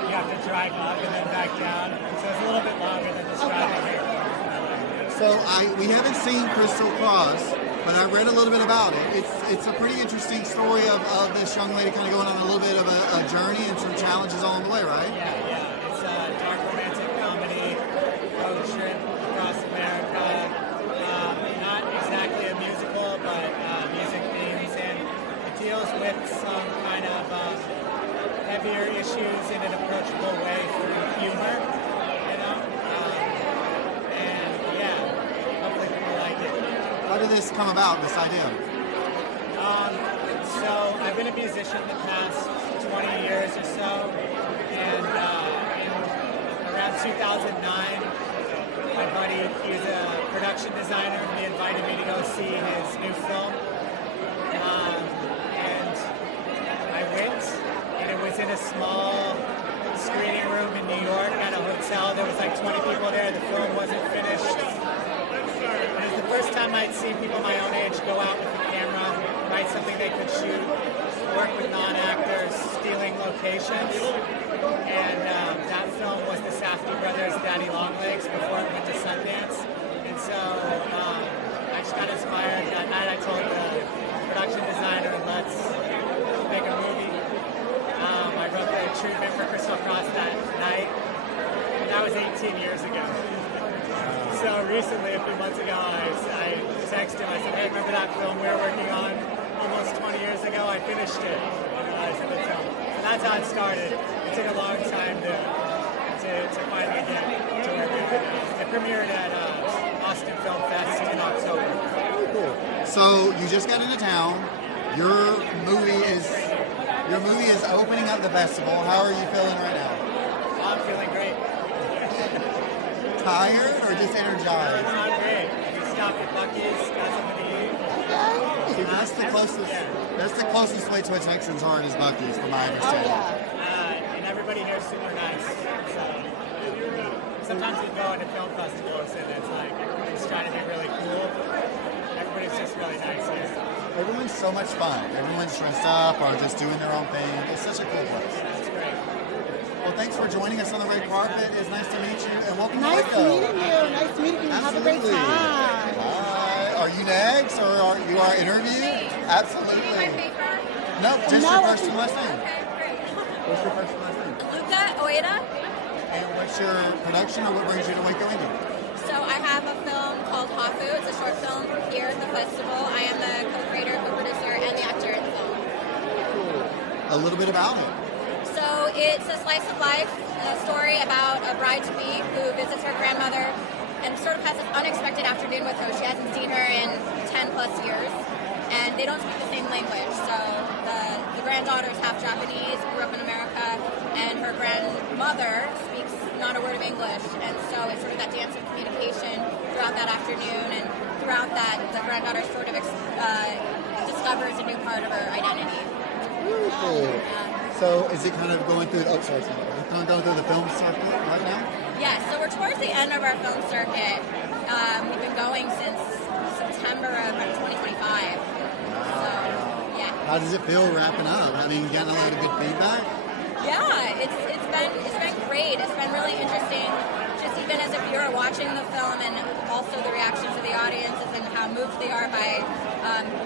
you have to drive up and then back down. So it's a little bit longer than just driving here. So we haven't seen Crystal Cross, but I read a little bit about it. It's a pretty interesting story of this young lady kind of going on a little bit of a journey and some challenges along the way, right? Yeah. It's a dark romantic comedy, road trip across America. Not exactly a musical, but music themes, and it deals with some kind of heavier issues in an approachable way through humor, and yeah, hopefully people like it. How did this come about, this idea? So I've been a musician the past 20 years or so, and around 2009, my buddy, he's a production designer, he invited me to go see his new film, and I went, and it was in a small screening room in New York at a hotel. There was like 20 people there, the film wasn't finished. It was the first time I'd seen people my own age go out with a camera, write something they could shoot, work with non-actors, stealing locations. And that film was the Safdie brothers' Daddy Longlegs before it went to Sundance. And so I just got inspired. That night I told the production designer, let's make a movie. I wrote the treatment for Crystal Cross that night. And that was 18 years ago. So recently, a few months ago, I texted him. I said, hey, remember that film we were working on almost 20 years ago? I finished it. I said, let's go. So that's how it started. It took a long time to finally get to where we are now. It premiered at Austin Film Fest in October. Very cool. So you just got into town. Your movie is opening up the festival. How are you feeling right now? tired or just energized? I'm hungry. We stopped at Buc-ee's, got something to eat. See, that's the closest way to a Texan's heart is Buc-ee's, from my understanding. And everybody here is super nice. So sometimes we go into film festivals and it's like everybody's trying to be really cool. Everybody's just really nice here. Everyone's so much fun. Everyone's dressed up or just doing their own thing. It's such a cool place. It's great. Well, thanks for joining us on the red carpet. It's nice to meet you, and welcome Nice to Waco. meeting you. Nice meeting you. Have a great Absolutely. time. Hi. Are you next, or are you our interview? Absolutely. No, just No, your first and last name. What's your first and last name? Luca Oeda. And what's your production, or what brings you to Waco Indie? So I have a film called Hafu. It's a short film here at the festival. I am the co-creator, co-producer, and the actor in the film. A little bit about it. So it's a slice of life, a story about a bride-to-be who visits her grandmother and sort of has this unexpected afternoon with her. She hasn't seen her in 10 plus years, and they don't speak the same language. So the granddaughter is half Japanese, grew up in America, and her grandmother speaks not a word of English. And so it's sort of that dance of communication throughout that afternoon, and throughout that, the granddaughter sort of discovers a new part of her identity. Cool. So is it kind of going through? Oh, sorry. Kind of going through the film circuit right now? Yeah, so we're towards the end of our film circuit. We've been going since September of 2025. So, yeah. How does it feel wrapping up? I mean, getting a lot of good feedback. Yeah, it's been great. It's been really interesting, just even as a viewer watching the film, and also the reactions of the audiences and how moved they are by,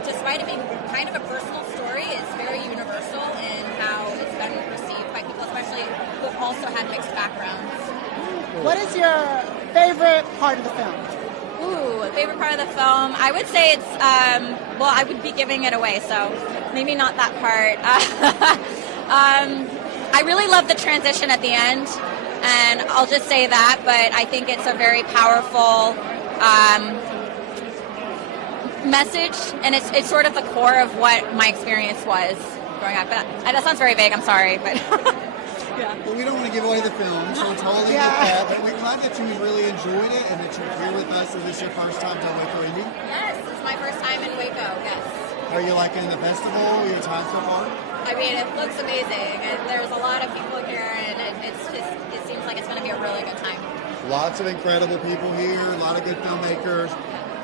despite it being kind of a personal story, it's very universal in how it's been received by people, especially who've also had mixed backgrounds. What is your favorite part of the film? Ooh, favorite part of the film? I would say it's, well, I would be giving it away, so maybe not that part. I really love the transition at the end, and I'll just say that, but I think it's a very powerful message, and it's sort of the core of what my experience was growing up. But that sounds very vague, I'm sorry, but... Yeah. Well, we don't want to give away the film, so totally get that. But we're glad that you really enjoyed it and that you're here with us. Is this your first time to Waco Indie? Yes, it's my first time in Waco, yes. Are you liking the festival? Your time so far? I mean, it looks amazing, and there's a lot of people here, and it seems like it's going to be a really good time. Lots of incredible people here, a lot of good filmmakers.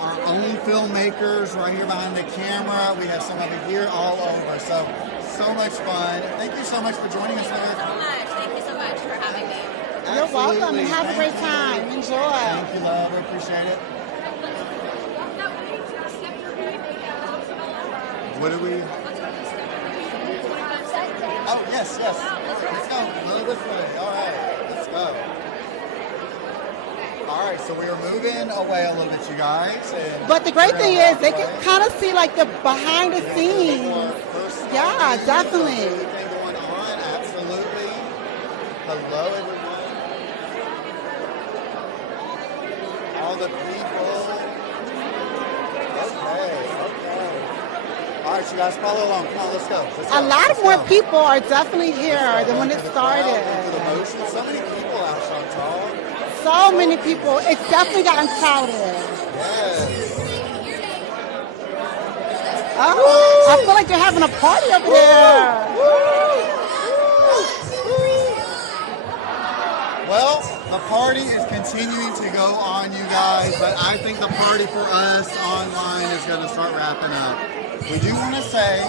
Our own filmmakers right here behind the camera. We have some of it here all over. So much fun. Thank you so much for joining us, Larry. So much. Thank you so much for having me. You're welcome, and have a great time. Enjoy. Thank you, love. We appreciate it. What do we... Oh, yes. Let's go. Go this way. All right. Let's go. All right, so we are moving away a little bit, you guys. But the great thing is they can kind of see like the behind the scenes. Yeah, definitely. Everything going on, absolutely. Hello, everyone. All the people. Okay. All right, you guys follow along. Come on, let's go. A lot more people are definitely here than when it started. So many people out, Chantal. So many people. It's definitely gotten crowded. Yes. Oh, I feel like they're having a party over there. Well, the party is continuing to go on, you guys, but I think the party for us online is going to start wrapping up. We do want to say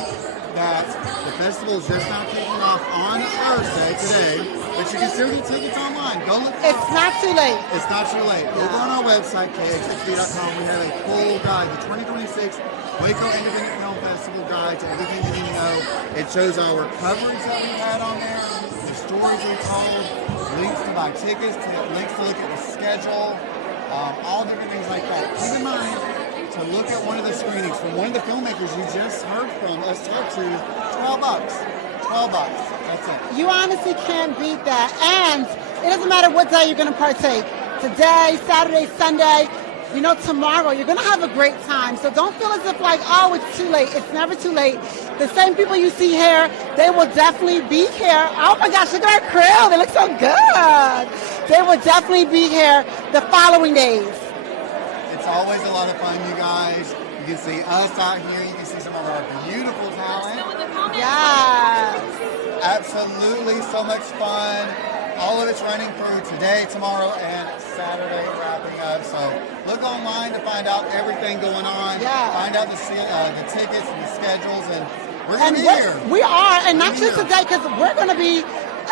that the festival is just not kicking off on Thursday today, but you can still get tickets online. Go look. It's not too late. It's not too late. Over on our website, kxxv.com, we have a full guide, the 2026 Waco Independent Film Festival guide to everything you need to know. It shows our coverage that we had on there, the stories we told, links to buy tickets, links to look at the schedule, all different things like that. Keep in mind to look at one of the screenings from one of the filmmakers you just heard from us talk to. $12. $12. That's it. You honestly can't beat that. And it doesn't matter what day you're going to partake. Today, Saturday, Sunday, tomorrow, you're going to have a great time. So don't feel as if like, oh, it's too late. It's never too late. The same people you see here, they will definitely be here. Oh my gosh, look at our crew. They look so good. they will definitely be here the following days. It's always a lot of fun, you guys. You can see us out here. You can see some of our beautiful talent. Yes. Absolutely, so much fun. All of it's running through today, tomorrow, and Saturday wrapping up. So look online to find out everything going on. Yeah. Find out the tickets and the schedules, and we're going to be here. We are, and not just today, because we're going to be,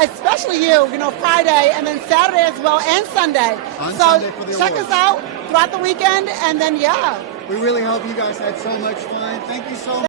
especially you know, Friday, and then Saturday as well, and Sunday. On So Sunday for the check awards. us out throughout the weekend, and then, yeah. We really hope you guys had so much fun. Thank you so much.